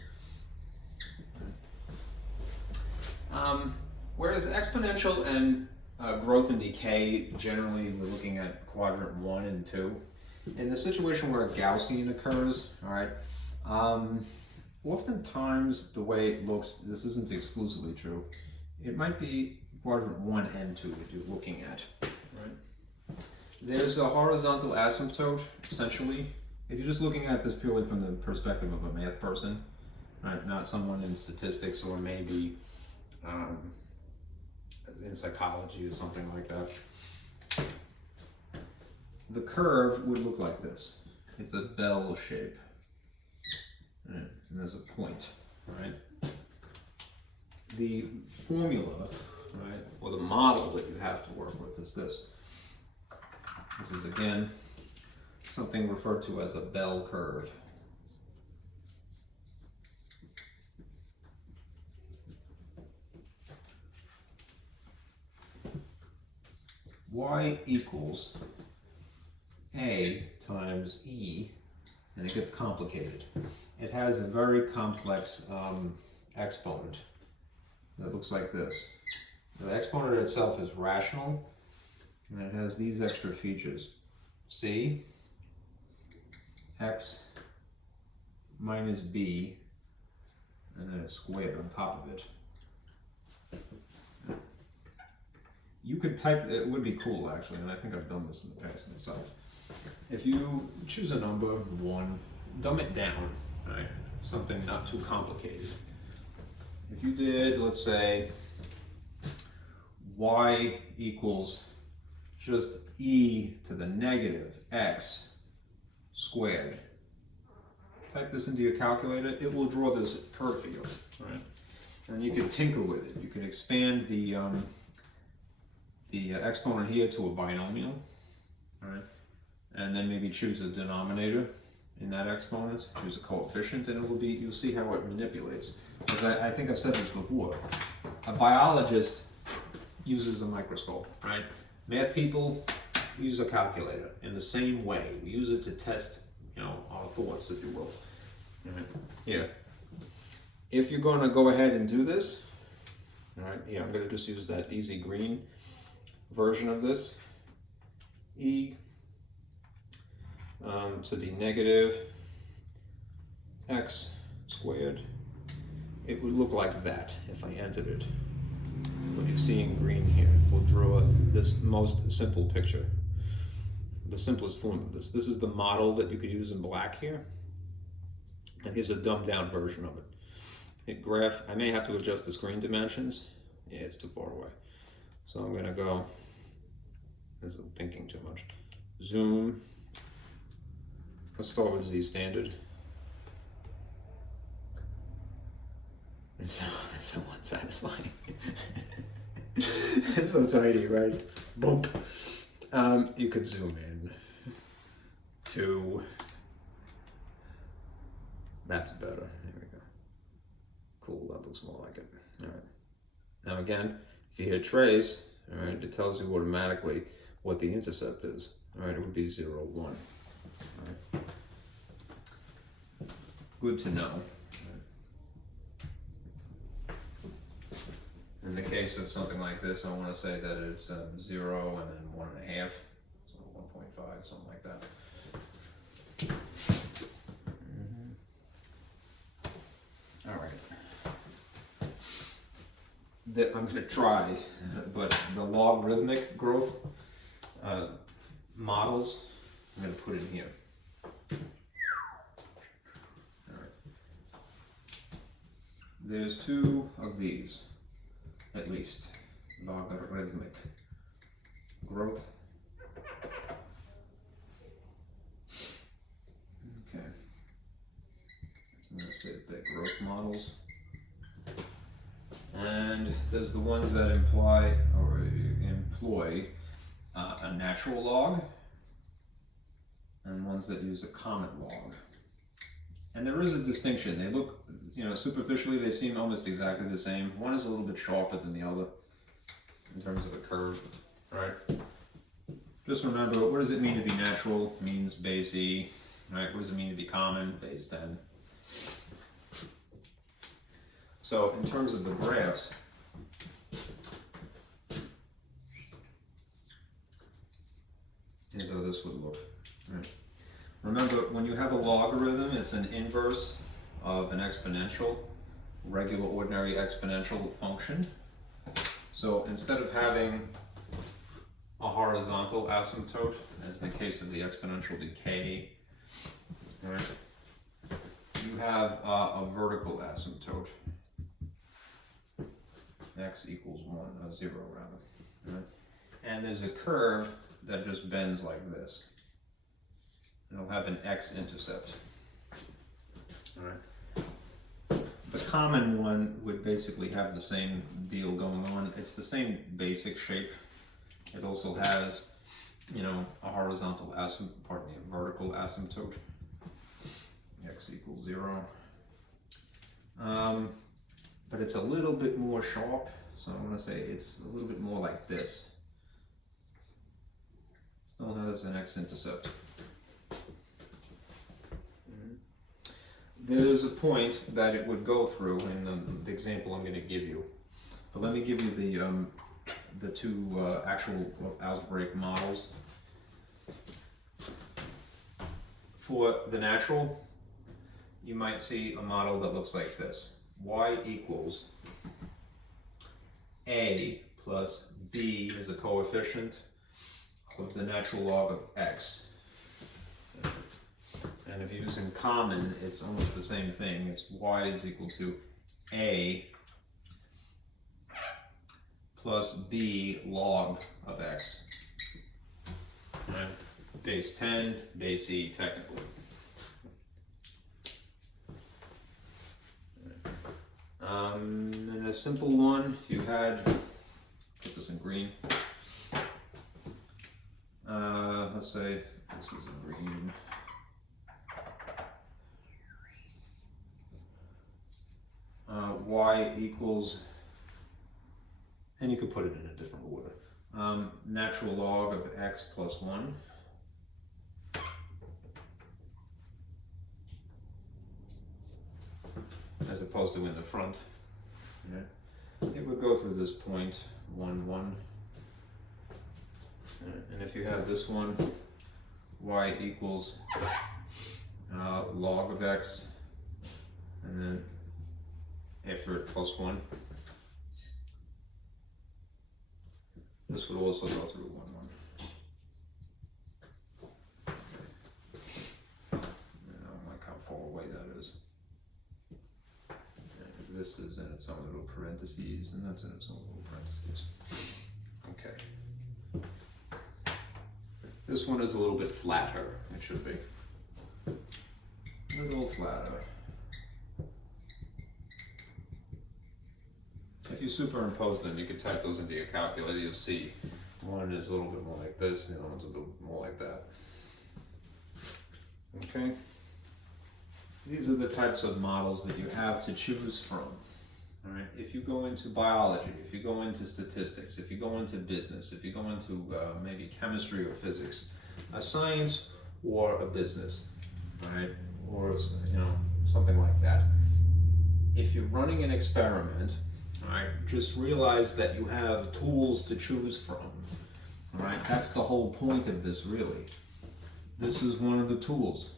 Whereas exponential and growth and decay, generally we're looking at quadrant 1 and 2. In the situation where a Gaussian occurs, all right, oftentimes the way it looks, this isn't exclusively true, it might be quadrant 1 and 2 that you're looking at, right? There's a horizontal asymptote, essentially. If you're just looking at this purely from the perspective of a math person, right, not someone in statistics or maybe in psychology or something like that. The curve would look like this. It's a bell shape. Right, and there's a point, right? The formula, right, or the model that you have to work with is this. This is, again, something referred to as a bell curve. Y equals A times E, and it gets complicated. It has a very complex exponent that looks like this. The exponent itself is rational, and it has these extra features. C, x minus b, and then it's squared on top of it. You could type, it would be cool actually, and I think I've done this in the past myself. If you choose a number, 1, dumb it down, right? Something not too complicated. if you did, let's say, y equals just e to the negative x squared, type this into your calculator, it will draw this curve for you, right? And you can tinker with it. You can expand the exponent here to a binomial, all right? And then maybe choose a denominator in that exponent, choose a coefficient, and it will be, you'll see how it manipulates. Because I think I've said this before, a biologist uses a microscope, right? Math people use a calculator in the same way. We use it to test, our thoughts, if you will. Here. If you're going to go ahead and do this, all right, I'm going to just use that easy green version of this. E to the negative x squared. It would look like that if I entered it. What you see in green here will draw this most simple picture. The simplest form of this. This is the model that you could use in black here. And here's a dumbed down version of it. Graph, I may have to adjust the screen dimensions. Yeah, it's too far away. So I'm gonna go, this is thinking too much. Zoom, let's start with Z standard. It's so unsatisfying. It's so tiny, right? Boom. You could zoom in to, that's better. There we go. Cool, that looks more like it. All right. Now again, if you hit trace, all right, it tells you automatically what the intercept is. All right, it would be 0, 1. All right. Good to know. In the case of something like this, I want to say that it's 0 and then 1.5, so 1.5, something like that. All right. I'm going to try, but the logarithmic growth models, I'm going to put in here. All right. There's 2 of these. At least, logarithmic growth. Okay. I'm going to say they're growth models. And there's the ones that employ a natural log, and ones that use a common log. And there is a distinction. They look, superficially they seem almost exactly the same. One is a little bit sharper than the other in terms of a curve, right? Just remember, what does it mean to be natural? It means base E, right? What does it mean to be common? Base 10. So in terms of the graphs, here's how this would look, right? Remember, when you have a logarithm, it's an inverse of an exponential, regular ordinary exponential function. So instead of having a horizontal asymptote, as in the case of the exponential decay, right, you have a vertical asymptote. X equals 0 rather. Right? And there's a curve that just bends like this. It'll have an x-intercept. All right. The common one would basically have the same deal going on. It's the same basic shape. It also has, a horizontal a vertical asymptote. X equals 0. But it's a little bit more sharp, so I'm going to say it's a little bit more like this. Still has an x-intercept. There's a point that it would go through in the example I'm going to give you. But let me give you the 2 actual algebraic models. For the natural, you might see a model that looks like this. Y equals A plus B is a coefficient of the natural log of x. And if you're using common, it's almost the same thing. It's y is equal to A plus b log of x. Right? Base 10, base e technically. And a simple one, if you had, put this in green. Let's say this is a green. Y equals, and you could put it in a different order. Natural log of x plus 1. As opposed to in the front. Yeah. It would go through this point, 1, 1. And if you have this one, y equals log of x, and then after it plus 1, this would also go through 1, 1. I don't like how far away that is. And this is in its own little parentheses, and that's in its own little parentheses. Okay. This one is a little bit flatter, it should be. A little flatter. If you superimpose them, you can type those into your calculator, you'll see one is a little bit more like this, and the other one's a little bit more like that. Okay? These are the types of models that you have to choose from. All right? If you go into biology, if you go into statistics, if you go into business, if you go into maybe chemistry or physics, a science or a business, all right? Or something like that. If you're running an experiment, all right, just realize that you have tools to choose from. All right, that's the whole point of this, really. This is one of the tools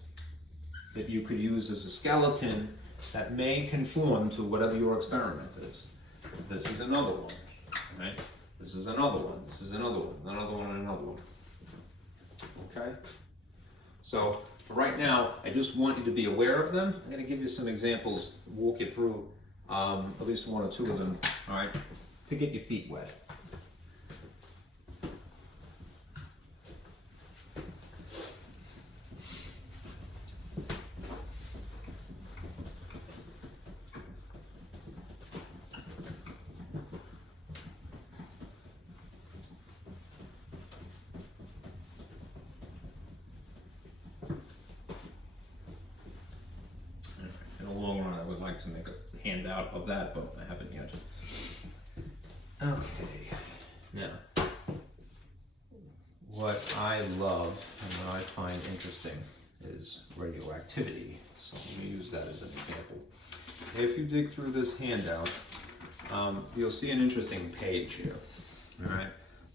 that you could use as a skeleton that may conform to whatever your experiment is. This is another one, right? This is another one, this is another one, another one, and another one. Okay? So, for right now, I just want you to be aware of them. I'm going to give you some examples, walk you through at least one or two of them, all right, to get your feet wet. To make a handout of that, but I haven't yet. Okay, now, what I love and what I find interesting is radioactivity. So let me use that as an example. If you dig through this handout, you'll see an interesting page here. All right,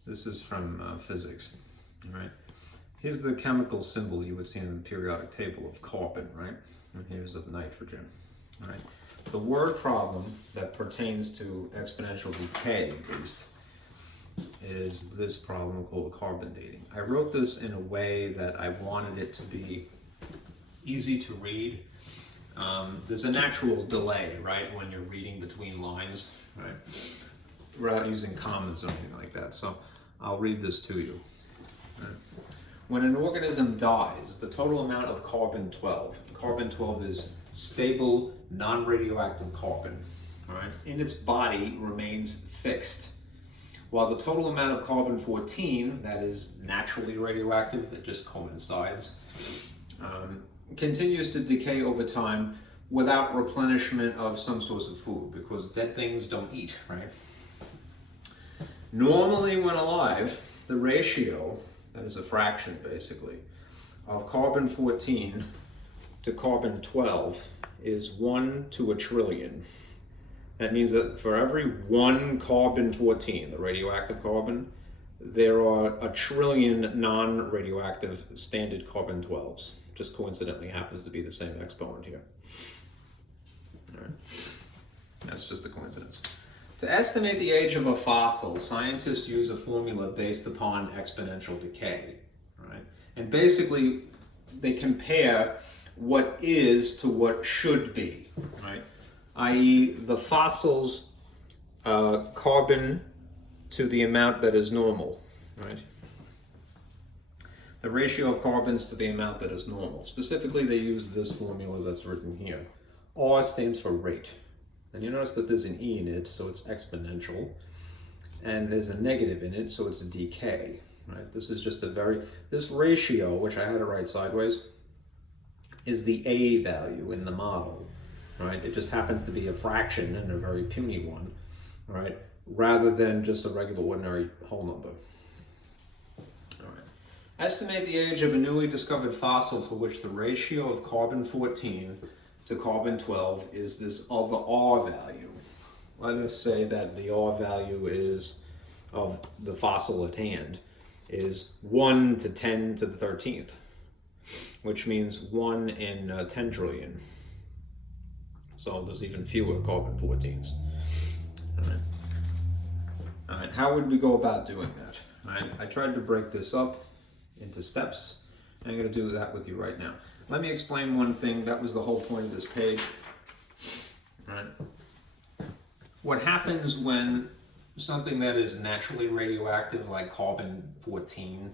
this is from physics. All right, here's the chemical symbol you would see in the periodic table of carbon, right? And here's of nitrogen. Right. The word problem that pertains to exponential decay, at least, is this problem called carbon dating. I wrote this in a way that I wanted it to be easy to read. There's a natural delay, right, when you're reading between lines, right, without using commas or anything like that. So I'll read this to you. Right. When an organism dies, the total amount of carbon-12 is stable, non-radioactive carbon, all right, in its body remains fixed, while the total amount of carbon-14, that is naturally radioactive, that just coincides, continues to decay over time without replenishment of some source of food, because dead things don't eat, right? Normally, when alive, the ratio, that is a fraction basically, of carbon-14 to carbon-12 is 1 to a trillion. That means that for every one carbon-14, the radioactive carbon, there are a trillion non-radioactive standard carbon-12s. Just coincidentally happens to be the same exponent here. All right. That's just a coincidence. To estimate the age of a fossil, scientists use a formula based upon exponential decay. Right? And basically, they compare what is to what should be, right? I.e., the fossil's carbon to the amount that is normal, right? The ratio of carbons to the amount that is normal. Specifically, they use this formula that's written here. R stands for rate. And you notice that there's an E in it, so it's exponential. And there's a negative in it, so it's a decay, right? This is just this ratio, which I had to write sideways, is the A value in the model, right? It just happens to be a fraction and a very puny one, right? Rather than just a regular ordinary whole number. All right. Estimate the age of a newly discovered fossil for which the ratio of carbon-14 to carbon-12 is this other R value. Let us say that the R value is of the fossil at hand is 1 to 10 to the 13th, which means 1 in 10 trillion. So there's even fewer carbon-14s. All right. All right, how would we go about doing that? All right, I tried to break this up into steps. I'm going to do that with you right now. Let me explain one thing. That was the whole point of this page. All right. What happens when something that is naturally radioactive, like carbon-14,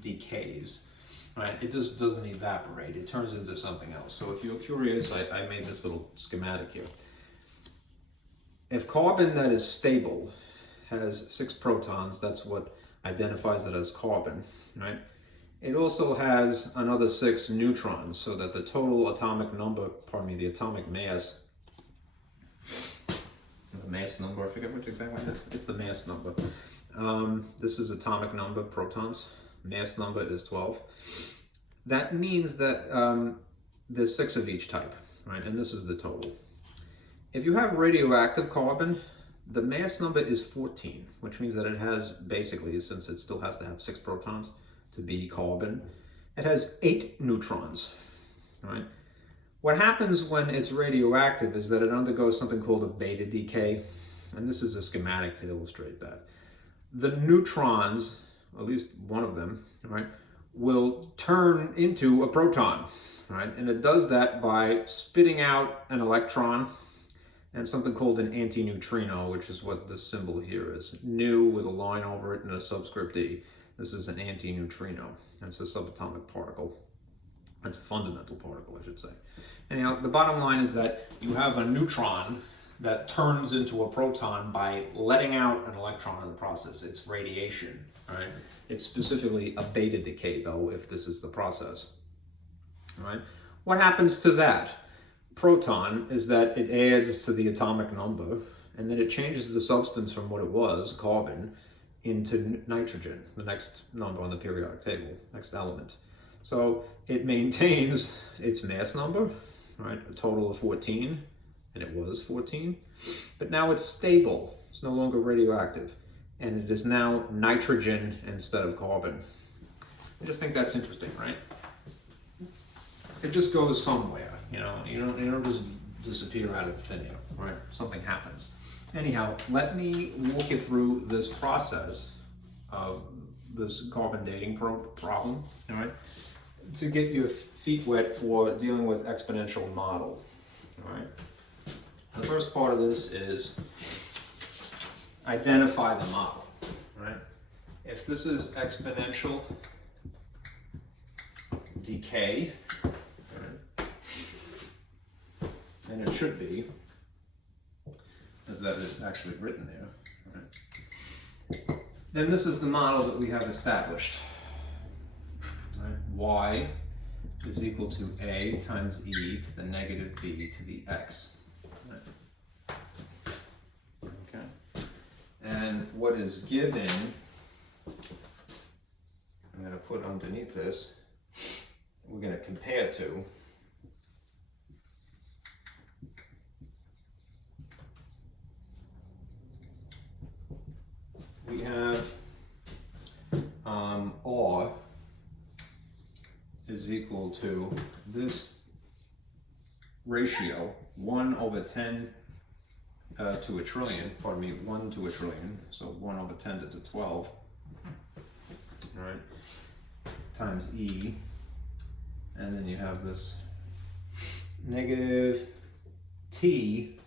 decays, right? It just doesn't evaporate. It turns into something else. So if you're curious, I made this little schematic here. If carbon that is stable has 6 protons, that's what identifies it as carbon, right? It also has another 6 neutrons, so that the total atomic number, the atomic mass, the mass number, I forget what exactly it is. It's the mass number. This is atomic number, protons. Mass number is 12. That means that there's 6 of each type, right? And this is the total. If you have radioactive carbon, the mass number is 14, which means that it has basically, since it still has to have 6 protons to be carbon, it has 8 neutrons, right? What happens when it's radioactive is that it undergoes something called a beta decay, and this is a schematic to illustrate that. The neutrons, at least one of them, right, will turn into a proton, right? And it does that by spitting out an electron and something called an antineutrino, which is what this symbol here is. Nu with a line over it and a subscript E. This is an antineutrino. It's a subatomic particle. It's a fundamental particle, I should say. Anyhow, the bottom line is that you have a neutron that turns into a proton by letting out an electron in the process. It's radiation, right? It's specifically a beta decay, though, if this is the process. All right? What happens to that proton is that it adds to the atomic number, and then it changes the substance from what it was, carbon, into nitrogen, the next number on the periodic table, next element. So it maintains its mass number, right? A total of 14, and it was 14. But now it's stable. It's no longer radioactive. And it is now nitrogen instead of carbon. I just think that's interesting, right? It just goes somewhere, you know. You don't just disappear out of thin air, right? Something happens. Anyhow, let me walk you through this process of this carbon dating problem, all right? To get your feet wet for dealing with exponential model, all right? The first part of this is identify the model, right? If this is exponential decay, right, and it should be, as that is actually written there, right, then this is the model that we have established. Right? Y is equal to A times E to the negative B to the X. Right? Okay. And what is given, I'm going to put underneath this, we're going to compare to we have R is equal to this ratio, 1 over 10 to a trillion, 1 to a trillion, so 1 over 10 to the 12, all right, times E, and then you have this negative T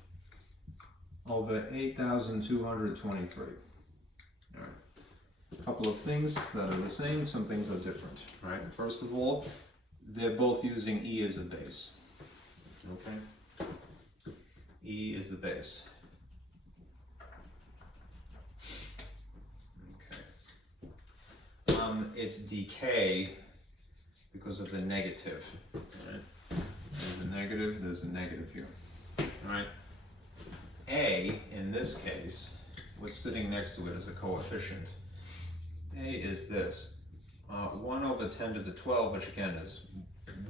over 8,223. All right. A couple of things that are the same, some things are different. All right. First of all, they're both using E as a base. Okay. E is the base. Okay. It's decay because of the negative. All right. There's a negative here. All right. A, in this case, what's sitting next to it is a coefficient. A is this. 1 over 10 to the 12, which again is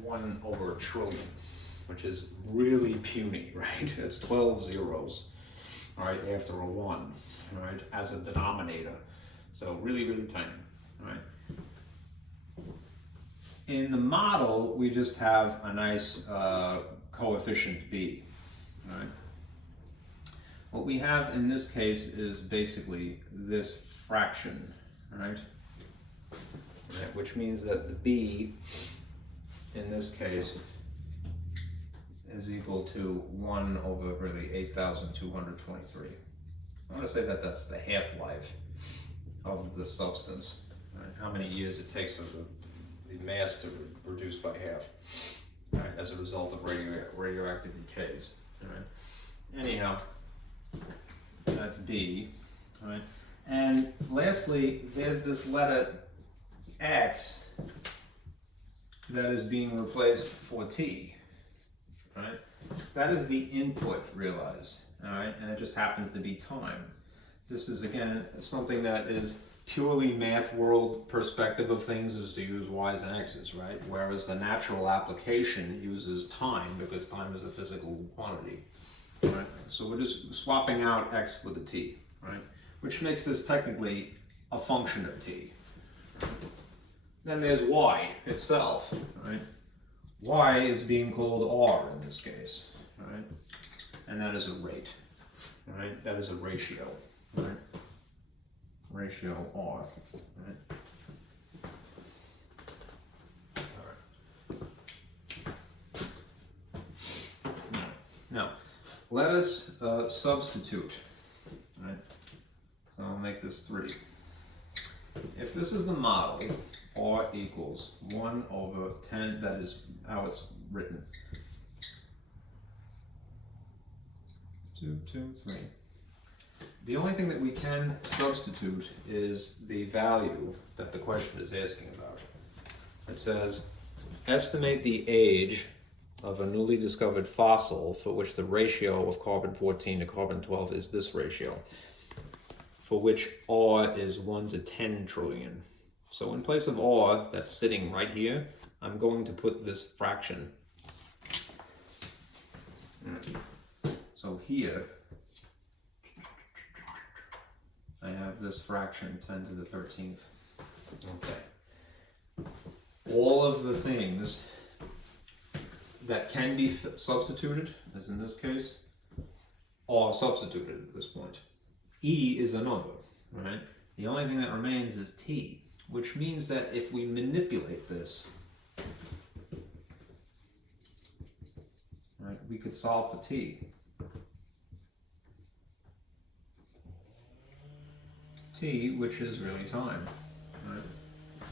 1 over a trillion, which is really puny, right? It's 12 zeros, all right, after a 1, all right, as a denominator. So really, really tiny, all right? In the model, we just have a nice coefficient b, all right? What we have in this case is basically this fraction, right? Right, which means that the b in this case is equal to 1 over really 8,223. I want to say that that's the half-life of the substance, right? How many years it takes for the mass to reduce by half, right, as a result of radioactive decays. All right. Anyhow, that's B. All right. And lastly, there's this letter X that is being replaced for T. Right. That is the input, realize. All right. And it just happens to be time. This is again something that is purely math world perspective of things, is to use y's and x's, right? Whereas the natural application uses time because time is a physical quantity, right? So we're just swapping out x with a t, right? Which makes this technically a function of t. Then there's y itself, right? Y is being called r in this case, right? And that is a rate, right? That is a ratio, right? Ratio R, right? All right. Now, let us substitute, right? So I'll make this 3. If this is the model, R equals 1 over 10, that is how it's written. 2, 2, 3. The only thing that we can substitute is the value that the question is asking about. It says, estimate the age of a newly discovered fossil for which the ratio of carbon-14 to carbon-12 is this ratio, for which R is 1 to 10 trillion. So in place of R, that's sitting right here, I'm going to put this fraction. So here, I have this fraction, 10 to the 13th. Okay. All of the things that can be substituted, as in this case, are substituted at this point. E is a number, right? The only thing that remains is t, which means that if we manipulate this, right, we could solve for t. T, which is really time, right?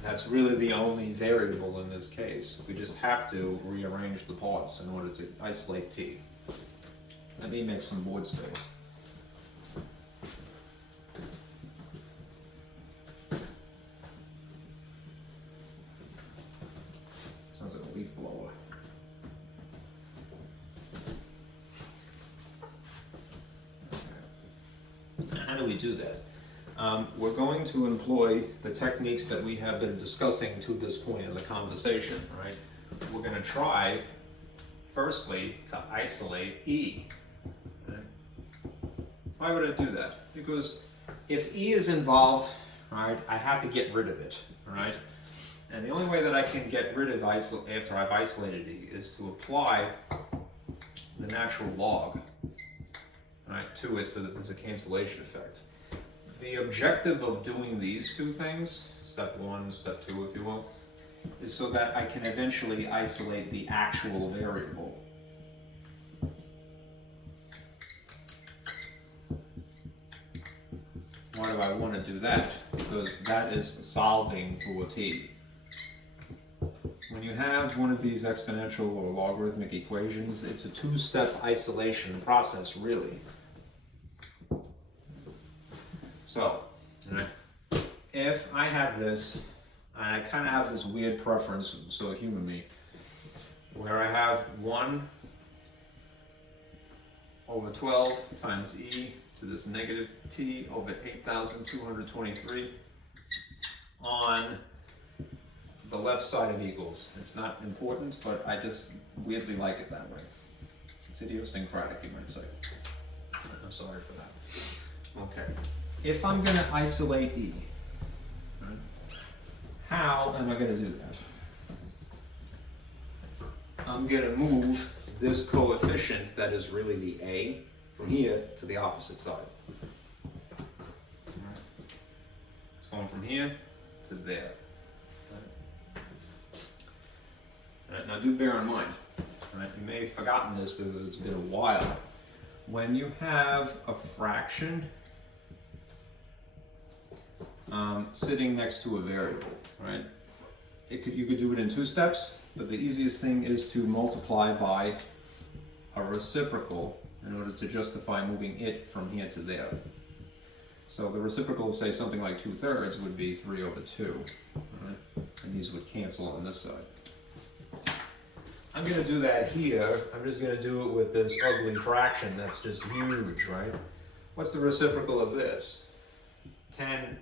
That's really the only variable in this case. We just have to rearrange the parts in order to isolate t. Let me make some board space. Sounds like a leaf blower. Okay. How do we do that? We're going to employ the techniques that we have been discussing to this point in the conversation, right? We're going to try, firstly, to isolate E. Right? Why would I do that? Because if E is involved, right, I have to get rid of it, right? And the only way that I can get rid of after I've isolated E is to apply the natural log, right, to it so that there's a cancellation effect. The objective of doing these two things, step 1, step 2 if you will, is so that I can eventually isolate the actual variable. Why do I want to do that? Because that is solving for t. When you have one of these exponential or logarithmic equations, it's a two-step isolation process, really. So, if I have this, I kind of have this weird preference, so humor me, where I have 1 over 12 times e to this negative t over 8,223 on the left side of equals. It's not important, but I just weirdly like it that way. It's idiosyncratic, you might say. I'm sorry for that. Okay. If I'm going to isolate e, right, how am I going to do that? I'm going to move this coefficient that is really the a from here to the opposite side. Right. It's going from here to there. Right, now do bear in mind, right, you may have forgotten this because it's been a while. When you have a fraction sitting next to a variable, right, you could do it in 2 steps, but the easiest thing is to multiply by a reciprocal in order to justify moving it from here to there. So the reciprocal of, say, something like 2/3 would be 3 over 2, right? And these would cancel on this side. I'm going to do that here. I'm just going to do it with this ugly fraction that's just huge, right? What's the reciprocal of this? 10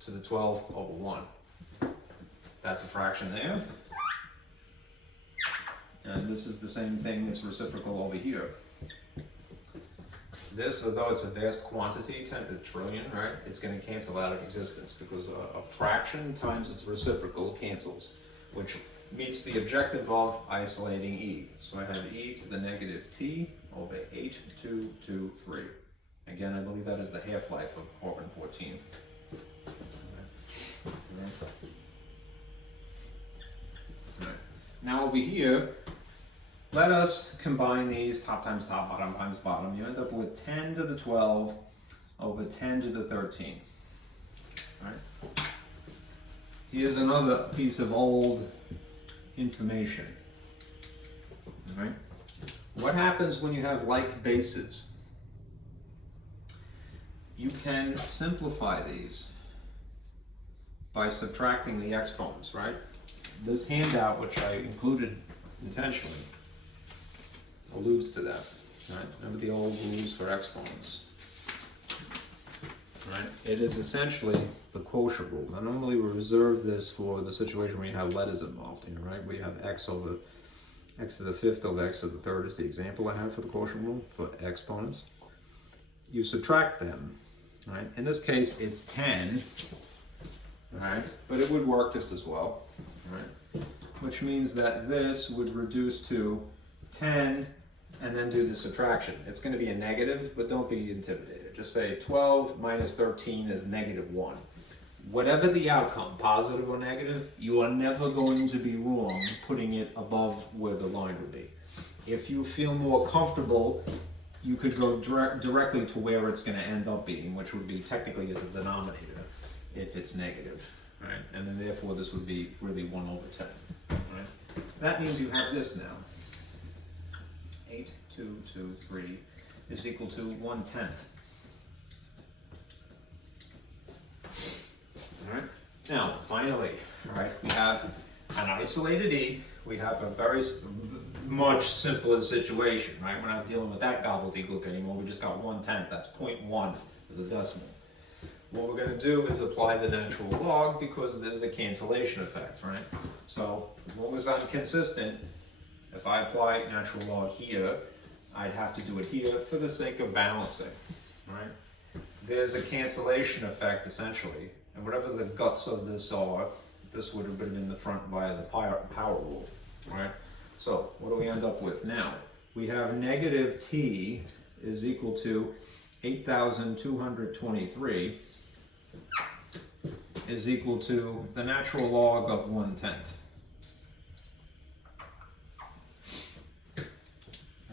to the 12th over 1. That's a fraction there. And this is the same thing that's reciprocal over here. This, although it's a vast quantity, 10 to the trillion, right? It's going to cancel out of existence because a fraction times its reciprocal cancels, which meets the objective of isolating e. So I have e to the negative t over 8,223. Again, I believe that is the half-life of carbon-14. Right. Now over here, let us combine these, top times top, bottom times bottom. You end up with 10 to the 12 over 10 to the 13. Right? Here's another piece of old information. All right? What happens when you have like bases? You can simplify these by subtracting the exponents, right? This handout, which I included intentionally, alludes to that, right? Remember the old rules for exponents, right? It is essentially the quotient rule. Now, normally we reserve this for the situation where you have letters involved here, right? We have x over x to the 5th over x to the 3rd is the example I have for the quotient rule for exponents. You subtract them, right? In this case, it's 10, right? But it would work just as well, right? Which means that this would reduce to 10 and then do the subtraction. It's going to be a negative, but don't be intimidated. Just say 12 minus 13 is negative 1. Whatever the outcome, positive or negative, you are never going to be wrong putting it above where the line would be. If you feel more comfortable, you could go directly to where it's going to end up being, which would be technically as a denominator if it's negative, right? And then therefore this would be really 1 over 10, right? That means you have this now. 8,223 is equal to 1/10. All right. Now, finally, all right, we have an isolated e. We have a very much simpler situation, right? We're not dealing with that gobbledygook anymore. We just got 1/10. That's 0.1 as a decimal. What we're going to do is apply the natural log because there's a cancellation effect, right? So, as long as I'm consistent, if I apply natural log here, I'd have to do it here for the sake of balancing, right? There's a cancellation effect essentially, and whatever the guts of this are, this would have been in the front via the power rule, right? So what do we end up with now? We have negative t is equal to 8,223 is equal to the natural log of 1/10. I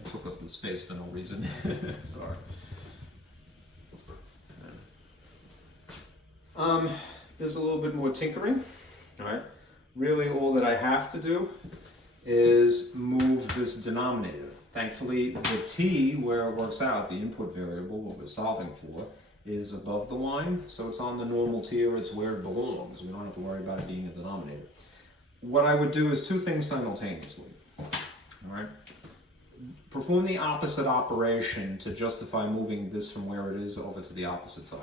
took up the space for no reason. Sorry. There's a little bit more tinkering, all right? Really all that I have to do is move this denominator. Thankfully, the t, where it works out, the input variable, what we're solving for, is above the line, so it's on the normal tier, it's where it belongs. We don't have to worry about it being a denominator. What I would do is two things simultaneously, all right? Perform the opposite operation to justify moving this from where it is over to the opposite side,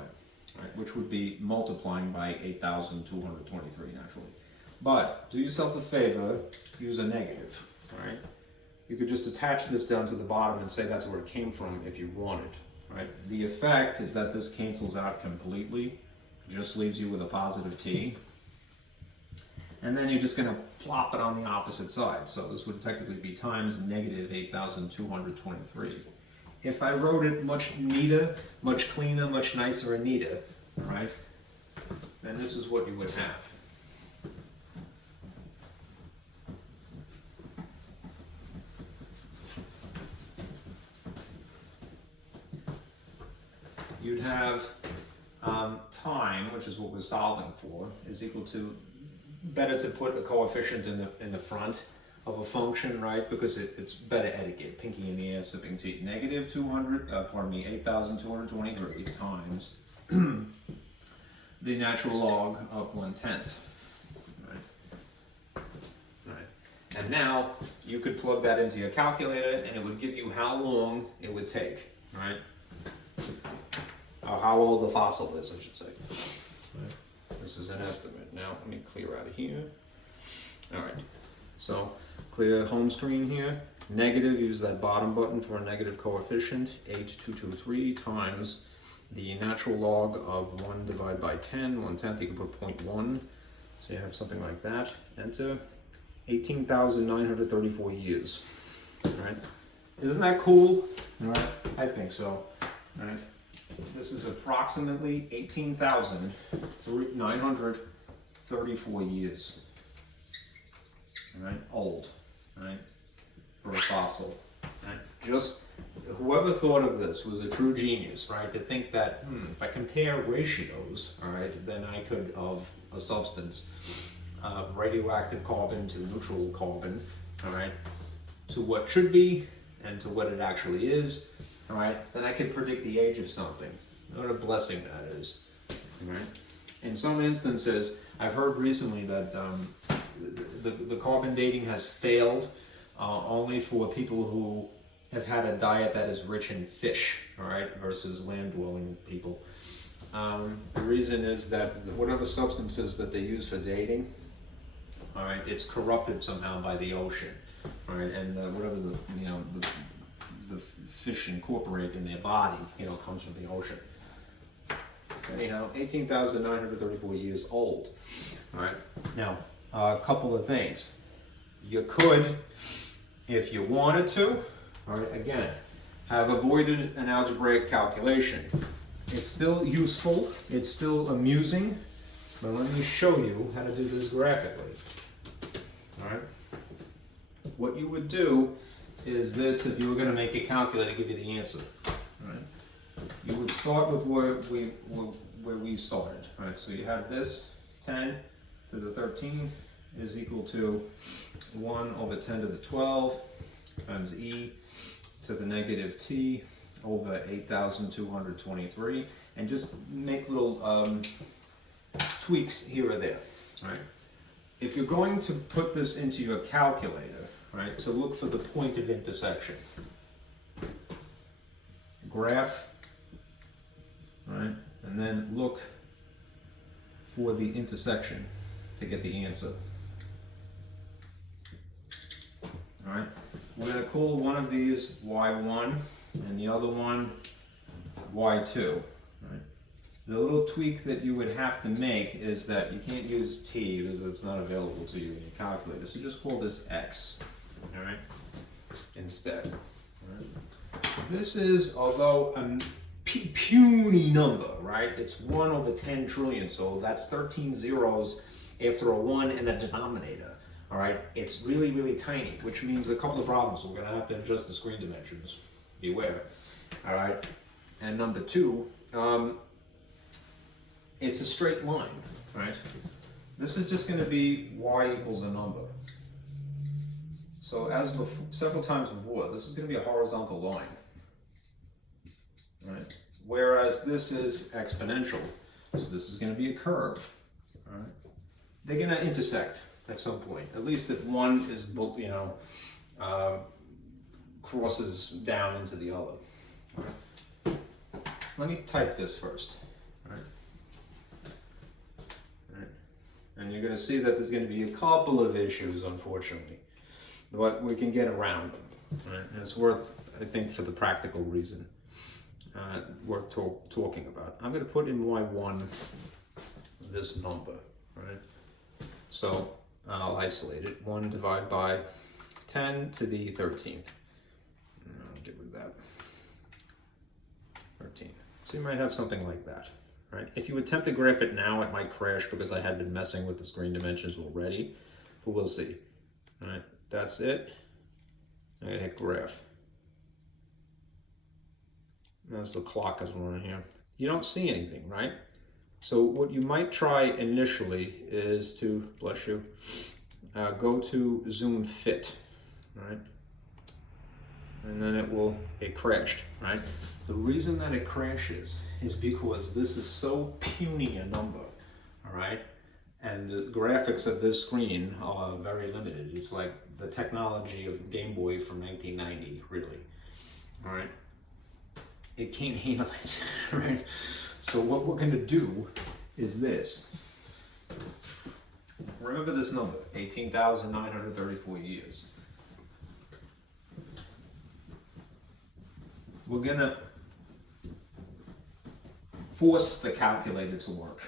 right? Which would be multiplying by 8,223 naturally. But do yourself a favor, use a negative, right? You could just attach this down to the bottom and say that's where it came from if you wanted, right? The effect is that this cancels out completely, just leaves you with a positive t. And then you're just going to plop it on the opposite side. So this would technically be times negative 8,223. If I wrote it much neater, much cleaner, much nicer and neater, right, then this is what you would have. You'd have time, which is what we're solving for, is equal to, better to put a coefficient in the front of a function, right? Because it's better etiquette, pinky in the air, sipping tea. Negative 8,223 times the natural log of 1/10. Right. And now you could plug that into your calculator and it would give you how long it would take, right? Or how old the fossil is, I should say. Right. This is an estimate. Now let me clear out of here. All right. So clear home screen here. Negative, use that bottom button for a negative coefficient. 8,223 times the natural log of 1 divided by 10. 1/10, you can put 0.1. So you have something like that. Enter. 18,934 years. All right. Isn't that cool? All right. I think so. All right. This is approximately 18,934 years. All right, old, all right, for a fossil. Right? Just whoever thought of this was a true genius, right? To think that if I compare ratios, all right, then I could of a substance of radioactive carbon to neutral carbon, all right, to what should be and to what it actually is. All right, then I can predict the age of something. What a blessing that is. All right. In some instances, I've heard recently that the carbon dating has failed only for people who have had a diet that is rich in fish, all right, versus land-dwelling people. The reason is that whatever substances that they use for dating, all right, it's corrupted somehow by the ocean, all right, and whatever the fish incorporate in their body, comes from the ocean. Anyhow, 18,934 years old. All right. Now, a couple of things. You could, if you wanted to, all right, again, have avoided an algebraic calculation. It's still useful, it's still amusing, but let me show you how to do this graphically. All right. What you would do is this, if you were going to make a calculator give you the answer. Right? You would start with where we started. Right? So you have this 10 to the 13 is equal to 1 over 10 to the 12 times e to the negative t over 8,223, and just make little tweaks here or there. Right? If you're going to put this into your calculator, right, to look for the point of intersection. Graph, right, and then look for the intersection to get the answer. All right, we're going to call one of these y1 and the other one y2. Right? The little tweak that you would have to make is that you can't use t because it's not available to you in your calculator, so just call this x. All right, instead. All right. This is, although a puny number, right? It's 1 over 10 trillion, so that's 13 zeros after a 1 and a denominator. All right, it's really, really tiny, which means a couple of problems. We're going to have to adjust the screen dimensions. Beware. All right, and number 2, it's a straight line, right? This is just going to be y equals a number. So as before, several times before, this is going to be a horizontal line, right? Whereas this is exponential, so this is going to be a curve, all right? They're going to intersect at some point, at least if one is, you know, crosses down into the other. All right? Let me type this first. All right? All right. And you're going to see that there's going to be a couple of issues, unfortunately, but we can get around them. Right? And it's worth, I think, for the practical reason, worth talking about. I'm going to put in y1 this number. Right? So I'll isolate it. 1 divided by 10 to the 13th. I'll get rid of that. 13. So you might have something like that, right? If you attempt to graph it now, it might crash because I had been messing with the screen dimensions already, but we'll see. All right, that's it. I'm gonna hit graph. Notice the clock is running here. You don't see anything, right? So what you might try initially is to, bless you, go to zoom fit, right? And then it crashed, right? The reason that it crashes is because this is so puny a number, all right? And the graphics of this screen are very limited. It's like the technology of Game Boy from 1990, really, all right? It can't handle it, right? So what we're gonna do is this. Remember this number, 18,934 years. We're gonna force the calculator to work,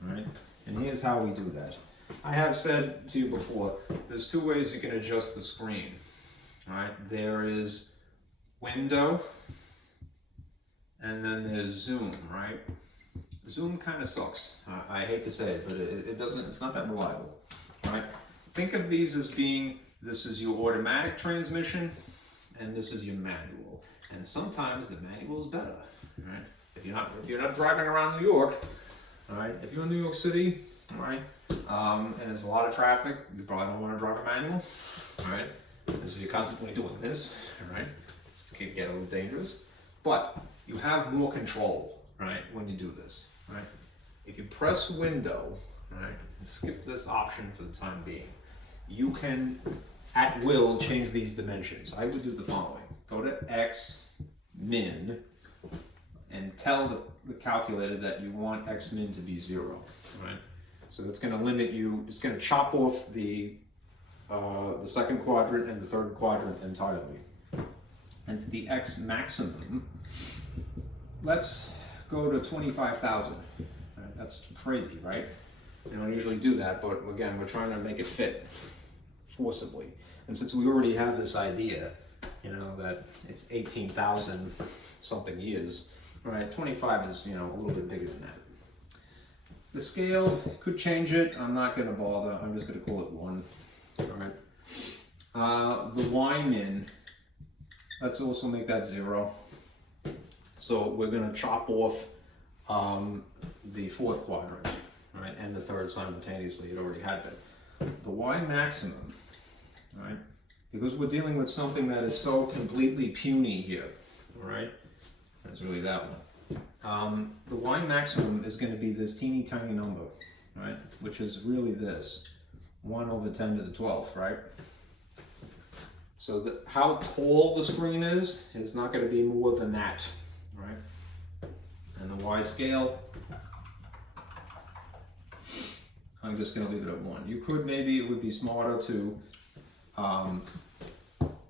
right? And here's how we do that. I have said to you before, there's two ways you can adjust the screen, right? There is window, and then there's zoom, right? Zoom kind of sucks. I hate to say it, but it's not that reliable, right? Think of these as being, this is your automatic transmission, and this is your manual. And sometimes the manual is better, right? If you're not driving around New York, all right? If you're in New York City, all right, and there's a lot of traffic, you probably don't want to drive a manual, all right? And so you're constantly doing this, all right? It can get a little dangerous, but you have more control, right, when you do this, right? If you press window, right, and skip this option for the time being, you can, at will, change these dimensions. I would do the following. Go to X min and tell the calculator that you want X min to be 0, right? So that's going to limit you, it's going to chop off the second quadrant and the third quadrant entirely. And for the X maximum, let's go to 25,000. Right? That's crazy, right? You don't usually do that, but again, we're trying to make it fit forcibly. And since we already have this idea, you know, that it's 18,000 something years, right? 25 is, you know, a little bit bigger than that. The scale could change it. I'm not going to bother. I'm just going to call it 1. All right. The y min, let's also make that 0. So we're going to chop off the fourth quadrant, right, and the third simultaneously. It already had been. The y maximum, right, because we're dealing with something that is so completely puny here, all right? That's really that one. The y maximum is going to be this teeny tiny number, right, which is really this, 1 over 10 to the 12th, right? So how tall the screen is not going to be more than that, right? And the y scale, I'm just going to leave it at 1. You could, maybe it would be smarter to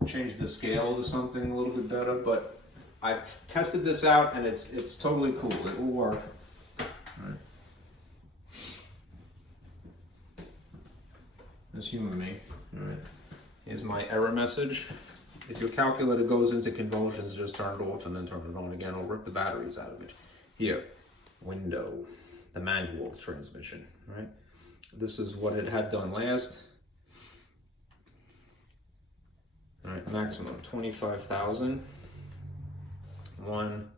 change the scale to something a little bit better, but I've tested this out and it's totally cool. It will work. All right. Just humor me. All right. Here's my error message. If your calculator goes into convulsions, just turn it off and then turn it on again, or rip the batteries out of it. Here, window, the manual transmission, right? This is what it had done last. All right, maximum 25,000. 1.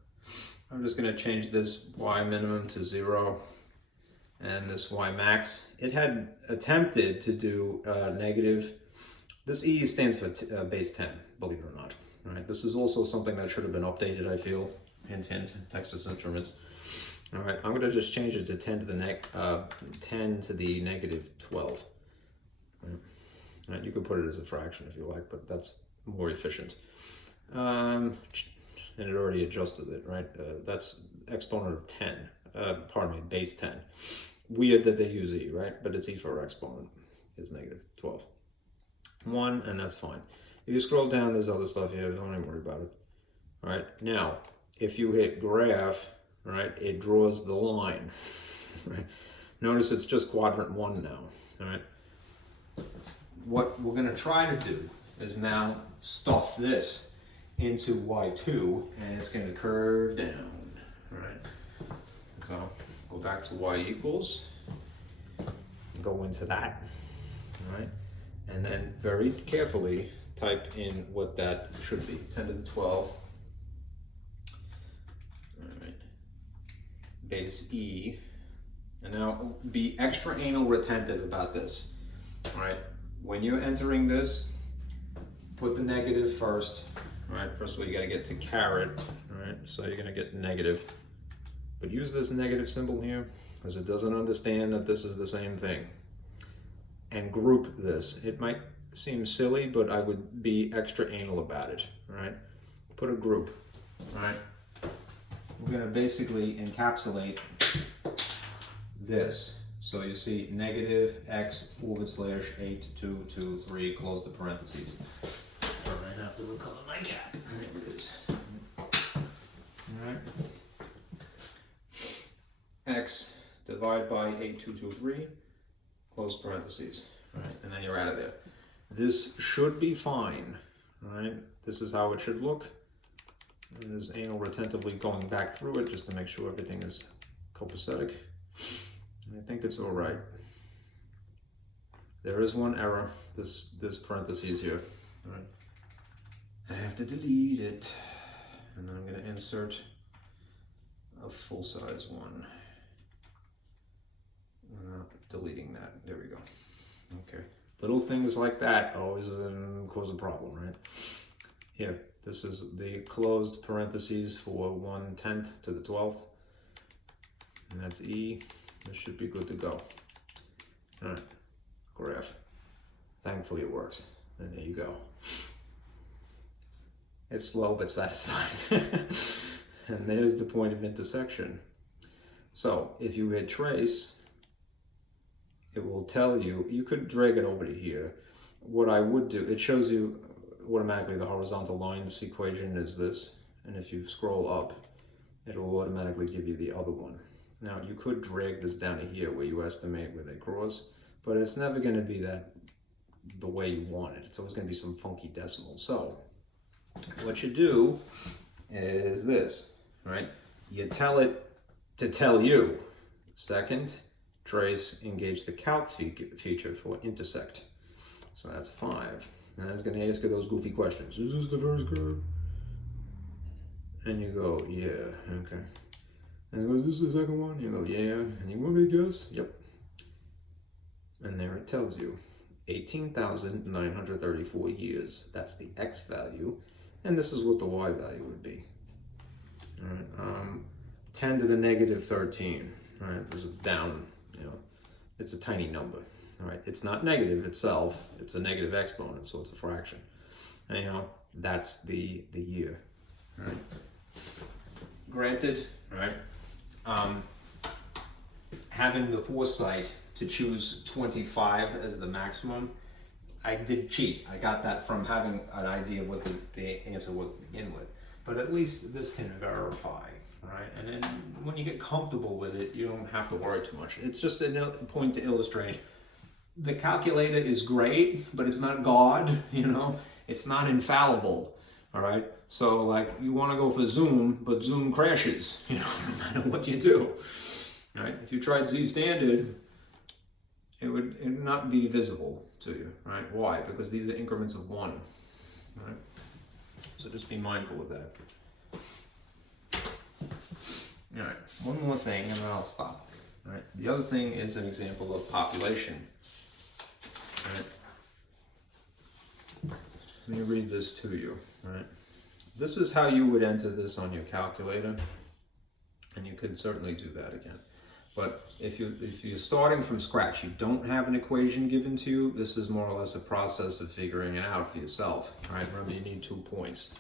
I'm just going to change this y minimum to 0. and this y max. It had attempted to do negative. This e stands for base 10, believe it or not. All right, this is also something that should have been updated, I feel. Hint, hint, Texas Instruments. All right, I'm going to just change it to 10 to the 10 to the negative 12. All right, you could put it as a fraction if you like, but that's more efficient. And it already adjusted it, right? That's exponent of 10. Pardon me, base 10. Weird that they use e, right? But it's e for exponent is negative 12. 1, and that's fine. If you scroll down, there's other stuff here. Don't even worry about it. All right, now, if you hit graph, right, it draws the line. Right? Notice it's just quadrant 1 now. All right. What we're going to try to do is now stuff this into y2, and it's going to curve down. All right. So go back to y equals. Go into that. All right. And then very carefully type in what that should be. 10 to the 12. All right. Base e. And now be extra anal retentive about this. All right. When you're entering this, put the negative first. All right. First of all, you got to get to caret. All right. So you're going to get negative. But use this negative symbol here because it doesn't understand that this is the same thing. And group this. It might seem silly, but I would be extra anal about it. All right. Put a group. All right. We're going to basically encapsulate this. So you see negative x /8223, close the parentheses. All right, I have to recover my cat. There it is. All right. X divide by 8223, close parentheses. All right, and then you're out of there. This should be fine. All right, this is how it should look. And there's anal retentively going back through it just to make sure everything is copacetic. I think it's all right. There is one error, this parentheses here. All right. I have to delete it. And then I'm going to insert a full-size one. Not deleting that. There we go. Okay. Little things like that always cause a problem, right? Here, this is the closed parentheses for 1/10 to the 12th. And that's E. This should be good to go. All right, graph. Thankfully it works. And there you go. It's slow but satisfying. And there's the point of intersection. So if you hit trace, it will tell you, you could drag it over to here. What I would do, it shows you automatically the horizontal lines equation is this. And if you scroll up, it will automatically give you the other one. Now you could drag this down to here where you estimate where they cross, but it's never going to be that the way you want it. It's always going to be some funky decimal. So what you do is this, right? You tell it to tell you. Second, trace, engage the calc feature for intersect. So that's 5. And it's going to ask you those goofy questions. Is this the first curve? And you go, yeah, okay. And it goes, this is the second one? You go, yeah. And you want me to guess? Yep. And there it tells you 18,934 years. That's the x value. And this is what the y value would be. All right. 10 to the negative 13. All right. This is down, you know, it's a tiny number. All right. It's not negative itself. It's a negative exponent, so it's a fraction. Anyhow, that's the year. All right. Granted, right? Having the foresight to choose 25 as the maximum, I did cheat. I got that from having an idea of what the answer was to begin with. But at least this can verify, right? And then when you get comfortable with it, you don't have to worry too much. It's just a point to illustrate. The calculator is great, but it's not God, you know? It's not infallible, all right? So like you want to go for Zoom, but Zoom crashes, you know, no matter what you do, right? If you tried Z standard, it would not be visible to you, right? Why? Because these are increments of 1, right? So just be mindful of that. All right, one more thing and then I'll stop. Right? The other thing is an example of population. Right? Let me read this to you. Right? This is how you would enter this on your calculator, and you could certainly do that again. But if you're starting from scratch, you don't have an equation given to you, this is more or less a process of figuring it out for yourself. Right? Remember, you need 2 points.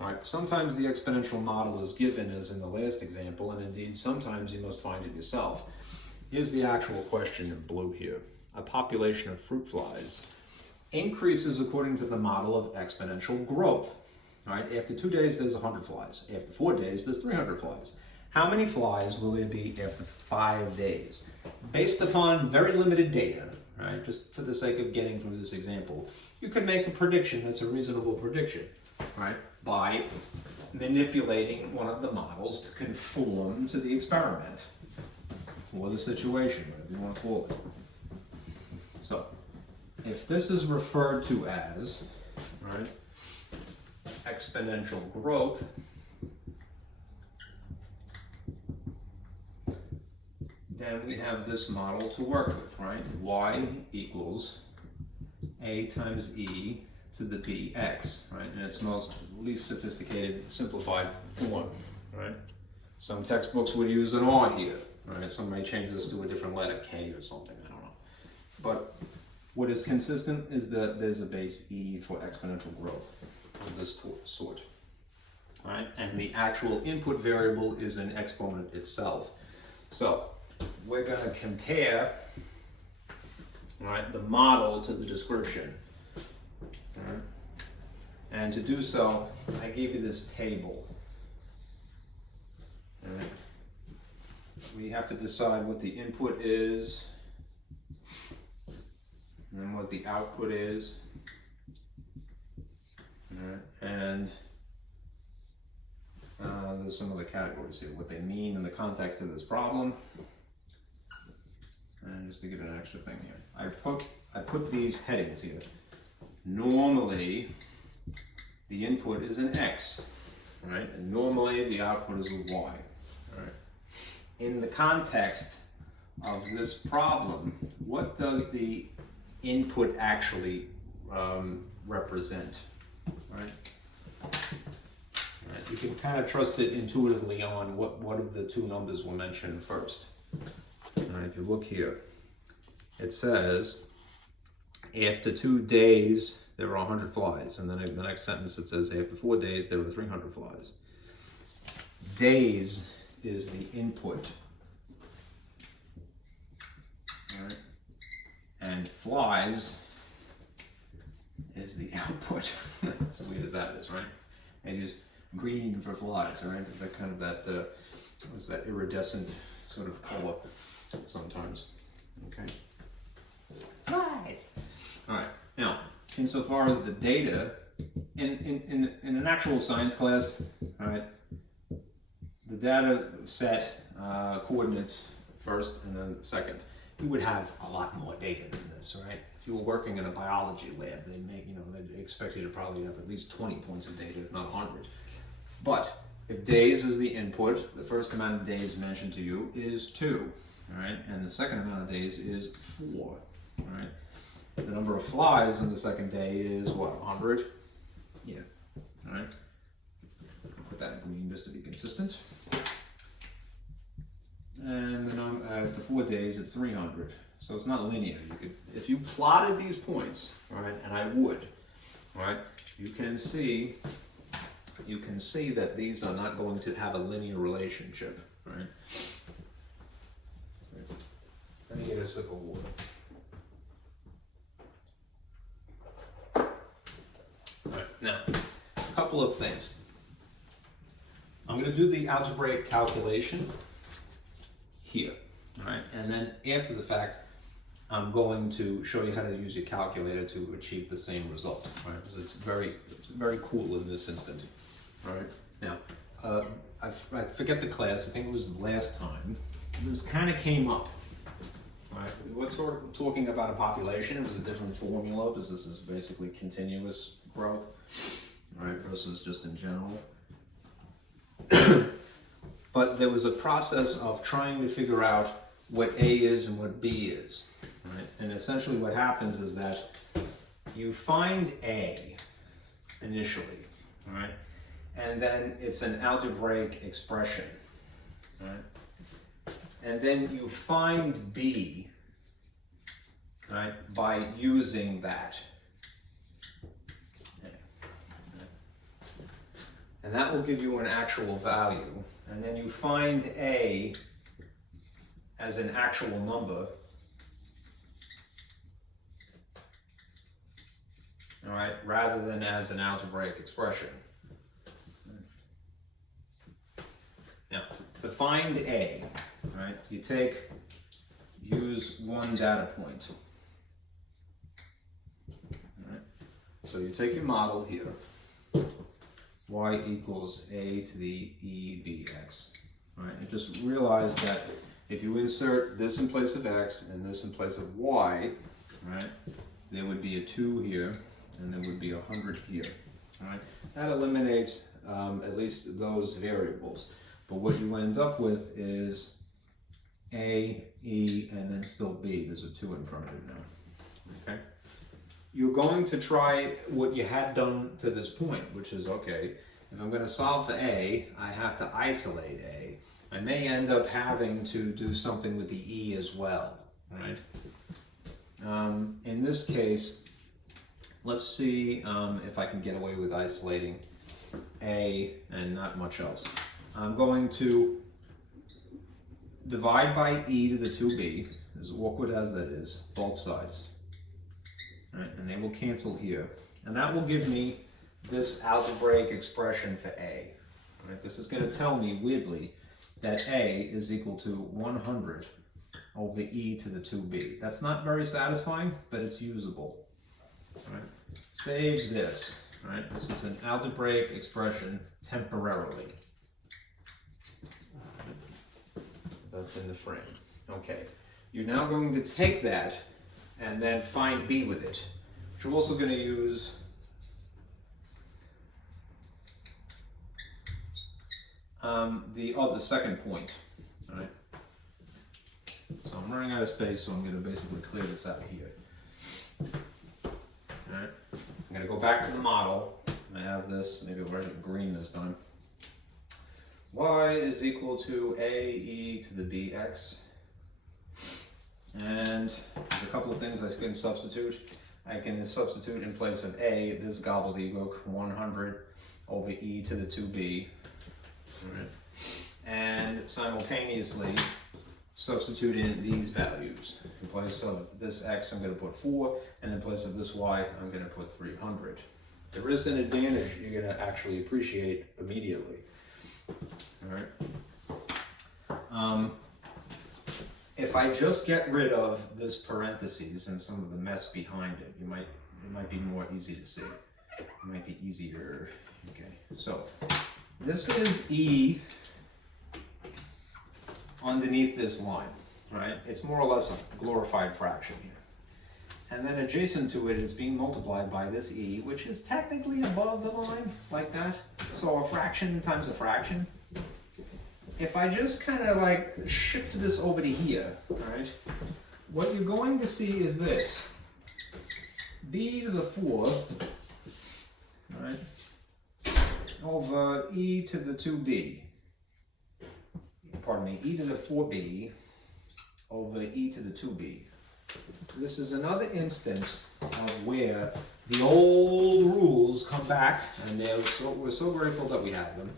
Right? Sometimes the exponential model is given, as in the last example, and indeed sometimes you must find it yourself. Here's the actual question in blue here. A population of fruit flies increases according to the model of exponential growth. Right? After 2 days, there's 100 flies. After 4 days, there's 300 flies. How many flies will there be after 5 days? Based upon very limited data, right? Just for the sake of getting through this example, you can make a prediction that's a reasonable prediction, right? By manipulating one of the models to conform to the experiment or the situation, whatever you want to call it. So, if this is referred to as, right, exponential growth, then we have this model to work with, right? Y equals A times E to the bx, right? In its most least sophisticated, simplified form, right? Some textbooks would use an R here, right? Some may change this to a different letter, K or something, I don't know. But what is consistent is that there's a base E for exponential growth of this sort, right? And the actual input variable is an exponent itself. So we're going to compare, right, the model to the description. Right? And to do so, I gave you this table. Right? We have to decide what the input is, and what the output is. Right? And there's some other categories here, what they mean in the context of this problem. And just to give it an extra thing here, I put these headings here. Normally, the input is an X, right? And normally the output is a Y, right? In the context of this problem, what does the input actually represent, right? Right? You can kind of trust it intuitively on what of the 2 numbers were mentioned first. Right, if you look here, it says after 2 days there were 100 flies, and then in the next sentence it says after 4 days there were 300 flies. Days is the input, right? And flies is the output. As weird as that is, right? They use green for flies, right? Is that kind of that what's that iridescent sort of color sometimes? Okay. Flies. All right. Now, insofar as the data, in an actual science class, all right, the data set coordinates first and then second. You would have a lot more data than this, right? If you were working in a biology lab, they'd expect you to probably have at least 20 points of data, if not 100. But if days is the input, the first amount of days mentioned to you is 2, right? And the second amount of days is 4, right? The number of flies on the second day is what, 100? Yeah, all right? Put that in green just to be consistent. And then after 4 days, it's 300. So it's not linear. You could, if you plotted these points, right, and I would, right, you can see that these are not going to have a linear relationship, right? Let me get a sip of water. Right, now, a couple of things. I'm going to do the algebraic calculation here, all right? And then after the fact, I'm going to show you how to use your calculator to achieve the same result, right? Because it's very cool in this instant, all right? Now, I forget the class, I think it was last time, this kind of came up, all right? We were talking about a population, it was a different formula, because this is basically continuous growth, all right, versus just in general. But there was a process of trying to figure out what A is and what B is, right? And essentially what happens is that you find A initially, all right? And then it's an algebraic expression, right? And then you find B, right, by using that. And that will give you an actual value. And then you find A as an actual number, all right, rather than as an algebraic expression. Now, to find A, right, you use one data point. All right. So you take your model here, y equals a to the e bx. All right, and just realize that if you insert this in place of x and this in place of y, right, there would be a 2 here and there would be 100 here. All right, that eliminates at least those variables. But what you end up with is a, e, and then still b. There's a 2 in front of it now. Okay. You're going to try what you had done to this point, which is, okay, if I'm going to solve for A, I have to isolate A. I may end up having to do something with the E as well, right? In this case, let's see if I can get away with isolating A and not much else. I'm going to divide by E to the 2B, as awkward as that is, both sides. Right, and they will cancel here. And that will give me this algebraic expression for A. Right, this is going to tell me, weirdly, that A is equal to 100 over E to the 2B. That's not very satisfying, but it's usable. Right, save this. Right, this is an algebraic expression temporarily. That's in the frame. Okay, you're now going to take that and then find B with it. Which we're also going to use the second point. All right. So I'm running out of space, so I'm going to basically clear this out of here. All right. I'm going to go back to the model. I have this. Maybe I'll write it in green this time. Y is equal to AE to the BX. And there's a couple of things I can substitute. I can substitute in place of A, this gobbledygook, 100 over E to the 2B. Right. And simultaneously substitute in these values. In place of this X, I'm going to put 4, and in place of this Y, I'm going to put 300. There is an advantage you're going to actually appreciate immediately. All right. If I just get rid of this parentheses and some of the mess behind it, it might be more easy to see. It might be easier. Okay, so this is E underneath this line, right? It's more or less a glorified fraction here. And then adjacent to it is being multiplied by this E, which is technically above the line, like that. So a fraction times a fraction. If I just kind of like shift this over to here, right, what you're going to see is this. B to the 4, right, over E to the 2B. Pardon me, E to the 4B over E to the 2B. This is another instance of where the old rules come back, and we're so grateful that we have them.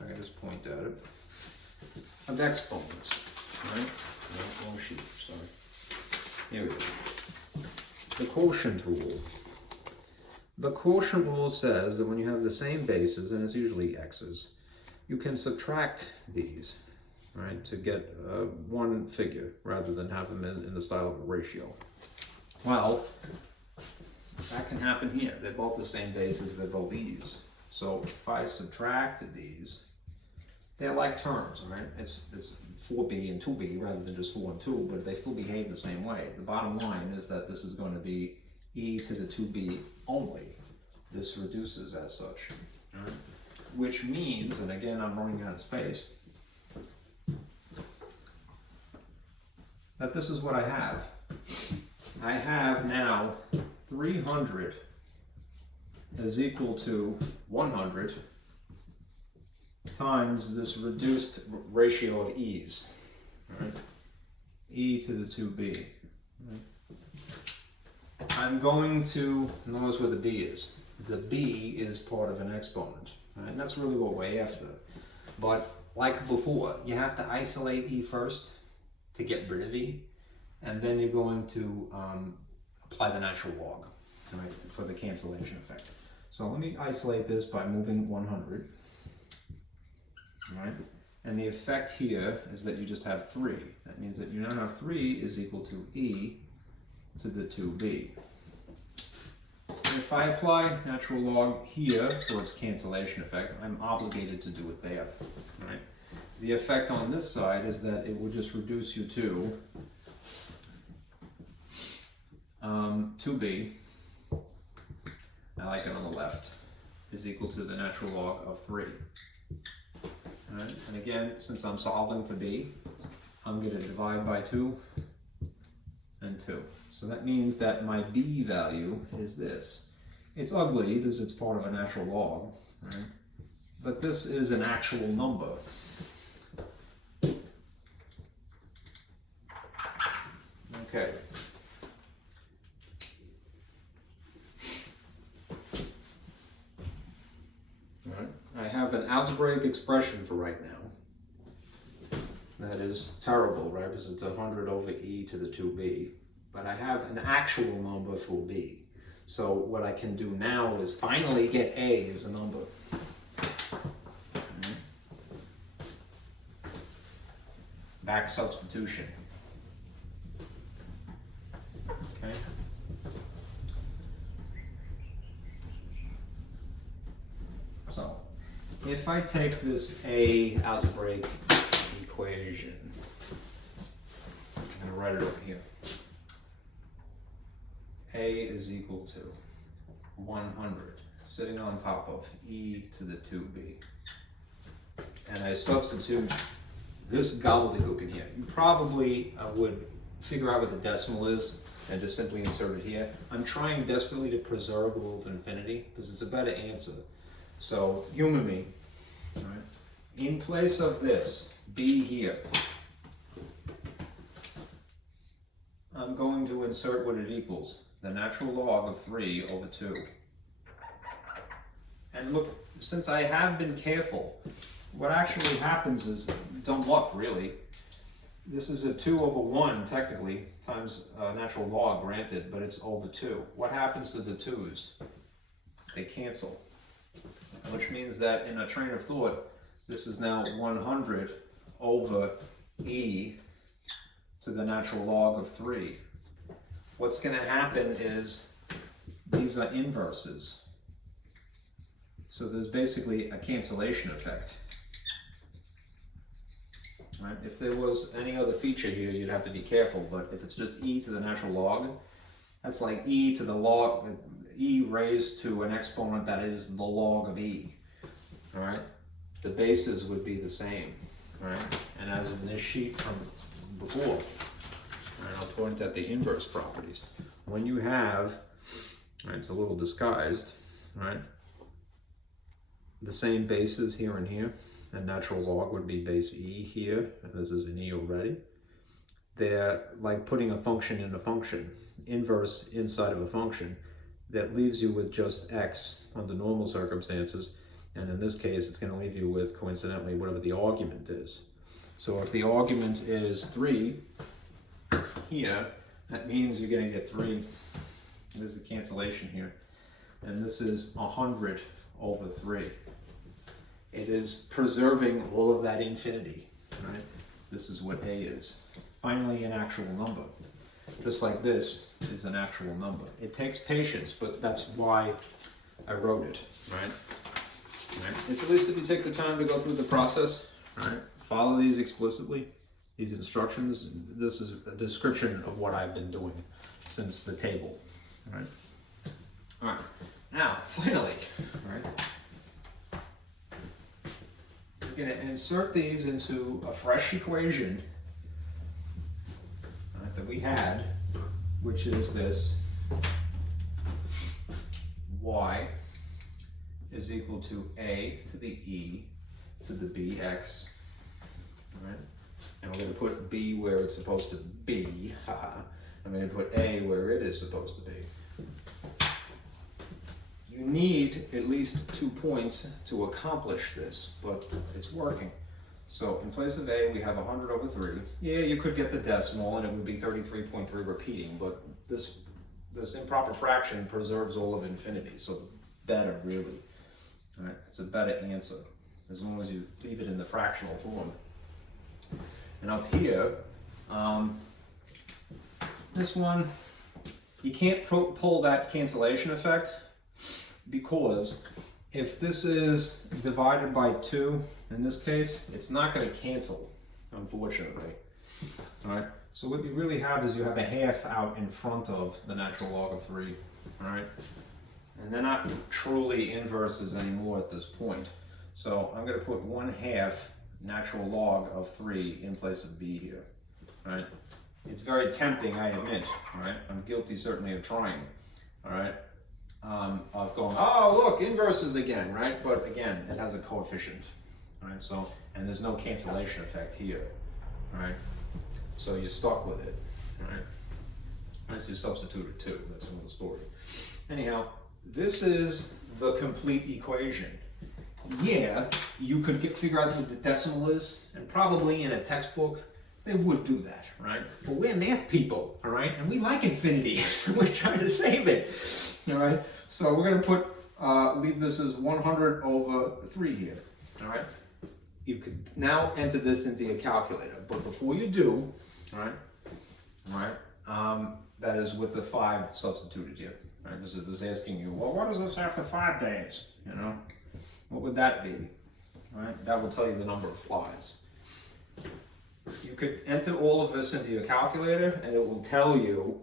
I can just point at it. Of exponents, right? Oh shoot, sorry. Here we go. The quotient rule. The quotient rule says that when you have the same bases, and it's usually x's, you can subtract these, right, to get one figure rather than have them in the style of a ratio. Well, that can happen here. They're both the same bases, they're both e's. So if I subtract these, they're like terms, right? It's 4b and 2b rather than just 4 and 2, but they still behave the same way. The bottom line is that this is going to be e to the 2b only. This reduces as such, right? Which means, and again I'm running out of space, that this is what I have. I have now 300 is equal to 100 times this reduced ratio of e's, right? E to the 2b. I'm going to notice where the b is. The b is part of an exponent, right? And that's really what we're after. But like before, you have to isolate e first to get rid of e, and then you're going to apply the natural log, right, for the cancellation effect. So let me isolate this by moving 100, right? And the effect here is that you just have 3. That means that you now have 3 is equal to e to the 2b. And if I apply natural log here for its cancellation effect, I'm obligated to do it there, right? The effect on this side is that it would just reduce you to 2b, I like it on the left, is equal to the natural log of 3. Alright, and again, since I'm solving for b, I'm going to divide by 2 and 2. So that means that my b value is this. It's ugly because it's part of a natural log, right? But this is an actual number. Okay. Alright, I have an algebraic expression for right now. That is terrible, right? Because it's 100 over e to the 2b. But I have an actual number for b. So what I can do now is finally get a as a number. Back substitution. Okay. So if I take this a algebraic equation, I'm going to write it over here. A is equal to 100, sitting on top of e to the 2b. And I substitute this gobbledygook in here. You probably would figure out what the decimal is and just simply insert it here. I'm trying desperately to preserve the rule of infinity because it's a better answer. So humor me. All right. In place of this b here, I'm going to insert what it equals. The natural log of 3 over 2. And look, since I have been careful, what actually happens is, dumb luck really, this is a 2 over 1 technically, times natural log granted, but it's over 2. What happens to the 2's? They cancel. Which means that in a train of thought, this is now 100 over e to the natural log of 3. What's going to happen is these are inverses. So there's basically a cancellation effect. Right? If there was any other feature here, you'd have to be careful, but if it's just e to the natural log, that's like e to the log, e raised to an exponent that is the log of e. All right? The bases would be the same. Right? And as in this sheet from before, right, I'll point at the inverse properties. When you have, right, it's a little disguised, right? The same bases here and here, and natural log would be base e here, and this is an e already. They're like putting a function in a function, inverse inside of a function, that leaves you with just x under normal circumstances, and in this case, it's going to leave you with, coincidentally, whatever the argument is. So if the argument is 3, here, that means you're going to get 3. There's a cancellation here. And this is 100 over 3. It is preserving all of that infinity, right? This is what a is. Finally, an actual number. Just like this is an actual number. It takes patience, but that's why I wrote it, right? At least if you take the time to go through the process, right? Follow these explicitly. These instructions, this is a description of what I've been doing since the table, all right? All right, now, finally, all right, we're gonna insert these into a fresh equation, we had, which is this, y is equal to a to the e to the bx, right? And we're going to put b where it's supposed to be, haha. I'm going to put a where it is supposed to be. You need at least 2 points to accomplish this, but it's working. So in place of a, we have 100 over 3. Yeah, you could get the decimal and it would be 33.3 repeating, but this improper fraction preserves all of infinity, so it's better, really. All right, it's a better answer, as long as you leave it in the fractional form. And up here, this one, you can't pull that cancellation effect, because if this is divided by 2, in this case, it's not going to cancel, unfortunately. All right, so what you really have is you have a half out in front of the natural log of 3, all right? And they're not truly inverses anymore at this point. So I'm going to put 1/2 natural log of 3 in place of b here, all right? It's very tempting, I admit, all right? I'm guilty certainly of trying, all right? Of going, oh, look, inverses again, right? But again, it has a coefficient, all right? So, and there's no cancellation effect here, all right? So you're stuck with it, all right? Unless you substitute it too, that's another story. Anyhow, this is the complete equation. Yeah, you could figure out what the decimal is, and probably in a textbook, they would do that, right? But we're math people, all right? And we like infinity, we're trying to save it, all right? So we're gonna put, leave this as 100 over 3 here, all right? You could now enter this into your calculator, but before you do, all right, that is with the 5 substituted here, right? This is asking you, well, what is this after 5 days, you know? What would that be, all right? That will tell you the number of flies. You could enter all of this into your calculator and it will tell you,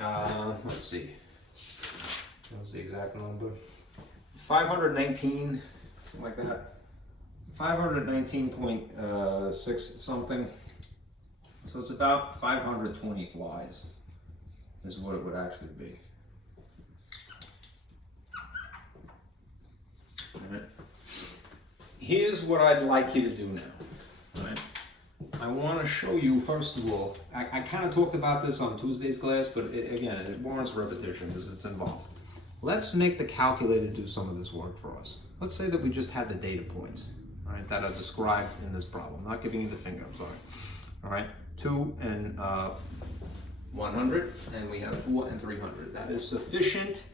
let's see, what was the exact number? 519, something like that. 519.6 something. So it's about 520 flies is what it would actually be. All right. Here's what I'd like you to do now. All right. I want to show you, first of all, I kind of talked about this on Tuesday's class, but again, it warrants repetition because it's involved. Let's make the calculator do some of this work for us. Let's say that we just had the data points, all right, that are described in this problem. I'm not giving you the finger, I'm sorry. All right, 2 and 100, and we have 4 and 300. That is sufficient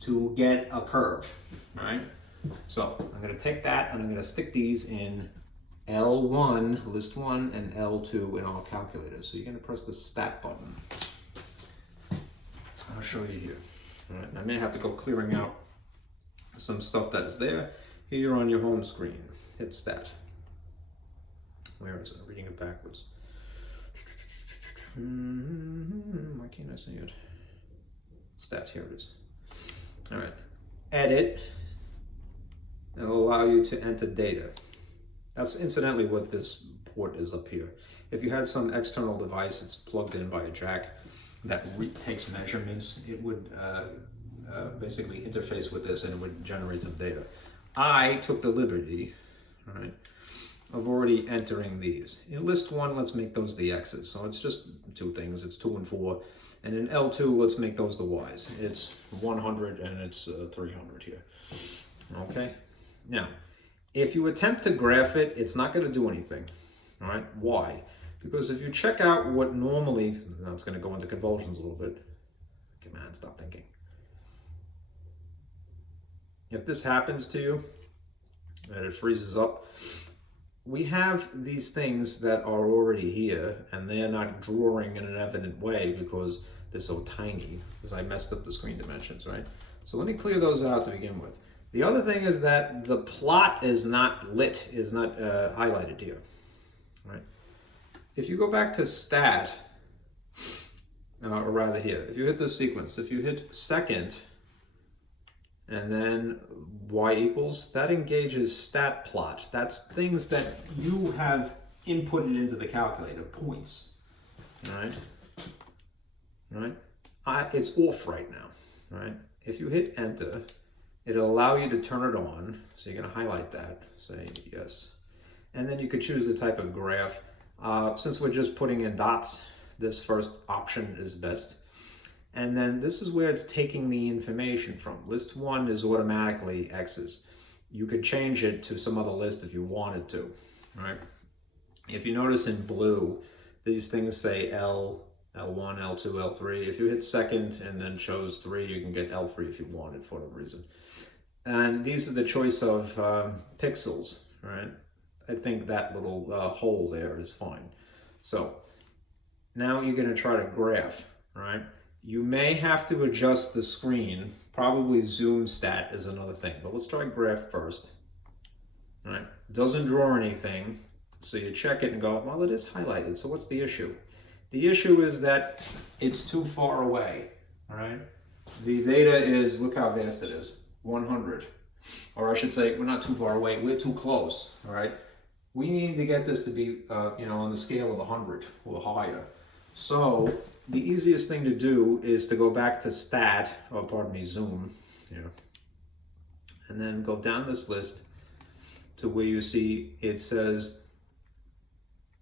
to get a curve, all right? So I'm going to take that and I'm going to stick these in L1, list 1, and L2 in our calculator. So you're going to press the stat button. I'll show you here. All right, I may have to go clearing out some stuff that is there. Here you're on your home screen. Hit stat. Where is it? I'm reading it backwards. Why can't I see it? Stat, here it is. All right. Edit. It'll allow you to enter data. That's incidentally what this port is up here. If you had some external device that's plugged in by a jack that takes measurements, it would basically interface with this and it would generate some data. I took the liberty, all right, of already entering these. In list 1, let's make those the x's. So it's just 2 things, it's 2 and 4. And in L2, let's make those the y's. It's 100 and it's 300 here, okay? Now, if you attempt to graph it, it's not going to do anything, all right? Why? Because if you check out what normally, now it's going to go into convulsions a little bit. Come on, stop thinking. If this happens to you, and it freezes up, we have these things that are already here, and they're not drawing in an evident way because they're so tiny, because I messed up the screen dimensions, right? So let me clear those out to begin with. The other thing is that the plot is not lit, is not highlighted here, right? If you go back to stat, or rather here, if you hit the sequence, if you hit second, and then y equals, that engages stat plot. That's things that you have inputted into the calculator, points, all right? right? It's off right now, right? If you hit enter, it'll allow you to turn it on. So you're gonna highlight that, say yes. And then you could choose the type of graph. Since we're just putting in dots, this first option is best. And then this is where it's taking the information from. List 1 is automatically X's. You could change it to some other list if you wanted to, right? If you notice in blue, these things say L, L1, L2, L3. If you hit second and then chose 3, you can get L3 if you wanted for whatever reason. And these are the choice of pixels, right? I think that little hole there is fine. So now you're going to try to graph, right? You may have to adjust the screen. Probably zoom stat is another thing, but let's try graph first, right? Doesn't draw anything, so you check it and go, well, it is highlighted, so what's the issue? The issue is that it's too far away, all right? The data is, look how vast it is, 100. Or I should say, we're not too far away, we're too close, all right? We need to get this to be, on the scale of 100 or higher. So the easiest thing to do is to go back to stat, or pardon me, zoom, and then go down this list to where you see it says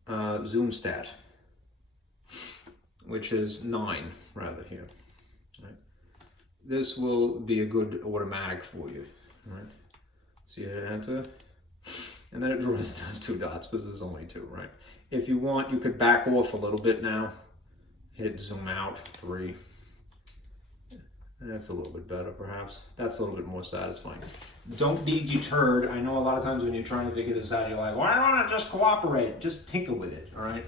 zoom stat, which is 9 rather here. Right? This will be a good automatic for you. Right? So you hit enter, and then it draws those 2 dots because there's only 2, right? If you want, you could back off a little bit now. Hit zoom out 3. And that's a little bit better, perhaps. That's a little bit more satisfying. Don't be deterred. I know a lot of times when you're trying to figure this out, you're like, why don't I just cooperate? Just tinker with it, all right?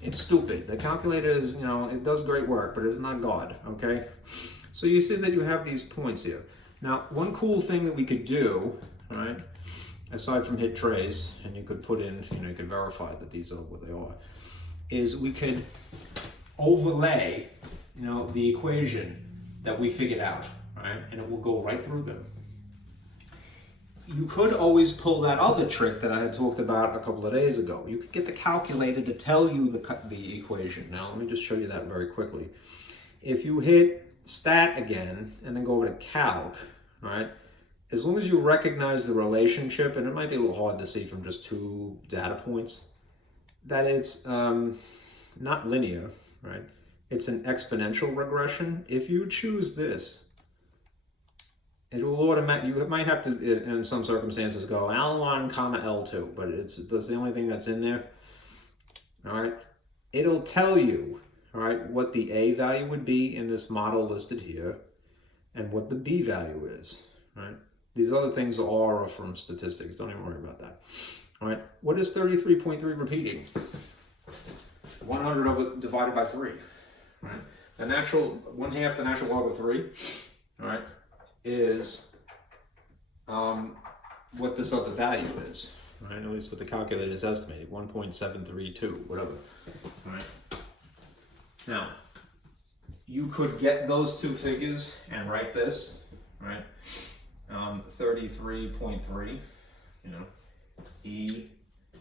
It's stupid. The calculator is, it does great work, but it's not God, okay? So you see that you have these points here. Now, one cool thing that we could do, all right, aside from hit trace, and you could put in, you could verify that these are what they are, is we could overlay, the equation that we figured out, right? And it will go right through them. You could always pull that other trick that I had talked about a couple of days ago. You could get the calculator to tell you the equation. Now, let me just show you that very quickly. If you hit stat again and then go over to calc, right? As long as you recognize the relationship, and it might be a little hard to see from just 2 data points, that it's not linear, right? It's an exponential regression. If you choose this, it will automatically, you might have to, in some circumstances, go L1, L2, but that's the only thing that's in there, all right? It'll tell you, all right, what the A value would be in this model listed here, and what the B value is, right? These other things are from statistics, don't even worry about that. All right, what is 33.3 repeating? 100 divided by 3, right? The natural, 1/2 the natural log of 3, all right, is what this other value is, right? At least what the calculator is estimating, 1.732, whatever, all right? Now, you could get those 2 figures and write this, right? 33.3, E,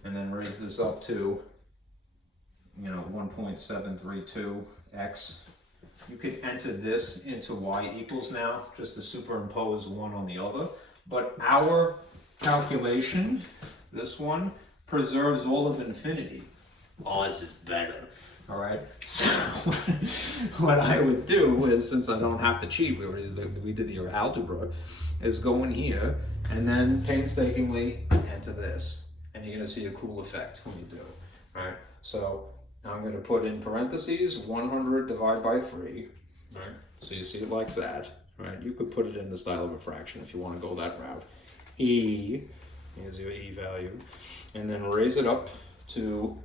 and then raise this up to, 1.732 X. You could enter this into Y equals now, just to superimpose one on the other. But our calculation, this one, preserves all of infinity. Ours is better. All right. So what I would do is, since I don't have to cheat, we did your algebra, is go in here and then painstakingly enter this, and you're gonna see a cool effect when you do. All right. So I'm gonna put in parentheses 100 divided by 3. Right. So you see it like that. Right. You could put it in the style of a fraction if you want to go that route. E, here's your E value, and then raise it up to.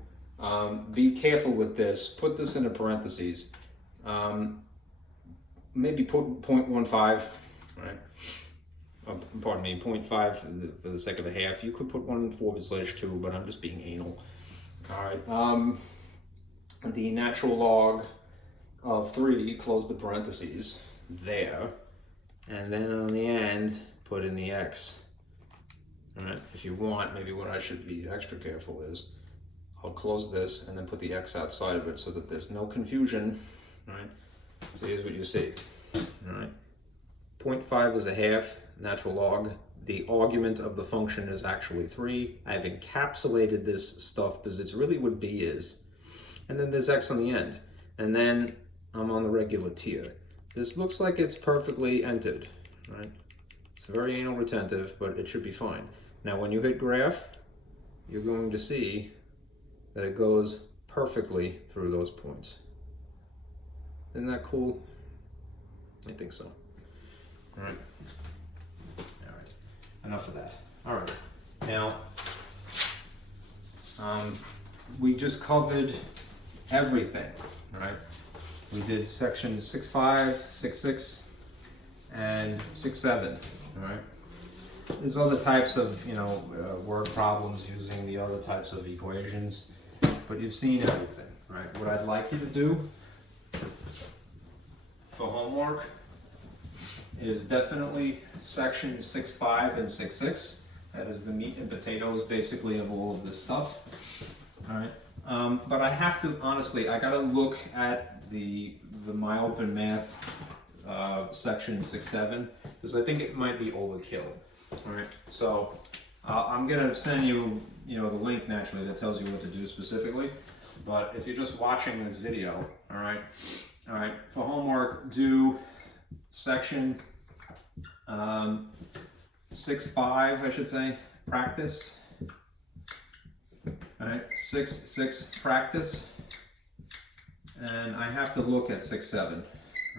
Be careful with this. Put this in a parentheses. Maybe put 0.15, right? Pardon me, 0.5 for the sake of a half. You could put 1/4/2, but I'm just being anal. All right. The natural log of 3, close the parentheses there, and then on the end, put in the X. All right. If you want, maybe what I should be extra careful is, I'll close this and then put the X outside of it so that there's no confusion, right? So here's what you see. All right. 0.5 is a half natural log. The argument of the function is actually 3. I've encapsulated this stuff because it's really what b is. And then there's x on the end. And then I'm on the regular tier. This looks like it's perfectly entered, right? It's very anal retentive, but it should be fine. Now when you hit graph, you're going to see that it goes perfectly through those points. Isn't that cool? I think so. All right. All right. Enough of that. All right. Now, we just covered everything, right? We did section 6.5, 6.6, and 6.7, all right? There's other types of, word problems using the other types of equations, but you've seen everything, right? What I'd like you to do for homework is definitely section 6.5 and 6.6. That is the meat and potatoes, basically, of all of this stuff, all right? But I have to, honestly, I gotta look at the My Open Math section 6.7, because I think it might be overkill. All right, so I'm gonna send you, the link naturally that tells you what to do specifically. But if you're just watching this video, all right, for homework, do section 6.5, I should say, practice. All right, 6.6 practice. And I have to look at 6.7,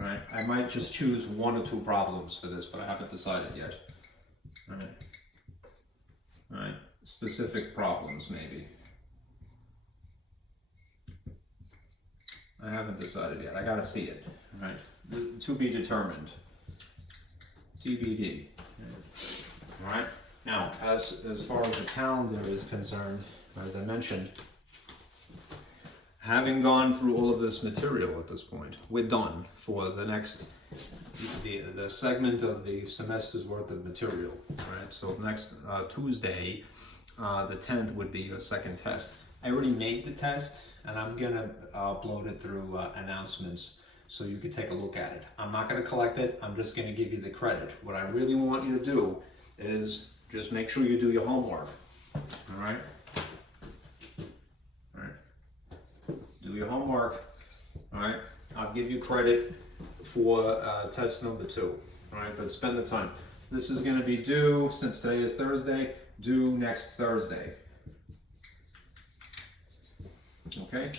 right? I might just choose 1 or 2 problems for this, but I haven't decided yet. All right, specific problems maybe. I haven't decided yet. I gotta see it, all right? To be determined. TBD. All right. Now, as far as the calendar is concerned, as I mentioned, having gone through all of this material at this point, we're done for the next, the segment of the semester's worth of material, right? So next Tuesday, the 10th would be your second test. I already made the test, and I'm gonna upload it through announcements so you can take a look at it. I'm not gonna collect it, I'm just gonna give you the credit. What I really want you to do is just make sure you do your homework, all right? Do your homework, all right? I'll give you credit for test number 2, all right? But spend the time. This is gonna be due, since today is Thursday, due next Thursday. Okay?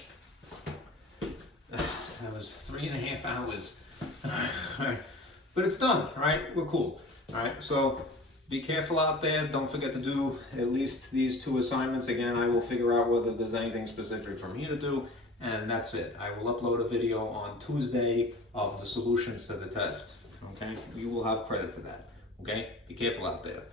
That was 3.5 hours. But it's done, all right? We're cool, all right? So be careful out there. Don't forget to do at least these 2 assignments. Again, I will figure out whether there's anything specific from here to do. And that's it. I will upload a video on Tuesday of the solutions to the test. Okay? You will have credit for that. Okay? Be careful out there.